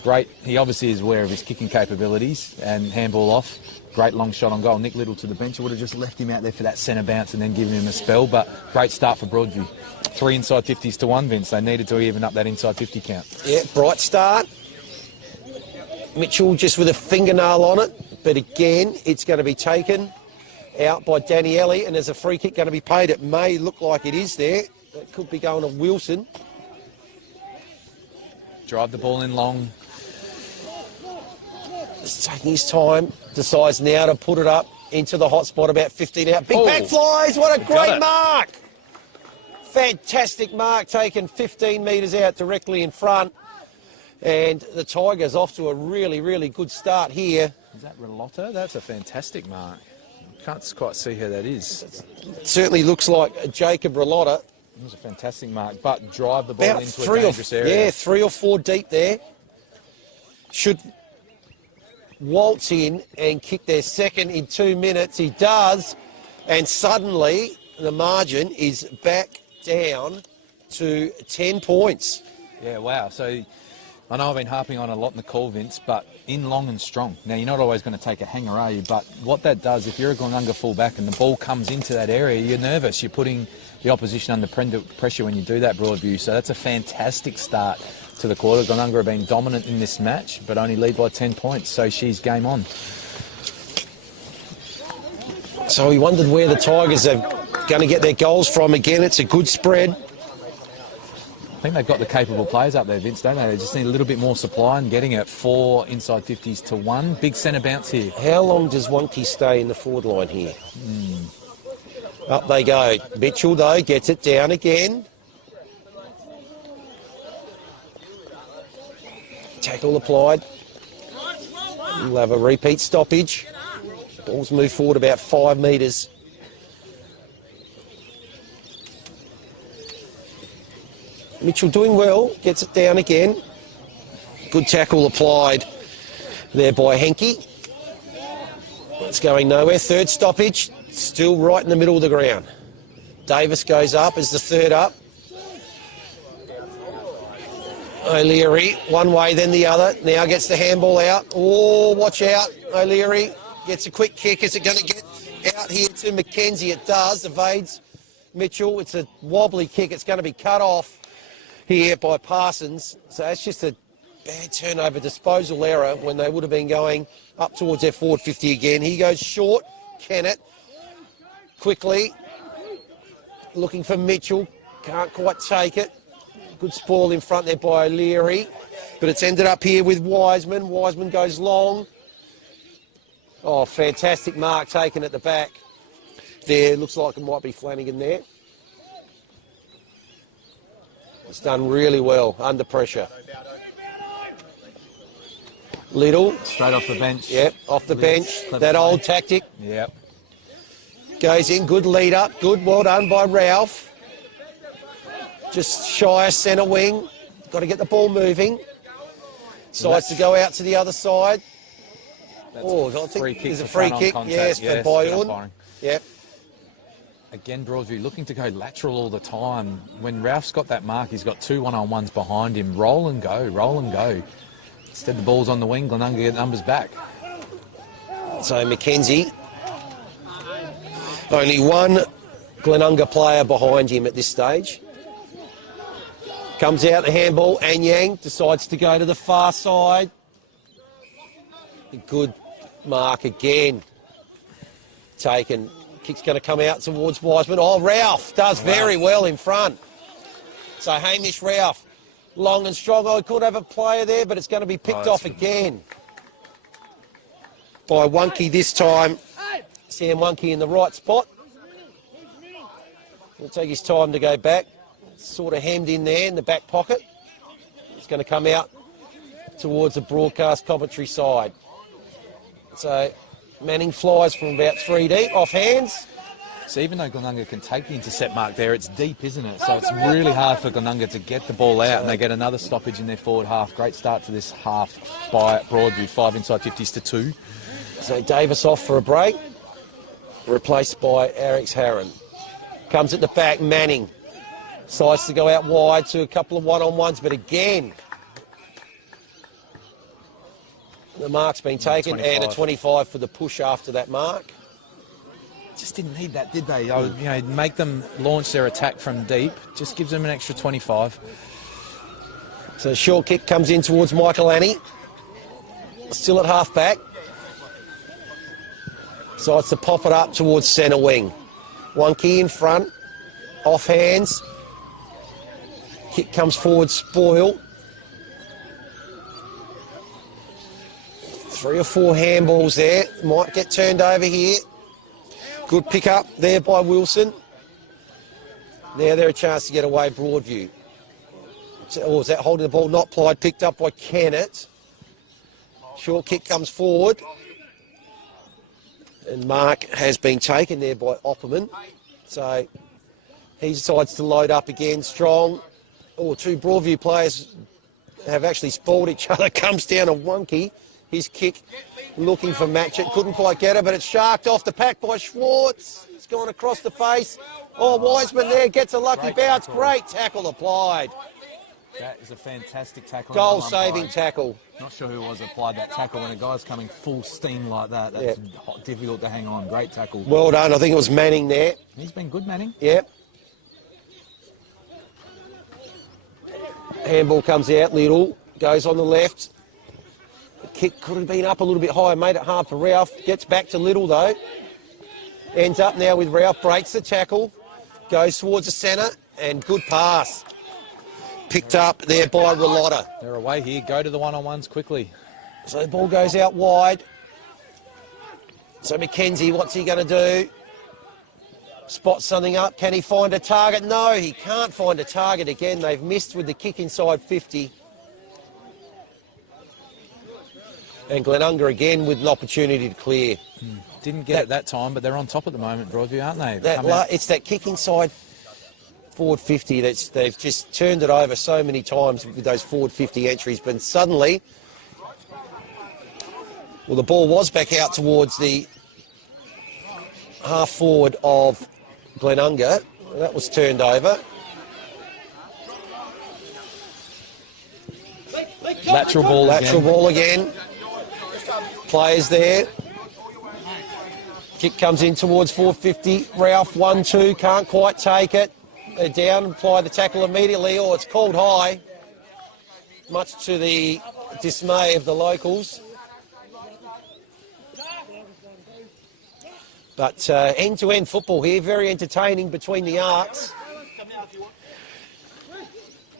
Great. He obviously is aware of his kicking capabilities and handball off. Great long shot on goal. Nick Little to the bench. I would have just left him out there for that centre bounce and then given him a spell. But great start for Broadview. 3 inside 50s to 1, Vince. They needed to even up that inside 50 count. Yeah, bright start. Mitchell just with a fingernail on it. But again, it's going to be taken out by Daniele. And there's a free kick going to be paid. It may look like it is there. It could be going to Wilson. Drive the ball in long. He's taking his time. Decides now to put it up into the hot spot about 15 out. Big back flies. What a great mark. Fantastic mark taken 15 metres out directly in front. And the Tigers off to a really, really good start here. Is that Relotto? That's a fantastic mark. Can't quite see who that is. It certainly looks like Jacob Relotto. It was a fantastic mark, but drive the ball About into a dangerous area. Yeah, 3 or 4 deep there. Should waltz in and kick their second in 2 minutes. He does. And suddenly the margin is back down to 10 points. Yeah, wow. So I know I've been harping on a lot in the call, Vince, but in long and strong. Now, you're not always going to take a hanger, are you? But what that does, if you're a Glenunga fullback and the ball comes into that area, you're nervous. You're putting the opposition under pressure when you do that, Broadview. So that's a fantastic start to the quarter. Glenunga have been dominant in this match, but only lead by 10 points. So she's game on. So we wondered where the Tigers are going to get their goals from again. It's a good spread. I think they've got the capable players up there, Vince, don't they? They just need a little bit more supply and getting it 4 inside 50s to 1. Big centre bounce here. How long does Wonky stay in the forward line here? Up they go. Mitchell, though, gets it down again. Tackle applied. We'll have a repeat stoppage. Ball's moved forward about 5 metres. Mitchell doing well, gets it down again. Good tackle applied there by Henke. It's going nowhere. Third stoppage, still right in the middle of the ground. Davis goes up as the third up. O'Leary, one way then the other. Now gets the handball out. Oh, watch out. O'Leary gets a quick kick. Is it going to get out here to McKenzie? It does. Evades Mitchell. It's a wobbly kick. It's going to be cut off here by Parsons. So that's just a bad turnover disposal error when they would have been going up towards their forward 50 again. He goes short. Kennett quickly looking for Mitchell. Can't quite take it. Good spoil in front there by O'Leary. But it's ended up here with Wiseman. Wiseman goes long. Oh, fantastic mark taken at the back. There, looks like it might be Flanagan there. It's done really well under pressure. Little. Straight off the bench. Yep, off the bench. That old tactic. Yep. Goes in, good lead up. Good, well done by Ralph. Just shy of centre wing. Got to get the ball moving. Decides to go out to the other side. Oh, I think there's a free kick. Yes, for Boylan. Yep. Again, Broadview looking to go lateral all the time. When Ralph's got that mark, he's got 2 one-on-ones behind him. Roll and go, roll and go. Instead, the ball's on the wing. Glenunga get numbers back. So Mackenzie, only one Glenunga player behind him at this stage. Comes out the handball, and Yang decides to go to the far side. A good mark again. Taken. Kick's going to come out towards Wiseman. Oh, Ralph does very well in front. So Hamish Ralph, long and strong. Oh, he could have a player there, but it's going to be picked off again by Wonky this time. Sam Wonky in the right spot. He'll take his time to go back. Sort of hemmed in there in the back pocket. It's going to come out towards the broadcast commentary side. So Manning flies from about 3 deep, off hands. So even though Glenunga can take the intercept mark there, it's deep, isn't it? So it's really hard for Glenunga to get the ball out, and they get another stoppage in their forward half. Great start to this half by Broadview, 5 inside 50s to 2. So Davis off for a break, replaced by Alex Harron. Comes at the back, Manning. Decides to go out wide to a couple of one-on-ones, but again, the mark's been taken, and a 25 for the push after that mark. Just didn't need that, did they? Make them launch their attack from deep. Just gives them an extra 25. So the short kick comes in towards Michael Annie. Still at half-back. Decides to pop it up towards centre wing. Wonky in front, off hands. Kick comes forward, Spoil. 3 or 4 handballs there. Might get turned over here. Good pick up there by Wilson. Now they're a chance to get away Broadview. Or is that holding the ball? Not plied. Picked up by Kennett. Short kick comes forward. And mark has been taken there by Opperman. So he decides to load up again strong. Oh, 2 Broadview players have actually spoiled each other. Comes down a Wonky. His kick looking for Matchett. Couldn't quite get it, but it's sharked off the pack by Schwartz. It's gone across the face. Oh, Wiseman there gets a lucky bounce. Great tackle applied. That is a fantastic tackle. Goal-saving tackle. Not sure who was applied that tackle. When a guy's coming full steam like that, that's difficult to hang on. Great tackle. Well done. I think it was Manning there. He's been good, Manning. Yep. Handball comes out, Little. Goes on the left. The kick could have been up a little bit higher. Made it hard for Ralph. Gets back to Little, though. Ends up now with Ralph. Breaks the tackle. Goes towards the centre. And good pass. Picked up there by Relotta. They're away here. Go to the one-on-ones quickly. So the ball goes out wide. So Mackenzie, what's he going to do? Spots something up. Can he find a target? No, he can't find a target again. They've missed with the kick inside 50. And Glenunga again with an opportunity to clear. Didn't get it that time, but they're on top at the moment, Broadview, aren't they? It's that kick inside forward 50 they've just turned it over so many times with those forward 50 entries, but suddenly, well, the ball was back out towards the half forward of Glenunga. That was turned over. Lateral ball again. Players there. Kick comes in towards 450. Ralph, 1-2, can't quite take it. They're down, apply the tackle immediately, or it's called high, much to the dismay of the locals. But end-to-end football here, very entertaining between the arcs.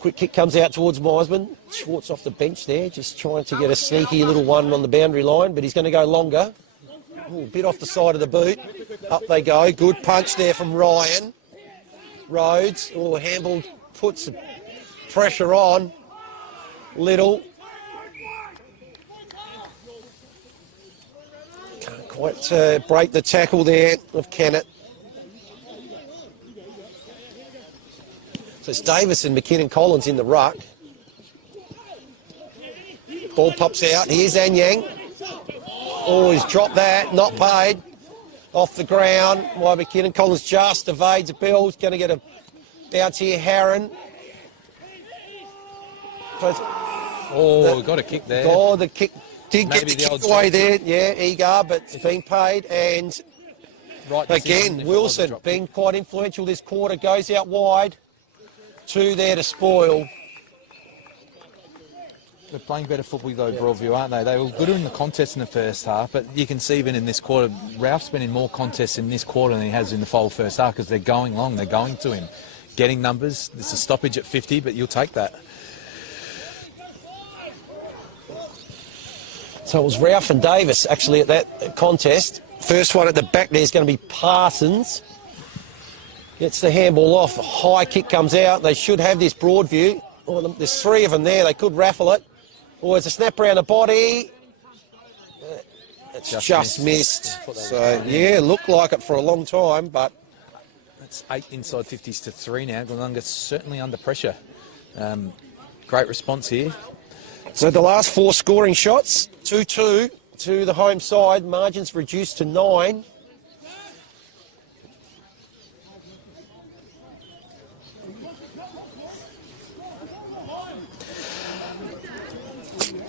Quick kick comes out towards Meisman. Schwartz off the bench there, just trying to get a sneaky little one on the boundary line, but he's going to go longer. Ooh, bit off the side of the boot. Up they go. Good punch there from Ryan. Rhodes. Oh, handball puts the pressure on. Little. Can't quite break the tackle there of Kennett. So it's Davis and McKinnon Collins in the ruck. Ball pops out. Here's Anyang. Oh, he's dropped that. Not paid. Off the ground. Why McKinnon Collins just evades a bill. He's going to get a bounce here. Harron. Got a kick there. Oh, the kick did Maybe get the kick away there. Yeah, Egar, but it's been paid. And right again, Wilson being quite influential this quarter. Goes out wide. 2 there to spoil. They're playing better football though, Broadview, aren't they? They were good in the contest in the first half, but you can see even in this quarter, Ralph's been in more contests in this quarter than he has in the full first half because they're going long, they're going to him. Getting numbers, there's a stoppage at 50, but you'll take that. So it was Ralph and Davis actually at that contest. First one at the back there is going to be Parsons. Gets the handball off, a high kick comes out. They should have this Broadview. Oh, there's 3 of them there, they could raffle it. Oh, there's a snap around the body. It's just missed. So, yeah, looked like it for a long time, but... That's 8 inside 50s to 3 now. Glenunga's certainly under pressure. Great response here. So the last 4 scoring shots, 2-2 to the home side. Margins reduced to 9.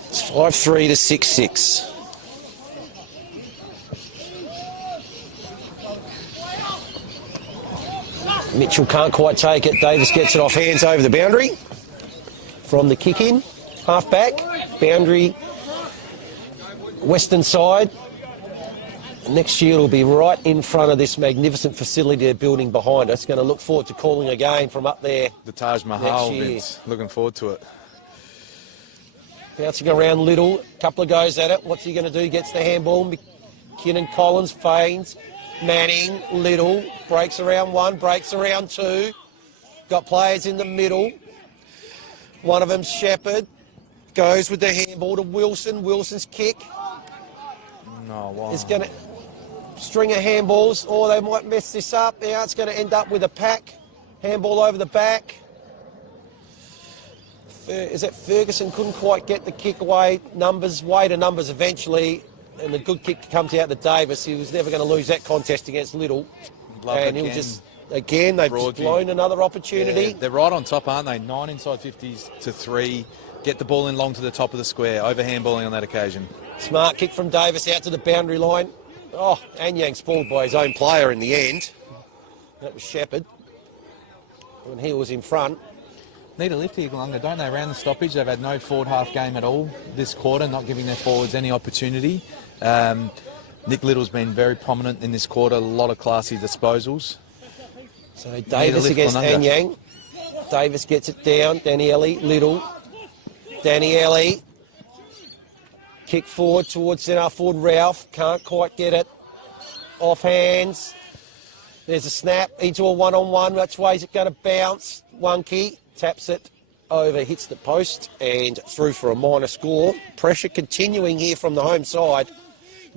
It's 5-3 to 6-6. Mitchell can't quite take it. Davis gets it off hands over the boundary from the kick in. Half back, boundary, western side. Next year it'll be right in front of this magnificent facility they're building behind us. Going to look forward to calling a game from up there. The Taj Mahal, Vince. Looking forward to it. Bouncing around Little, couple of goes at it. What's he going to do? Gets the handball. McKinnon Collins feigns. Manning, Little, breaks around 1, breaks around 2. Got players in the middle. One of them's Shepherd. Goes with the handball to Wilson. Wilson's kick. No, wow. Is going to string of handballs, or they might mess this up. Now it's going to end up with a pack. Handball over the back. Is that Ferguson couldn't quite get the kick away. Way to numbers eventually. And the good kick comes out to Davis. He was never going to lose that contest against Little. And he'll just, again, they've just blown another opportunity. Yeah, they're right on top, aren't they? 9 inside 50s to 3. Get the ball in long to the top of the square. Overhandballing on that occasion. Smart kick from Davis out to the boundary line. Oh, Anyang spoiled by his own player in the end. That was Shepherd. When he was in front. Need a lift here, Glenunga, don't they? Around the stoppage, they've had no forward half game at all this quarter, not giving their forwards any opportunity. Nick Little's been very prominent in this quarter, a lot of classy disposals. So Davis against Anyang. Davis gets it down. Daniele, Little. Daniele. Kick forward towards centre forward Ralph. Can't quite get it. Off hands. There's a snap into a one-on-one. Which way is it going to bounce? Wonky taps it over, hits the post and through for a minor score. Pressure continuing here from the home side.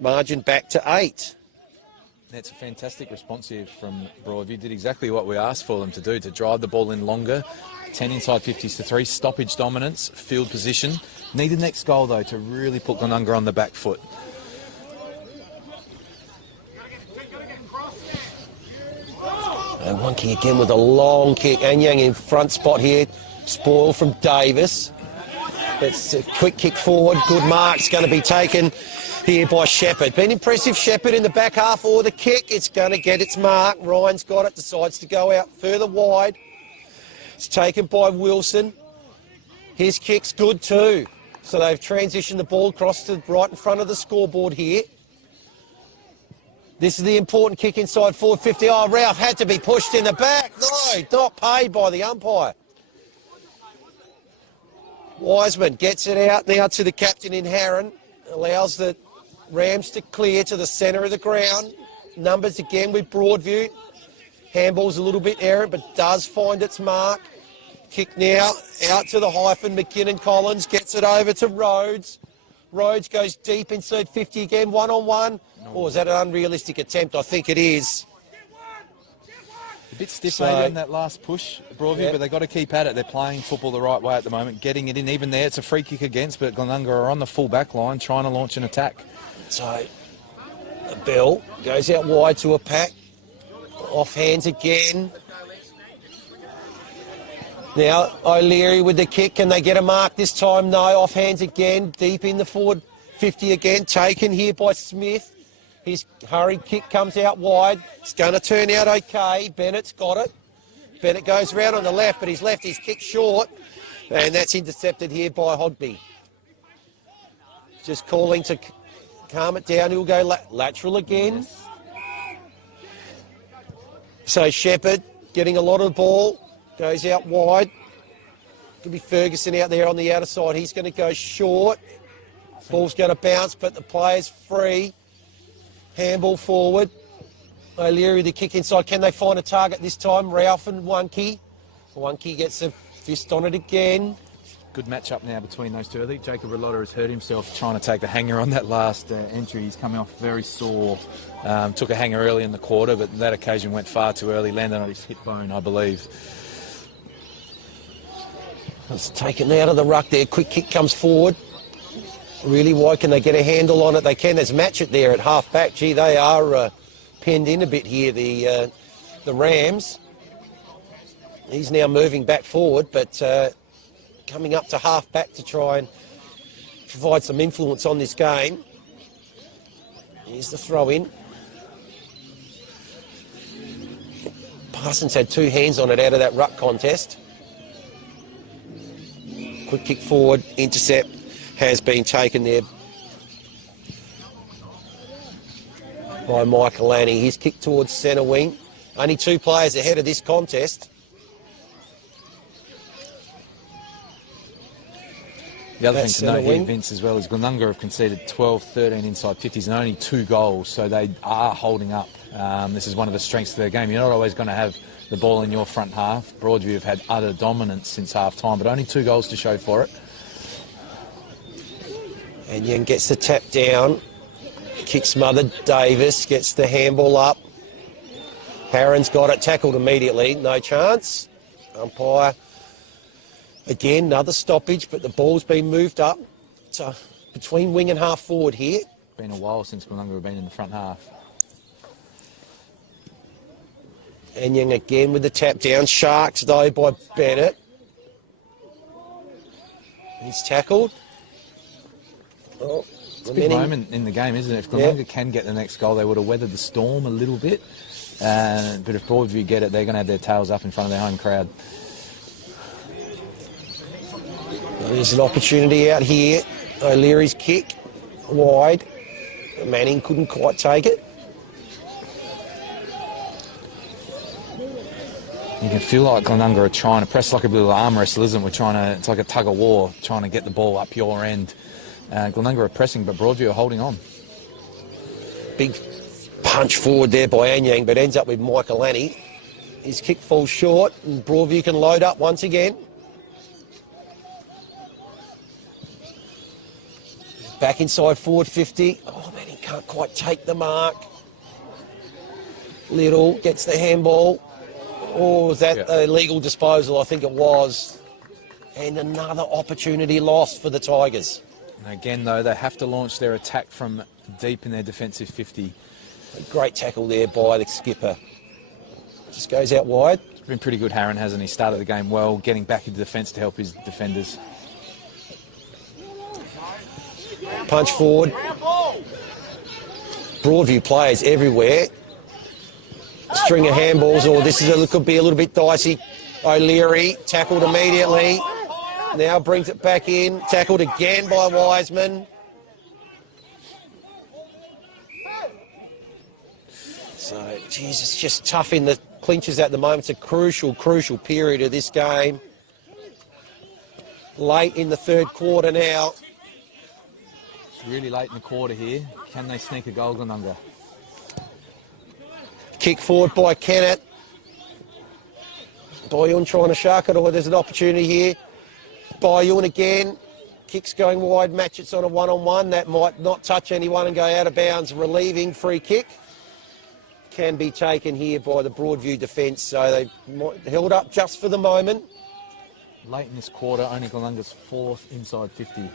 Margin back to 8. That's a fantastic response here from Broadview. Did exactly what we asked for them to do, to drive the ball in longer. 10 inside 50s to 3. Stoppage dominance, field position. Need the next goal, though, to really put Glenunga on the back foot. And Wonky again with a long kick. Anyang in front spot here. Spoil from Davis. It's a quick kick forward. Good mark's going to be taken here by Shepherd. Been impressive, Shepherd, in the back half or the kick. It's going to get its mark. Ryan's got it, decides to go out further wide. It's taken by Wilson. His kick's good too. So they've transitioned the ball across to right in front of the scoreboard here. This is the important kick inside forward 50. Oh, Ralph had to be pushed in the back. No, not paid by the umpire. Wiseman gets it out now to the captain in Harron. Allows the Rams to clear to the centre of the ground. Numbers again with Broadview. Handball's a little bit errant, but does find its mark. Kick now out to the hyphen. McKinnon Collins gets it over to Rhodes. Rhodes goes deep inside 50 again, one-on-one. Or is that an unrealistic attempt? I think it is. A bit stiff maybe on that last push, Broadview, but they've got to keep at it. They're playing football the right way at the moment, getting it in. Even there, it's a free kick against, but Glenunga are on the full back line trying to launch an attack. So, the Bell goes out wide to a pack. Off hands again. Now, O'Leary with the kick. Can they get a mark this time? No. Off hands again. Deep in the forward 50 again. Taken here by Smith. His hurried kick comes out wide. It's going to turn out okay. Bennett's got it. Bennett goes round on the left, but he's left his kick short. And that's intercepted here by Hogby. Just calling to calm it down. He'll go lateral again. So Shepherd getting a lot of the ball. Goes out wide. Could be Ferguson out there on the outer side. He's going to go short. Ball's going to bounce, but the player's free. Handball forward. O'Leary the kick inside. Can they find a target this time? Ralph and Wonky. Wonky gets a fist on it again. Good match-up now between those two. I think Jacob Relotta has hurt himself trying to take the hanger on that last entry. He's coming off very sore. Took a hanger early in the quarter, but that occasion went far too early. Landed on his hip bone, I believe. It's taken out of the ruck there. Quick kick comes forward. Really wide. Can they get a handle on it? They can. There's Matchett there at half back. Gee, they are penned in a bit here, the Rams. He's now moving back forward, but coming up to half back to try and provide some influence on this game. Here's the throw in. Parsons had two hands on it out of that ruck contest. Quick kick forward, intercept has been taken there by Michael Lanning. His kick towards centre wing. Only two players ahead of this contest. The other thing to note here, Vince, as well, is Glenunga have conceded 12, 13 inside 50s and only 2 goals, so they are holding up. This is one of the strengths of their game. You're not always going to have the ball in your front half. Broadview have had utter dominance since half-time, but only 2 goals to show for it. And Young gets the tap down. Kick smothered. Davis gets the handball up. Harron's got it. Tackled immediately. No chance. Umpire. Again, another stoppage, but the ball's been moved up. So between wing and half forward here. Been a while since Glenunga have been in the front half. And Young again with the tap down. Sharks, though, by Bennett. He's tackled. Oh, it's a big moment in the game, isn't it? If Glenunga can get the next goal, they would have weathered the storm a little bit. But if Broadview get it, they're going to have their tails up in front of their home crowd. There's an opportunity out here. O'Leary's kick, wide. Manning couldn't quite take it. You can feel like Glenunga are trying to press like a little arm wrestle, isn't it? It's like a tug of war, trying to get the ball up your end. Glenunga are pressing, but Broadview are holding on. Big punch forward there by Anyang, but ends up with Michael Annie. His kick falls short, and Broadview can load up once again. Back inside forward 50. Oh, man, he can't quite take the mark. Little gets the handball. Or was that a legal disposal? I think it was. And another opportunity lost for the Tigers. Again, though, they have to launch their attack from deep in their defensive 50. A great tackle there by the skipper. Just goes out wide. It's been pretty good, Harron, hasn't he? Started the game well, getting back into defence to help his defenders. Punch forward. Broadview players everywhere. String of handballs, or could be a little bit dicey. O'Leary tackled immediately. Now brings it back in. Tackled again by Wiseman. So, geez, it's just tough in the clinches at the moment. It's a crucial period of this game. Late in the third quarter now. It's really late in the quarter here. Can they sneak a goal, Glenunga? Kick forward by Kennett. Boyun trying to shark it, or there's an opportunity here. Boyun again. Kick's going wide. Matchett's on a one-on-one. That might not touch anyone and go out of bounds. Relieving free kick. Can be taken here by the Broadview defence, so they held up just for the moment. Late in this quarter, only Glenunga's 4th inside 50.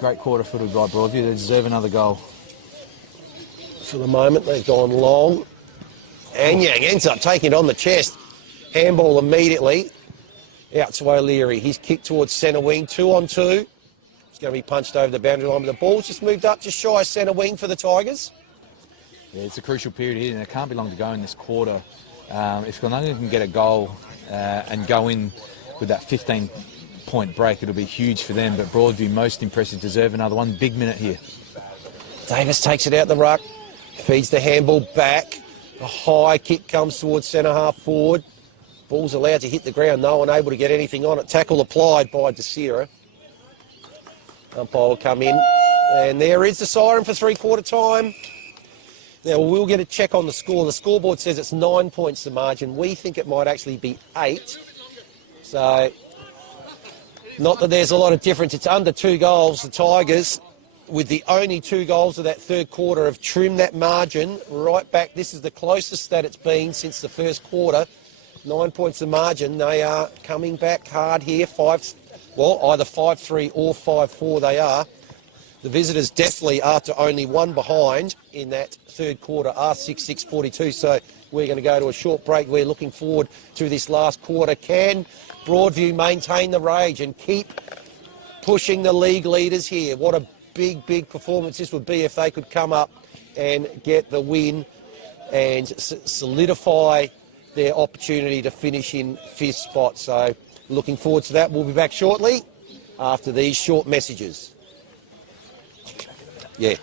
Great quarter footed by Broadview. They deserve another goal. For the moment, they've gone long. Anyang ends up taking it on the chest. Handball immediately. Out to O'Leary. He's kicked towards centre wing. 2-on-2. It's going to be punched over the boundary line, but the ball's just moved up just shy of centre wing for the Tigers. Yeah, it's a crucial period here, and there can't be long to go in this quarter. If Glenunga can get a goal and go in with that 15-point break, it'll be huge for them. But Broadview, most impressive, deserve another one. Big minute here. Davis takes it out the ruck. Feeds the handball back. A high kick comes towards centre half forward. Ball's allowed to hit the ground. No one able to get anything on it. Tackle applied by DeSera. Umpire will come in. And there is the siren for three-quarter time. Now, we'll get a check on the score. The scoreboard says it's 9 points the margin. We think it might actually be 8. So, not that there's a lot of difference. It's under 2 goals. The Tigers, with the only 2 goals of that third quarter, have trimmed that margin right back. This is the closest that it's been since the first quarter. 9 points the margin. They are coming back hard here. Either 5-3 or 5-4 they are. The visitors definitely, after only 1 behind in that third quarter, are 6-6-42. So we're going to go to a short break. We're looking forward to this last quarter. Can Broadview maintain the rage and keep pushing the league leaders here? What a big performance this would be if they could come up and get the win and solidify their opportunity to finish in 5th spot. So looking forward to that. We'll be back shortly after these short messages. Yeah.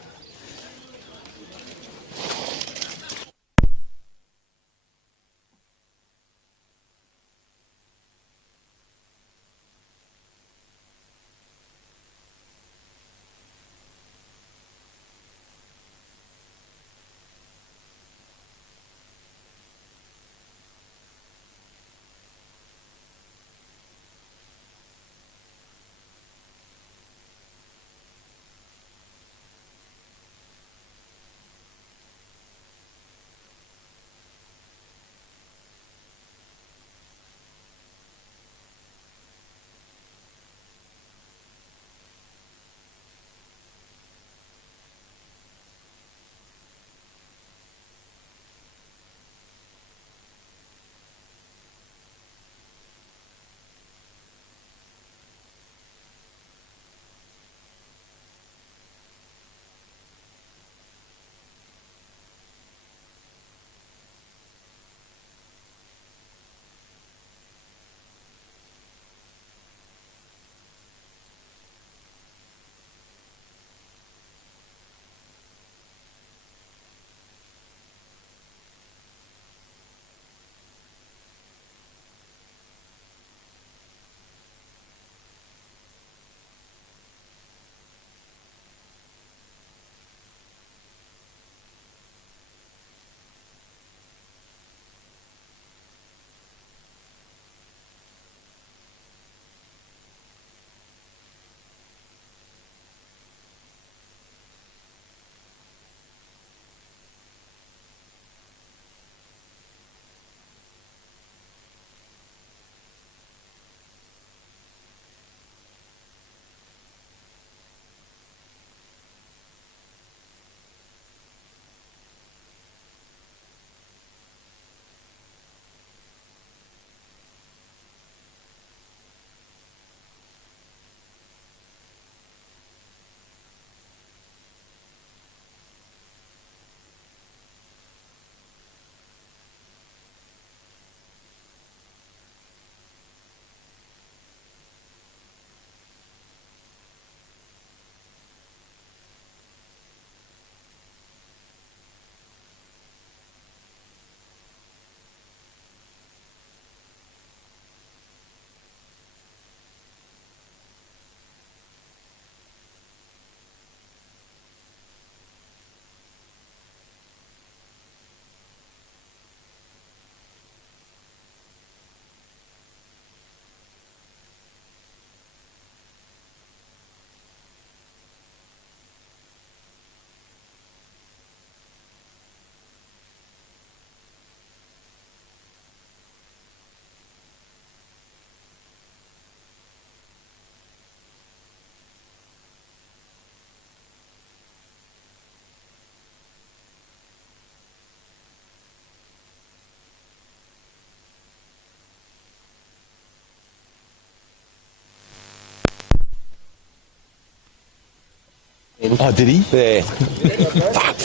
Oh, did he? Yeah. Fuck.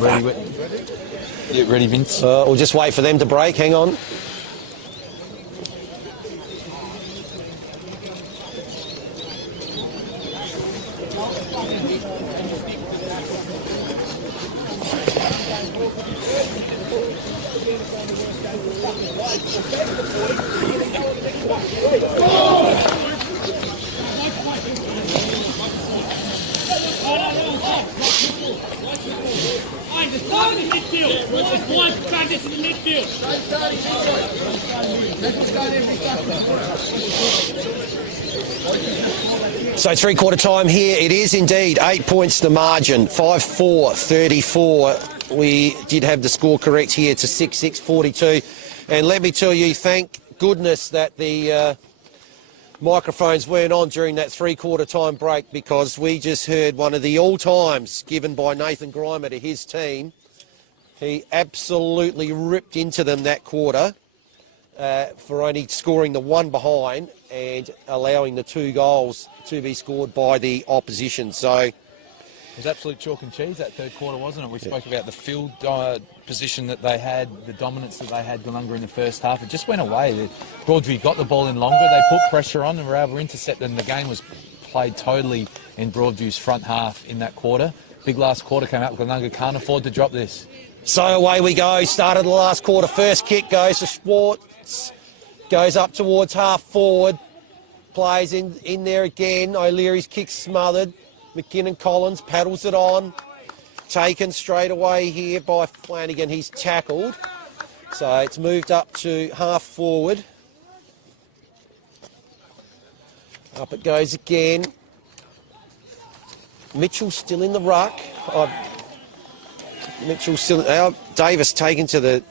Ready, yeah, ready, Vince? We'll just wait for them to break. Hang on. So three-quarter time here. It is indeed 8 points the margin. 5-4-34. We did have the score correct here to 6-6-42. And let me tell you, thank goodness that the microphones weren't on during that three-quarter time break, because we just heard one of the all-times given by Nathan Grimer to his team. He absolutely ripped into them that quarter for only scoring the one behind and allowing the 2 goals to be scored by the opposition. So it was absolute chalk and cheese that third quarter, wasn't it? We spoke about the field position that they had, the dominance that they had, Glenunga, in the first half. It just went away. Broadview got the ball in longer. They put pressure on and were able to intercept, and the game was played totally in Broadview's front half in that quarter. Big last quarter came out. Glenunga can't afford to drop this. So away we go. Started the last quarter. First kick goes to Schwartz. Goes up towards half forward. Plays in there again. O'Leary's kick smothered. McKinnon Collins paddles it on. Taken straight away here by Flanagan. He's tackled. So it's moved up to half forward. Up it goes again. Mitchell's still in the ruck. Mitchell's still... Davis taken to the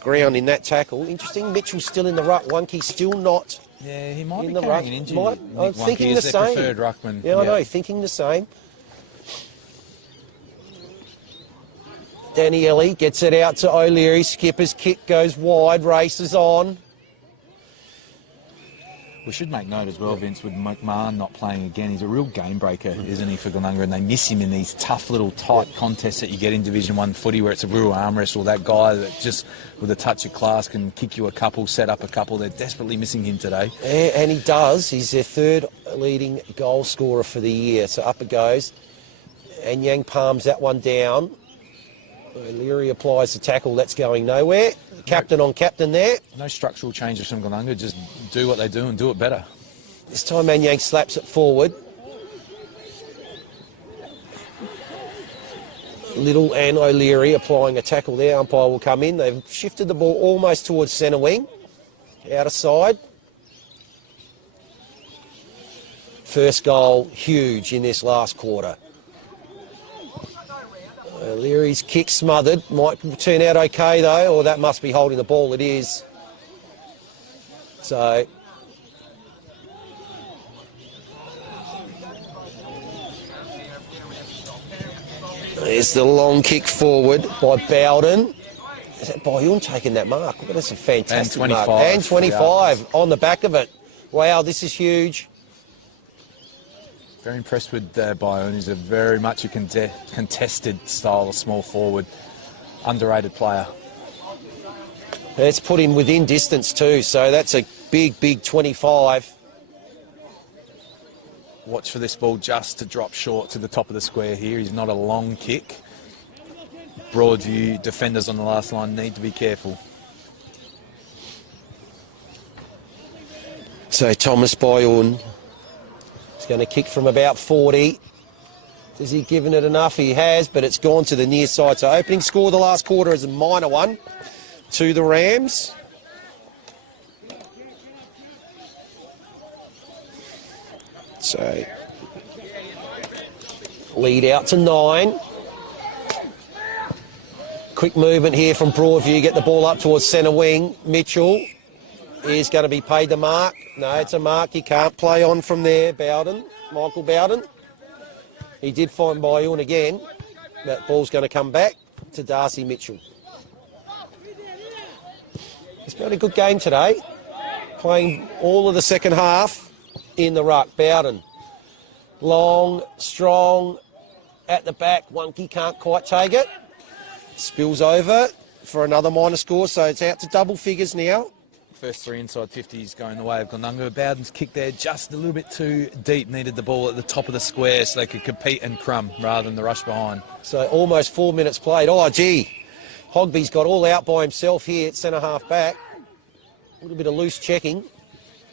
ground in that tackle. Interesting. Mitchell's still in the ruck. Wonky's still not... Yeah, he might in be the carrying ruck. an injury. I'm thinking the same. Preferred ruckman. Yeah, I know, thinking the same. Danny Ellie gets it out to O'Leary. Skipper's kick goes wide, races on. We should make note as well, Vince, with McMahon not playing again. He's a real game breaker, isn't he, for Glenunga? And they miss him in these tough little tight contests that you get in Division 1 footy, where it's a real arm wrestle. That guy that just, with a touch of class, can kick you a couple, set up a couple. They're desperately missing him today. Yeah, and he does. He's their third leading goal scorer for the year. So up it goes. And Yang palms that one down. O'Leary applies the tackle. That's going nowhere. Captain on captain there. No structural changes from Glenunga. Just do what they do and do it better. This time Yang slaps it forward. Little and O'Leary applying a tackle there. Umpire will come in. They've shifted the ball almost towards centre wing. Out of side. First goal, huge in this last quarter. O'Leary's kick smothered. Might turn out okay though, or that must be holding the ball. It is. So there's the long kick forward by Bowden. Is that Boyun taking that mark? Look, that's a fantastic and 25, mark. And 25 on the back of it. Wow, this is huge. Very impressed with Bayonne. He's a very much a contested style of small forward. Underrated player. It's put him within distance too, so that's a big, big 25. Watch for this ball just to drop short to the top of the square here. He's not a long kick. Broadview defenders on the last line need to be careful. So Thomas Boyun is going to kick from about 40. Has he given it enough? He has, but it's gone to the near side. So opening score the last quarter is a minor one to the Rams. So lead out to 9. Quick movement here from Broadview. Get the ball up towards centre wing. Mitchell is going to be paid the mark. No, it's a mark. He can't play on from there. Bowden, Michael Bowden. He did find Bayun again. That ball's going to come back to Darcy Mitchell. It's been a good game today. Playing all of the second half in the ruck. Bowden Long, strong, at the back. Wonky can't quite take it. Spills over for another minor score, so it's out to double figures now. First 3 inside 50s going the way of Glenunga. Bowden's kick there just a little bit too deep. Needed the ball at the top of the square so they could compete and crumb rather than the rush behind. So almost 4 minutes played. Oh, gee. Hogby's got all out by himself here at centre-half back. A little bit of loose checking.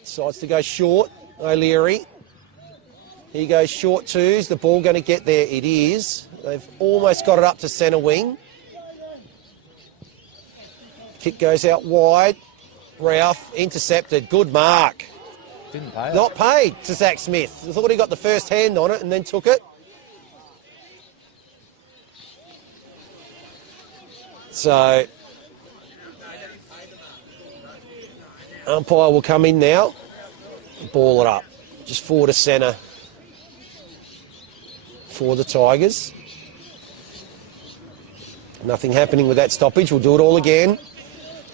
Decides to go short. O'Leary. He goes short too. Is the ball going to get there? It is. They've almost got it up to centre wing. Kick goes out wide. Ralph intercepted. Good mark. Didn't pay it. Not paid to Zach Smith. I thought he got the first hand on it and then took it. So, umpire will come in now. Ball it up. Just forward to centre for the Tigers. Nothing happening with that stoppage. We'll do it all again.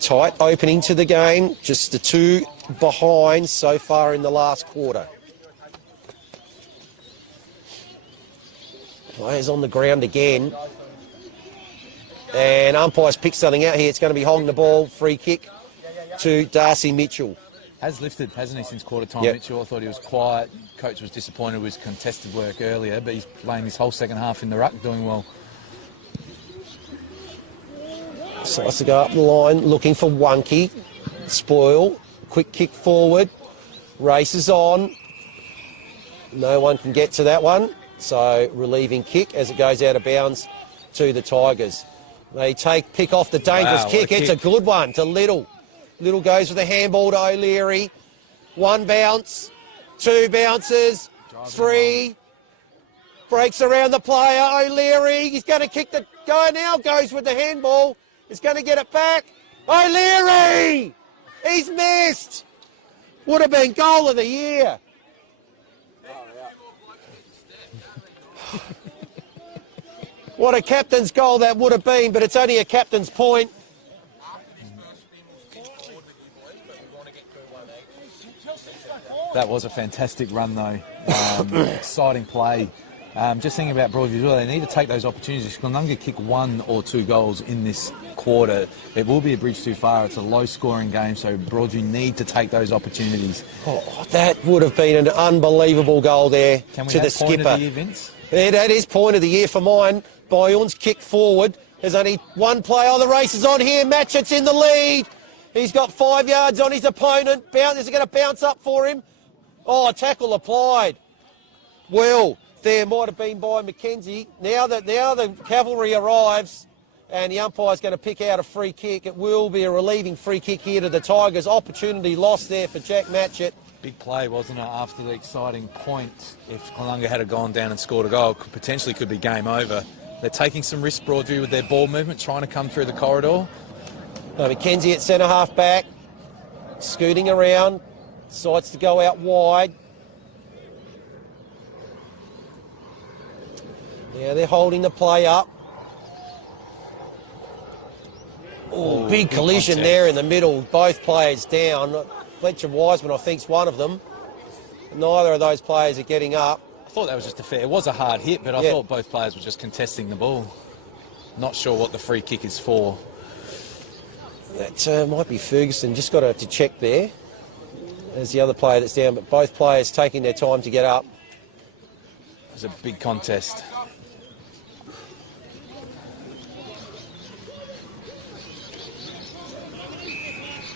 Tight opening to the game. Just the 2 behind so far in the last quarter. Players on the ground again. And umpires pick something out here. It's going to be holding the ball. Free kick to Darcy Mitchell. Has lifted, hasn't he, since quarter time, Yep. Mitchell? I thought he was quiet. Coach was disappointed with his contested work earlier, but he's playing his whole second half in the ruck, doing well. Decides to go up the line, looking for Wonky. Spoil. Quick kick forward. Races on. No one can get to that one. So relieving kick as it goes out of bounds to the Tigers. They pick off the dangerous Wow, kick. what a It's a kick. good one to Little. Little goes with a handball to O'Leary. 1 bounce. 2 bounces. 3. Breaks around the player. O'Leary. He's going to kick the guy now. Goes with the handball. He's going to get it back. O'Leary! He's missed. Would have been goal of the year. What a captain's goal that would have been, but it's only a captain's point. That was a fantastic run, though. Exciting play. Just thinking about Broadview as well, they need to take those opportunities. If Glenunga kick 1 or 2 goals in this quarter, it will be a bridge too far. It's a low-scoring game, so Broadview need to take those opportunities. Oh, that would have been an unbelievable goal there Can we to the have point skipper. of the year, Vince? Yeah, that is point of the year for mine. Bayon's kick forward. There's only one play. Oh, the race is on here. Matchett's in the lead. He's got 5 yards on his opponent. Is it going to bounce up for him? Oh, tackle applied. Well, there might have been by Mackenzie. Now the cavalry arrives and the umpire's going to pick out a free kick. It will be a relieving free kick here to the Tigers. Opportunity lost there for Jack Matchett. Big play, wasn't it, after the exciting point? If Glenunga had gone down and scored a goal, potentially could be game over. They're taking some risk, Broadview, with their ball movement, trying to come through the corridor. Mackenzie at centre-half back, scooting around, decides to go out wide. Yeah, they're holding the play up. Oh, big collision contact there in the middle. Both players down. Fletcher Wiseman, I think, is one of them. Neither of those players are getting up. I thought that was just a fair... It was a hard hit, but I thought both players were just contesting the ball. Not sure what the free kick is for. That might be Ferguson. Just got to check there. There's the other player that's down, but both players taking their time to get up. It was a big contest.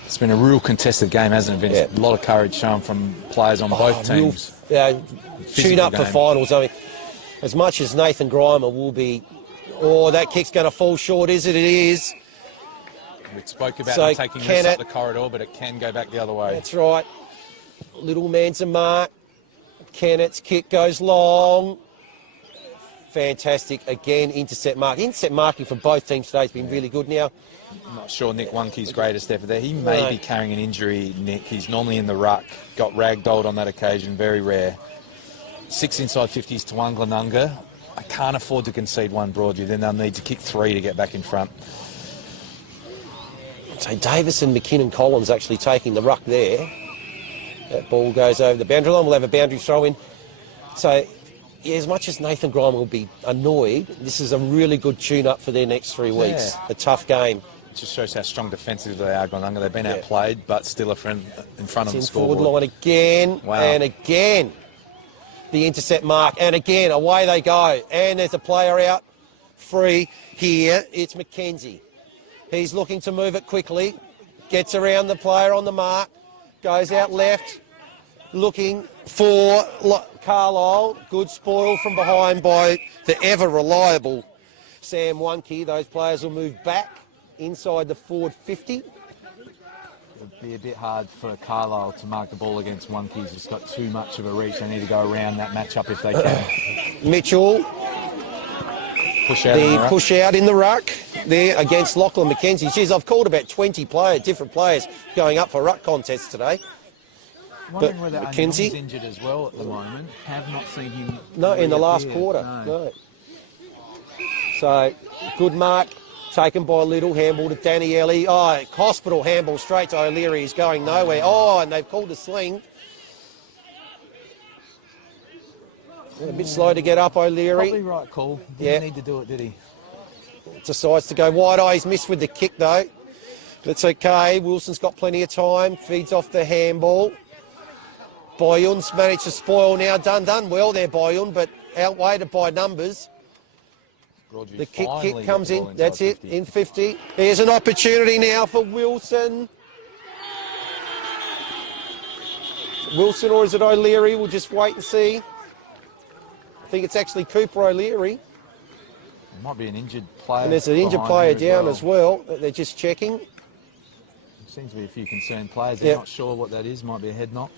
It's been a real contested game, hasn't it, Vince? Yeah. A lot of courage shown from players on both teams. Tune up for game. finals. I mean, as much as Nathan Grimer will be... Oh, that kick's going to fall short, is it? It is. We spoke about So them taking this up the corridor, but it can go back the other way. That's right. Little man's a mark. Kennett's kick goes long. Fantastic. Again, intercept mark. Intercept marking from both teams today has been really good now. I'm not sure Nick Wonky's greatest effort there. He may be carrying an injury, Nick. He's normally in the ruck. Got ragdolled on that occasion. Very rare. 6 inside 50s to 1 Glenunga. I can't afford to concede 1 Broadview. Then they'll need to kick 3 to get back in front. So Davison, McKinnon, Collins actually taking the ruck there. That ball goes over the boundary line. We'll have a boundary throw in. So Yeah, as much as Nathan Grime will be annoyed, this is a really good tune-up for their next 3 weeks. Yeah. A tough game. It just shows how strong defensively they are, Glenunga. They've been outplayed, but still in front of the Forward scoreboard. line again, and again. The intercept mark, and again, away they go. And there's a player out free here. It's McKenzie. He's looking to move it quickly. Gets around the player on the mark. Goes out left. Looking for Carlisle. Good spoil from behind by the ever-reliable Sam Wonke. Those players will move back inside the forward 50. It'd be a bit hard for Carlisle to mark the ball against Wonke's. It's got too much of a reach. They need to go around that matchup if they can. Mitchell. Push out in the ruck there against Lachlan McKenzie. Jeez, I've called about 20 different players going up for ruck contests today. Wondering whether McKenzie is injured as well at the moment. Have not seen him. No, in the last quarter. No. So, good mark taken by Little. Handball to Daniele. Oh, hospital handball straight to O'Leary. He's going nowhere. Oh, and they've called a sling. A bit slow to get up, O'Leary. Probably right call. Didn't need to do it, did he? Decides to go wide. Oh, he's missed with the kick, though. But it's okay. Wilson's got plenty of time. Feeds off the handball. Boyun's managed to spoil now. Done well there, Boyun, but outweighed by numbers. Broadview the kick comes in. That's it, 50. In 50. Here's an opportunity now for Wilson. Wilson, or is it O'Leary? We'll just wait and see. I think it's actually Cooper O'Leary. It might be an injured player. And there's an injured player down as well. They're just checking. There seems to be a few concerned players. They're not sure what that is. Might be a head knock.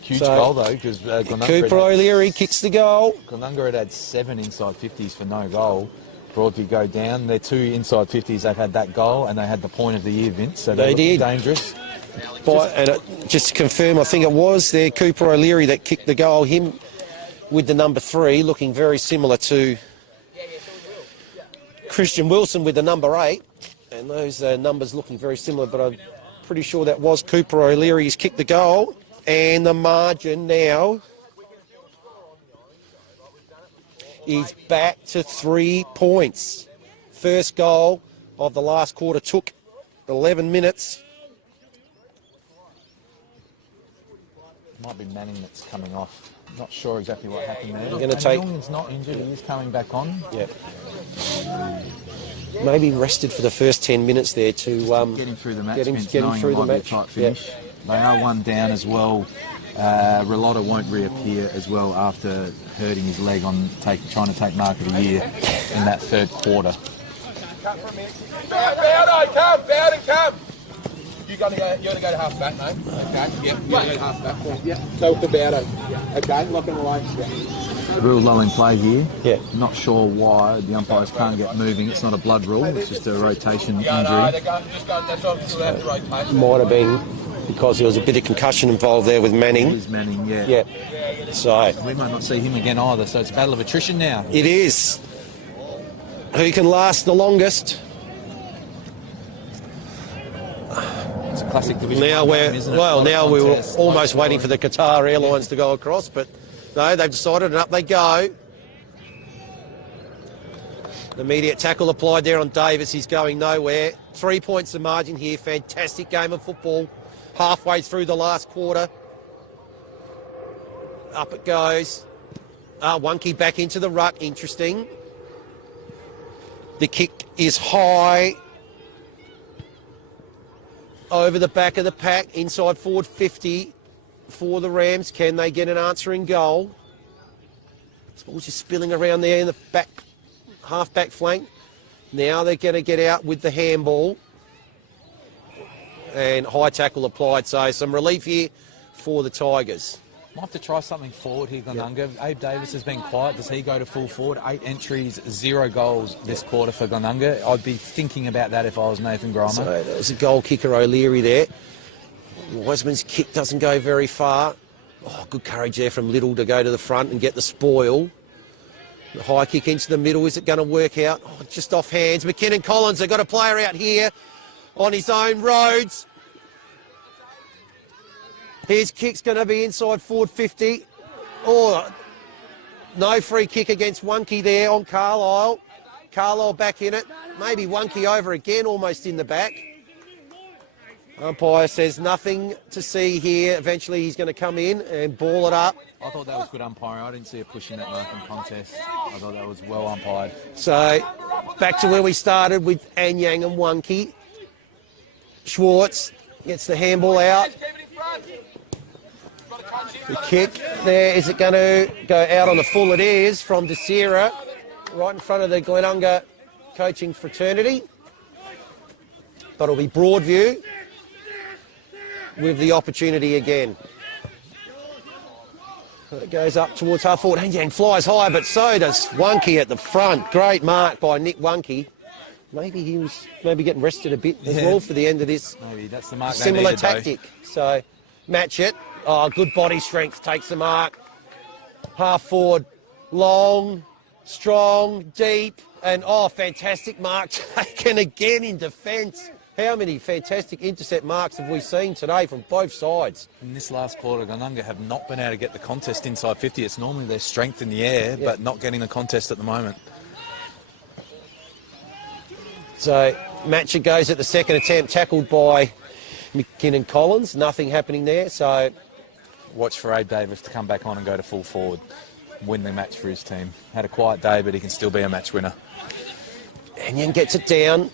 Huge goal though, because Cooper O'Leary kicks the goal. Glenunga had 7 inside 50s for no goal. Broadview go down. Their 2 inside 50s, they've had that goal, and they had the point of the year, Vince. So they did. Dangerous. Just to confirm, I think it was there Cooper O'Leary that kicked the goal. Him with the number 3, looking very similar to Christian Wilson with the number 8, and those numbers looking very similar. But I'm pretty sure that was Cooper O'Leary. He's kicked the goal. And the margin now is back to 3 points. First goal of the last quarter took 11 minutes. Might be Manning that's coming off. Not sure exactly what happened there. Going to take. Norman's not injured. He is coming back on. Yeah. Maybe rested for the first 10 minutes there to getting through the match. Getting through the match. Tight finish. They are 1 down as well. Relotto won't reappear as well after hurting his leg on trying to take mark of the year in that 3rd quarter. Bowden, come! You're gonna go to half back, mate. Okay. Yep. You're gonna go to half back. Yeah. So for Bowden. Okay. Lock him away. Yeah. Real low in play here. Yeah. Not sure why the umpires can't get moving. It's not a blood rule. It's just a rotation injury. No, they're going, that's what I'm allowed to rotate. Might have been because there was a bit of concussion involved there with Manning. It was Manning, yeah. Yeah. So we might not see him again either. So it's a battle of attrition now. It is. Who can last the longest? It's a classic division. Now game, isn't it? now we were almost waiting for the Qatar Airlines to go across, but no, they've decided, and up they go. Immediate tackle applied there on Davis. He's going nowhere. 3 points the margin here. Fantastic game of football. Halfway through the last quarter. Up it goes. Wonke back into the ruck. Interesting. The kick is high. Over the back of the pack. Inside forward 50 for the Rams. Can they get an answering goal? This ball's just spilling around there in the back, half-back flank. Now they're going to get out with the handball. And high tackle applied. So some relief here for the Tigers. Might have to try something forward here, Glenunga. Yep. Abe Davis has been quiet. Does he go to full forward? 8 entries, 0 goals this quarter for Glenunga. I'd be thinking about that if I was Nathan Grime. So that was a goal kicker, O'Leary there. Wiseman's kick doesn't go very far. Oh, good courage there from Little to go to the front and get the spoil. The high kick into the middle. Is it going to work out? Oh, just off hands. McKinnon Collins, they've got a player out here on his own roads. His kick's going to be inside forward 50. Oh, no free kick against Wonky there on Carlisle. Carlisle back in it. Maybe Wonky over again, almost in the back. Umpire says nothing to see here. Eventually he's going to come in and ball it up. I thought that was good umpiring. I didn't see it pushing that marking contest. I thought that was well umpired. So back to where we started with Anyang and Wonky. Schwartz gets the handball out. The kick there, is it going to go out on the full? It is, from Desira, right in front of the Glenunga coaching fraternity. But it'll be Broadview with the opportunity again. It goes up towards half forward. Anyang flies high, but so does Wonky at the front. Great mark by Nick Wonky. Maybe he was getting rested a bit as well for the end of this. Maybe that's the mark. Similar tactic. So match it. Oh, good body strength, takes the mark. Half forward, long, strong, deep, and oh, fantastic mark taken again in defence. How many fantastic intercept marks have we seen today from both sides? In this last quarter, Glenunga have not been able to get the contest inside 50. It's normally their strength in the air, but not getting the contest at the moment. So Matcher goes at the second attempt, tackled by McKinnon Collins. Nothing happening there, so... Watch for Abe Davis to come back on and go to full forward. Win the match for his team. Had a quiet day, but he can still be a match winner. Anyang gets it down.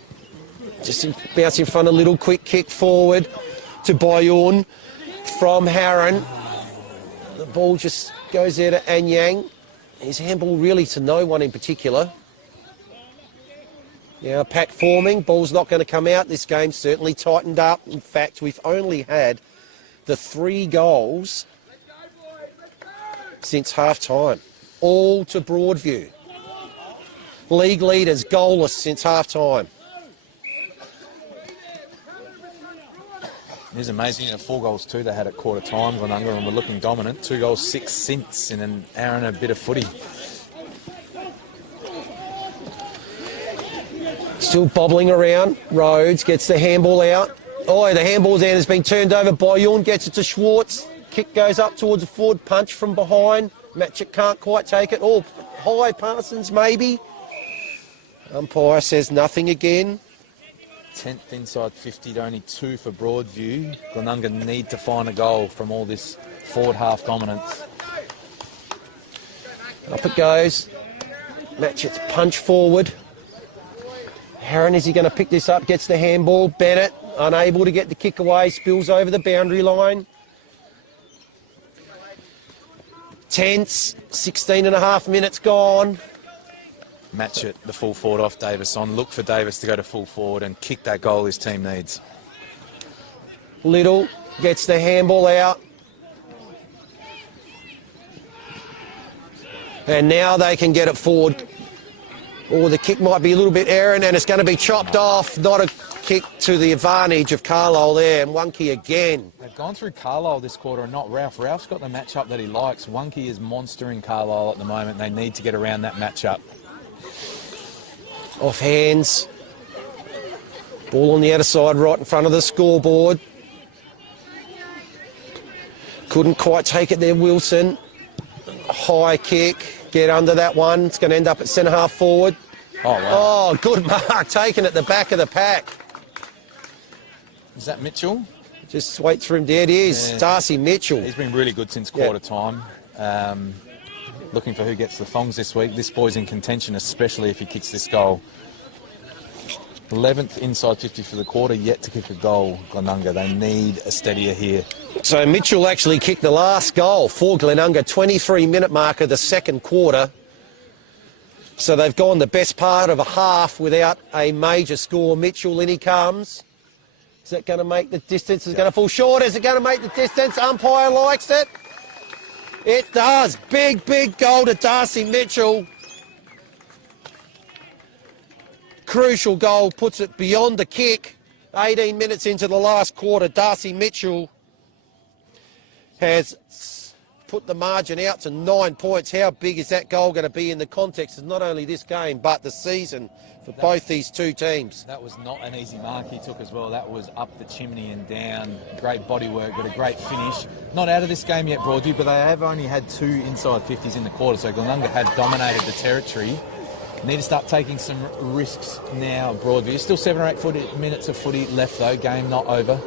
Just bounce in front, a little quick kick forward to Boyun from Harron. The ball just goes there to Anyang. His handball really to no one in particular. Now pack forming, ball's not going to come out. This game's certainly tightened up. In fact, we've only had the 3 goals since half-time. All to Broadview. League leaders goalless since half-time. It is amazing. 4 goals too they had at quarter time, Glenunga, and we're looking dominant. 2 goals, 6 since in an hour and a bit of footy. Still bobbling around. Rhodes gets the handball out. Oh, the handball's out, has been turned over. Boyun gets it to Schwartz. Kick goes up towards the forward, punch from behind. Matchett can't quite take it. Oh, high Parsons maybe. Umpire says nothing again. 10th inside 50 to only 2 for Broadview. Glenunga need to find a goal from all this forward half dominance. Up it goes. Matchett's punch forward. Harron, is he going to pick this up? Gets the handball. Bennett, unable to get the kick away, spills over the boundary line. Tense, 16 and a half minutes gone. Matchett, the full forward off Davis on. Look for Davis to go to full forward and kick that goal his team needs. Little gets the handball out. And now they can get it forward. Or the kick might be a little bit errant and it's going to be chopped off. Not a kick to the advantage of Carlisle there. And Wonky again. They've gone through Carlisle this quarter and not Ralph. Ralph's got the matchup that he likes. Wonky is monstering Carlisle at the moment. They need to get around that matchup. Off hands. Ball on the outer side right in front of the scoreboard. Couldn't quite take it there, Wilson. High kick. Get under that one. It's going to end up at centre half forward. Oh, wow. Oh, good mark. Taken at the back of the pack. Is that Mitchell? Just wait for him. There it is. Yeah. Darcy Mitchell. He's been really good since quarter time. Looking for who gets the thongs this week. This boy's in contention, especially if he kicks this goal. 11th inside 50 for the quarter, yet to kick a goal, Glenunga. They need a steadier here. So Mitchell actually kicked the last goal for Glenunga, 23-minute mark of the second quarter. So they've gone the best part of a half without a major score. Mitchell, in he comes. Is that going to make the distance? Is it going to fall short? Is it going to make the distance? Umpire likes it. It does. Big, big goal to Darcy Mitchell. Crucial goal, puts it beyond the kick. 18 minutes into the last quarter, Darcy Mitchell has put the margin out to 9 points. How big is that goal going to be in the context of not only this game but the season for both these two teams? That was not an easy mark he took as well. That was up the chimney and down. Great body work, but a great finish. Not out of this game yet, Broadview, but they have only had 2 inside 50s in the quarter, so Glenunga had dominated the territory. Need to start taking some risks now, Broadview. Still 7 or 8 minutes of footy left, though. Game not over.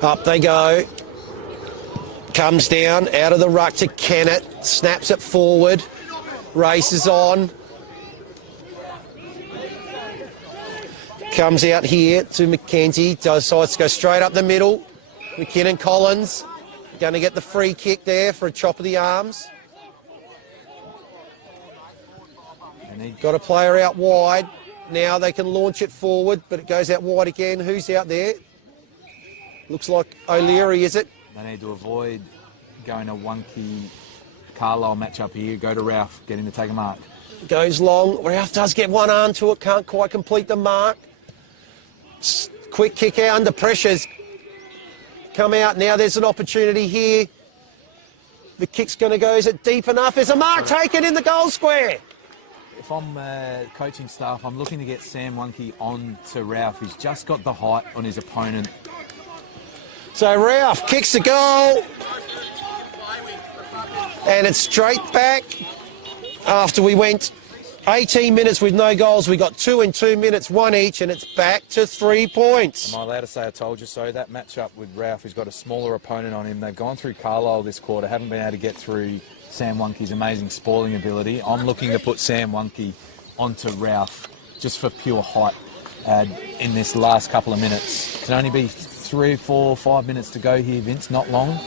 Up they go. Comes down, out of the ruck to Kennett. Snaps it forward. Races on. Comes out here to McKenzie. Decides to go straight up the middle. McKinnon Collins going to get the free kick there for a chop of the arms. Got a player out wide. Now they can launch it forward, but it goes out wide again. Who's out there? Looks like O'Leary, is it? They need to avoid going a wonky Carlisle matchup here. Go to Ralph, get him to take a mark. Goes long. Ralph does get one arm to it, can't quite complete the mark. Quick kick out under pressures. Come out now, there's an opportunity here. The kick's going to go, is it deep enough? There's a mark taken in the goal square. If I'm coaching staff, I'm looking to get Sam Wonke on to Ralph. He's just got the height on his opponent. So Ralph kicks the goal. And it's straight back. After we went 18 minutes with no goals, we got 2 in 2 minutes, 1 each, and it's back to 3 points. Am I allowed to say I told you so? That matchup with Ralph, he's got a smaller opponent on him. They've gone through Carlisle this quarter, haven't been able to get through Sam Wonke's amazing spoiling ability. I'm looking to put Sam Wonke onto Ralph just for pure height in this last couple of minutes. It can only be 3, 4, 5 minutes to go here, Vince, not long.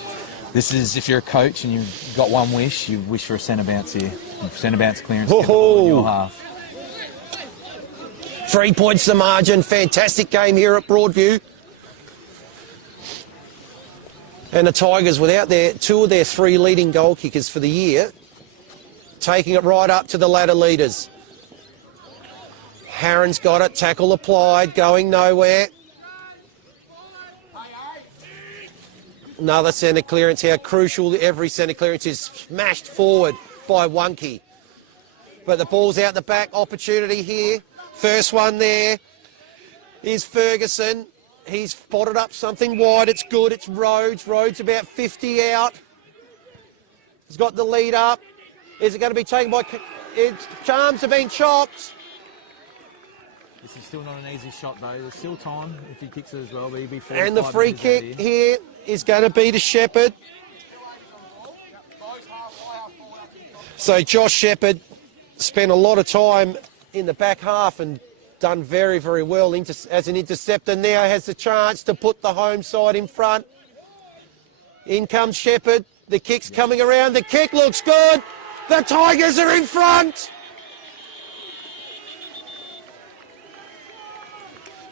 This is, if you're a coach and you've got one wish, you wish for a centre bounce here. Centre bounce clearance, get the ball in your half. 3 points the margin. Fantastic game here at Broadview. And the Tigers, without 2 of their 3 leading goal kickers for the year, taking it right up to the ladder leaders. Harron's got it, tackle applied, going nowhere. Another centre clearance. How crucial every centre clearance is. Smashed forward by Wonke. But the ball's out the back. Opportunity here. First one there is Ferguson. He's spotted up something wide. It's good. It's Rhodes. Rhodes about 50 out. He's got the lead up. Is it going to be taken by... Charms have been chopped. This is still not an easy shot, though. There's still time if he kicks it as well. But he'll be And the free kick here is going to be to Shepherd. So Josh Shepherd spent a lot of time in the back half and done very, very well as an interceptor. Now has the chance to put the home side in front. In comes Shepherd. The kick's coming around. The kick looks good. The Tigers are in front.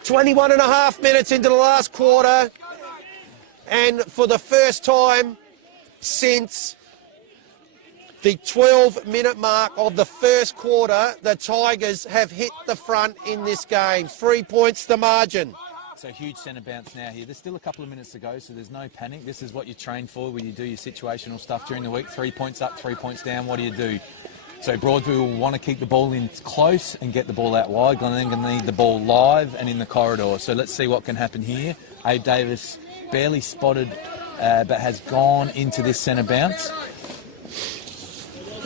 21 and a half minutes into the last quarter. And for the first time since the 12-minute mark of the first quarter, the Tigers have hit the front in this game. 3 points the margin. So huge centre bounce now here. There's still a couple of minutes to go, so there's no panic. This is what you train for when you do your situational stuff during the week. 3 points up, 3 points down. What do you do? So Broadview will want to keep the ball in close and get the ball out wide. Glenunga need the ball live and in the corridor. So let's see what can happen here. Abe Davis barely spotted, but has gone into this centre bounce.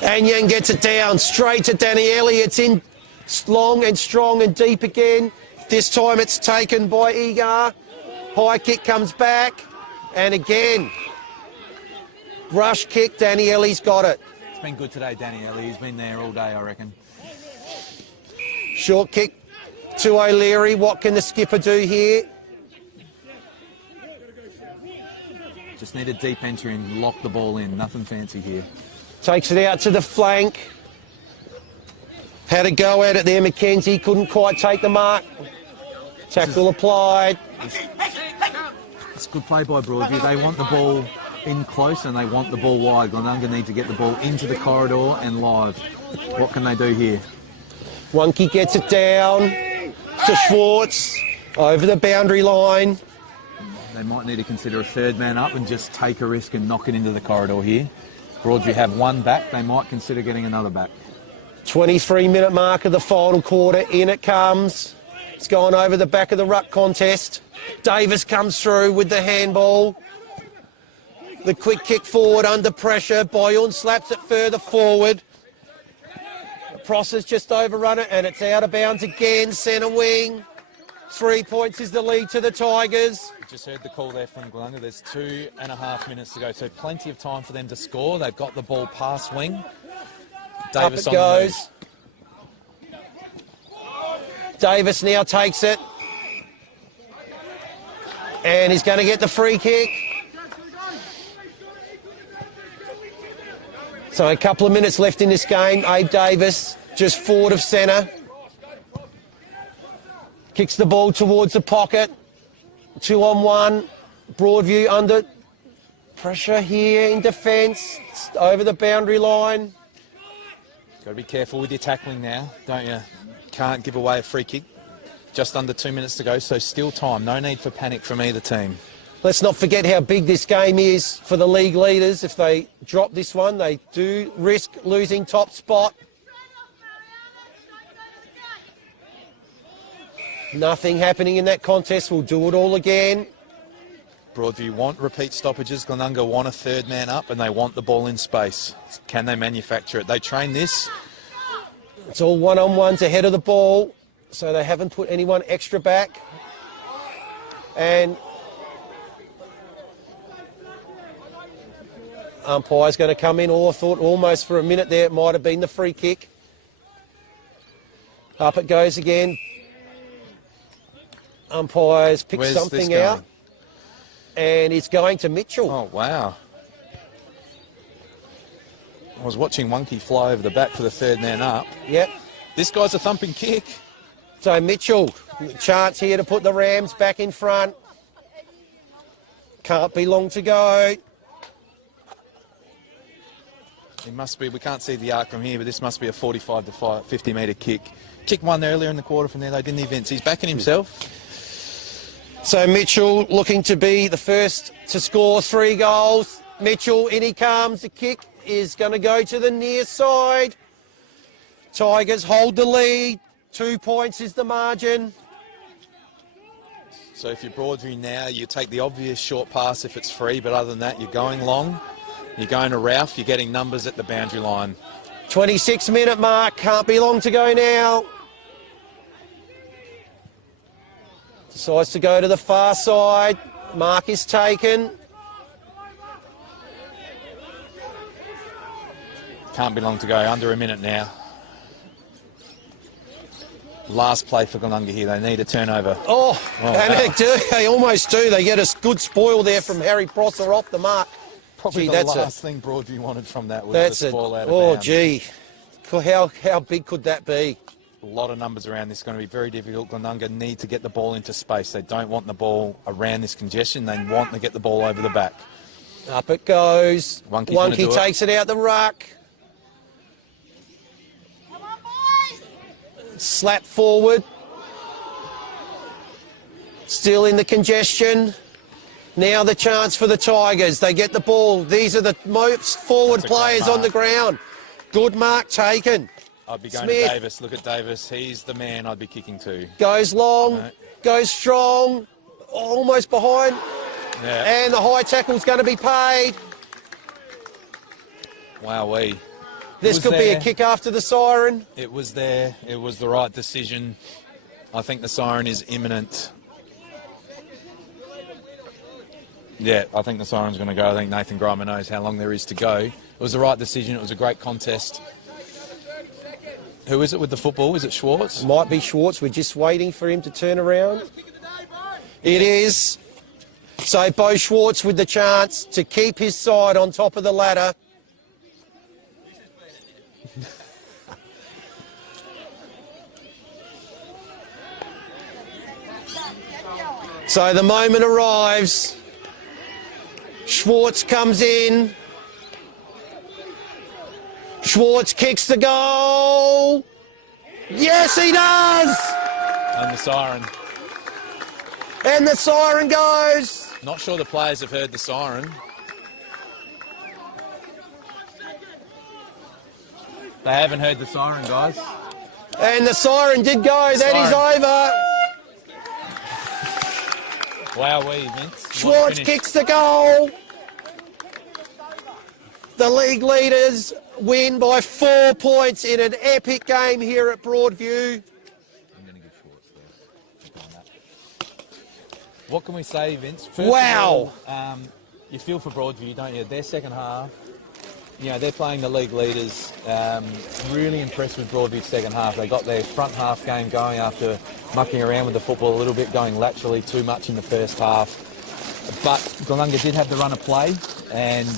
And Yang gets it down straight to Danny Elliott's in long and strong and deep again. This time it's taken by Egar. High kick comes back. And again, rush kick. Danny Elliott's got it. It's been good today, Danny Ellie. He's been there all day, I reckon. Short kick to O'Leary. What can the skipper do here? Just need a deep entry and lock the ball in. Nothing fancy here. Takes it out to the flank. Had a go at it there, McKenzie. Couldn't quite take the mark. Tackle applied. It's good play by Broadview. They want the ball in close and they want the ball wide. Glenunga need to get the ball into the corridor and live. What can they do here? Wonke gets it down to Schwartz. Over the boundary line. They might need to consider a third man up and just take a risk and knock it into the corridor here. Broadview have one back. They might consider getting another back. 23-minute mark of the final quarter. In it comes. It's gone over the back of the ruck contest. Davis comes through with the handball. The quick kick forward under pressure. Boyun slaps it further forward. Prosser's just overrun it and it's out of bounds again. Centre wing. 3 points is the lead to the Tigers. Just heard the call there from Glenunga. There's 2.5 minutes to go, so plenty of time for them to score. They've got the ball past wing. Davis Up it goes. Davis now takes it. And he's going to get the free kick. So a couple of minutes left in this game. Abe Davis just forward of centre. Kicks the ball towards the pocket. 2-on-1. Broadview under pressure here in defence. Over the boundary line. Got to be careful with your tackling now, don't you? Can't give away a free kick. Just under 2 minutes to go, so still time. No need for panic from either team. Let's not forget how big this game is for the league leaders. If they drop this one, they do risk losing top spot. Nothing happening in that contest. We'll do it all again. Broadview want repeat stoppages. Glenunga want a third man up and they want the ball in space. Can they manufacture it? They train this. It's all one-on-ones ahead of the ball, so they haven't put anyone extra back. And umpire's going to come in. I thought almost for a minute there it might have been the free kick. Up it goes again. Umpire's picked something out. And it's going to Mitchell. Oh, wow. I was watching Wonky fly over the back for the third man up. Yep. This guy's a thumping kick. So Mitchell, chance here to put the Rams back in front. Can't be long to go. It must be, we can't see the arc from here, but this must be a 45 to 50 metre kick. Kicked one earlier in the quarter from there, though, didn't he, Vince? He's backing himself. So Mitchell looking to be the first to score 3 goals. Mitchell, in he comes. The kick is going to go to the near side. Tigers hold the lead. 2 points is the margin. So if you're Broadview now, you take the obvious short pass if it's free, but other than that, you're going long. You're going to Ralph. You're getting numbers at the boundary line. 26-minute mark. Can't be long to go now. Decides to go to the far side. Mark is taken. Can't be long to go. Under a minute now. Last play for Glenunga here. They need a turnover. Oh, and wow. they almost do. They get a good spoil there from Harry Prosser off the mark. Probably the last thing Broadview wanted from that was the spoil out of bounds. bounds. Gee. How big could that be? A lot of numbers around this. Going to be very difficult. Glenunga need to get the ball into space. They don't want the ball around this congestion. They want to get the ball over the back. Up it goes. Wonky takes it out the ruck. Slap forward. Still in the congestion. Now the chance for the Tigers. They get the ball. These are the most forward players on the ground. Good mark taken. I'd be going to Davis. Look at Davis. He's the man I'd be kicking to. Goes long, goes strong, almost behind. Yeah. And the high tackle's going to be paid. Wowee. This could be a kick after the siren. It was there. It was the right decision. I think the siren is imminent. Yeah, I think the siren's going to go. I think Nathan Grimer knows how long there is to go. It was the right decision. It was a great contest. Who is it with the football? Is it Schwartz? Might be Schwartz. We're just waiting for him to turn around. It is. So Bo Schwartz with the chance to keep his side on top of the ladder. So the moment arrives. Schwartz comes in. Schwartz kicks the goal. Yes, he does. And the siren. And the siren goes. Not sure the players have heard the siren. They haven't heard the siren, guys. And the siren did go. That is over. Wowee, Vince. Schwartz kicks the goal. The league leaders win by 4 points in an epic game here at Broadview. I'm going to give Schwartz there. What can we say, Vince? First Wow. of all, you feel for Broadview, don't you? Their second half, you know, they're playing the league leaders. Really impressed with Broadview's second half. They got their front half game going after mucking around with the football a little bit, going laterally too much in the first half. But Glenunga did have the run of play and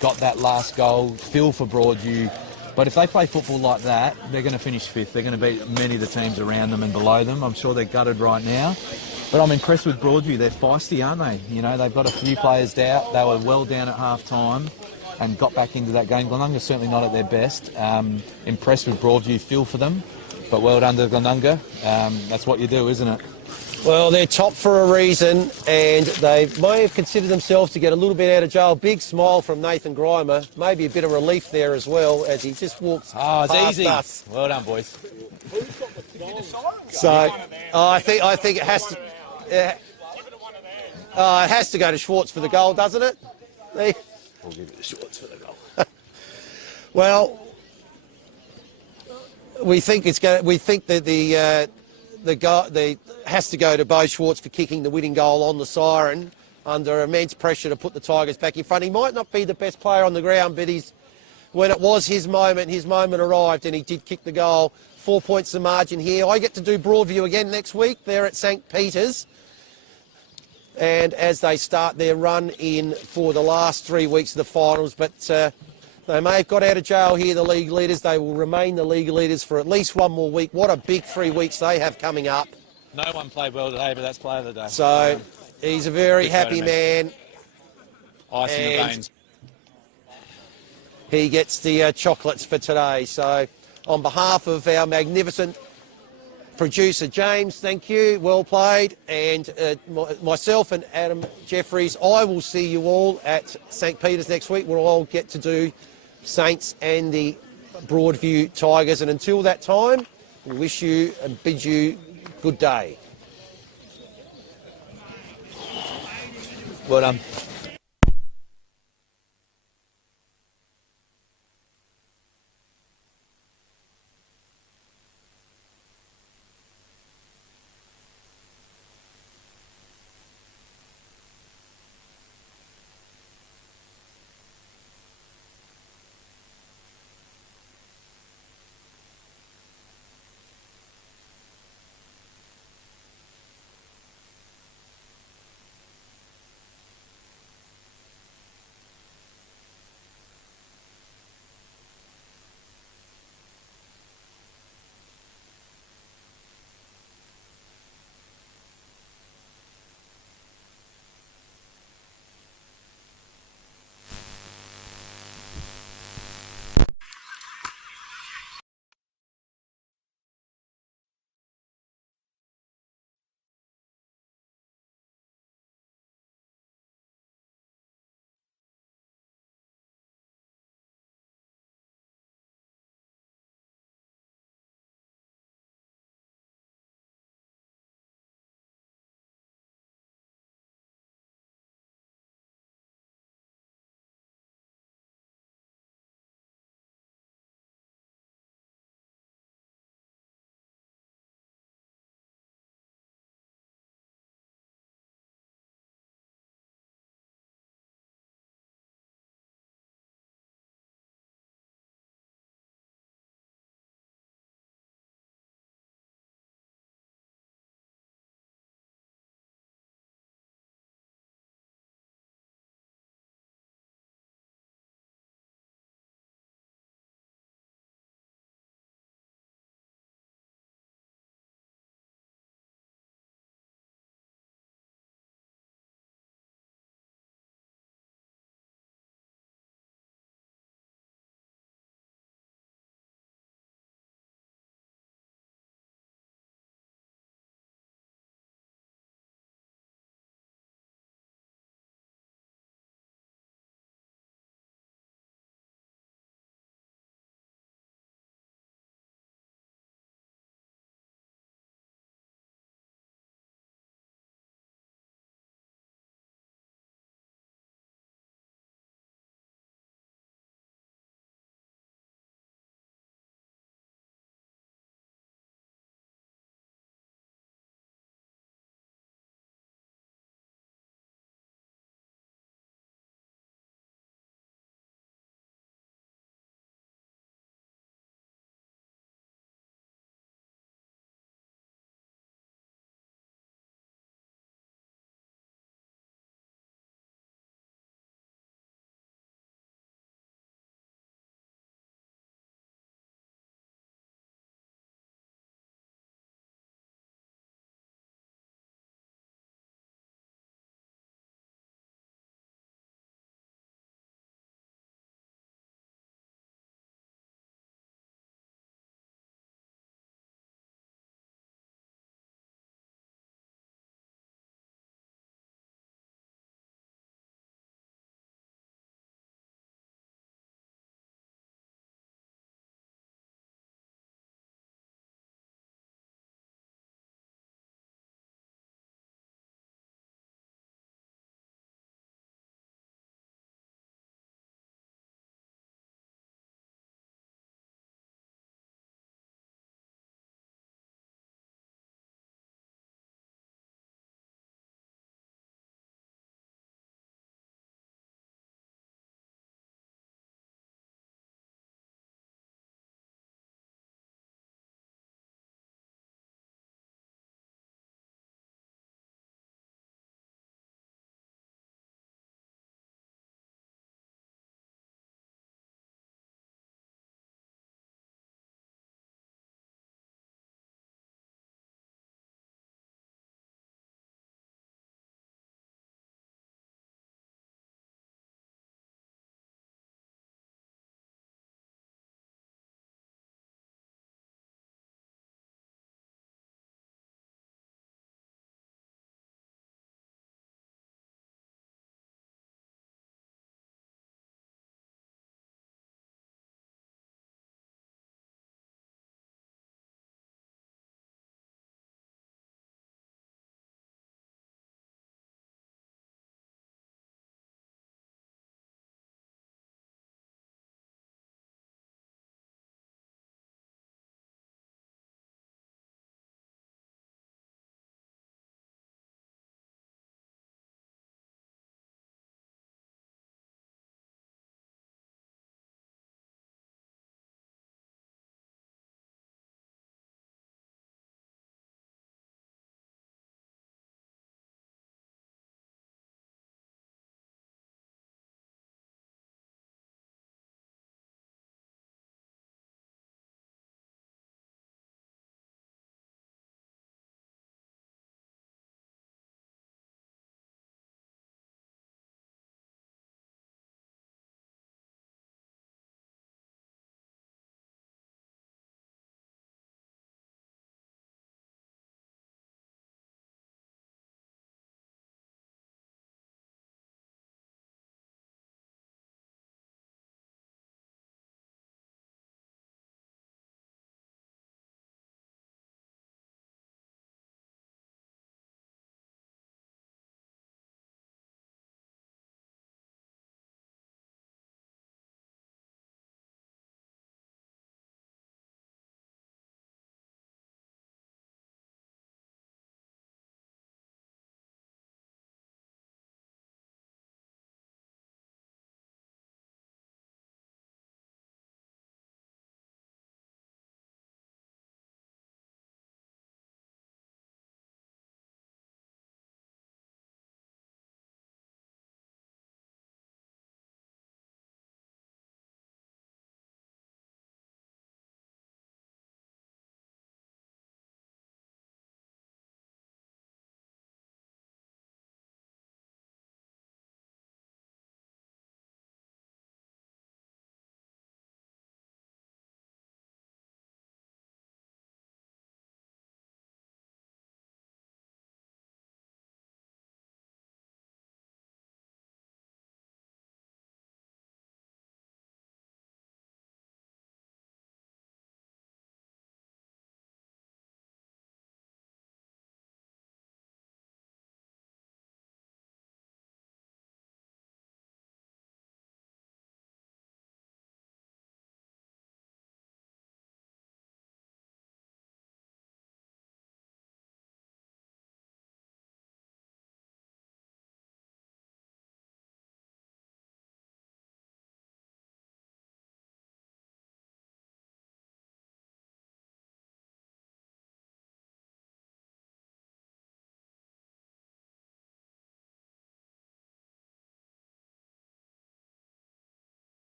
got that last goal. Feel for Broadview. But if they play football like that, they're going to finish fifth. They're going to beat many of the teams around them and below them. I'm sure they're gutted right now. But I'm impressed with Broadview. They're feisty, aren't they? You know, they've got a few players down. They were well down at half-time and got back into that game. Glenunga's certainly not at their best. Impressed with Broadview. Feel for them. But well done to Glenunga. That's what you do, isn't it? Well, they're top for a reason, and they may have considered themselves to get a little bit out of jail. Big smile from Nathan Grimer. Maybe a bit of relief there as well as he just walks it's past easy. us. Well done, boys. So I think it has to. It has to go to Schwartz for the goal, doesn't it? We'll give it to Schwartz for the goal. Well, we think it's going. We think that the has to go to Bo Schwartz for kicking the winning goal on the siren under immense pressure to put the Tigers back in front. He might not be the best player on the ground, but when it was his moment arrived and he did kick the goal. 4 points the margin here. I get to do Broadview again next week. They're at St. Peter's. And as they start their run in for the last 3 weeks of the finals, but they may have got out of jail here, the league leaders. They will remain the league leaders for at least one more week. What a big 3 weeks they have coming up. No one played well today, but that's player of the day. So he's a very happy man. Ice in the veins. He gets the chocolates for today. So on behalf of our magnificent producer James, thank you, well played, and myself and Adam Jeffries, I will see you all at St. Peter's next week. We'll all get to do Saints and the Broadview Tigers, and until that time, we wish you and bid you good day. Well done.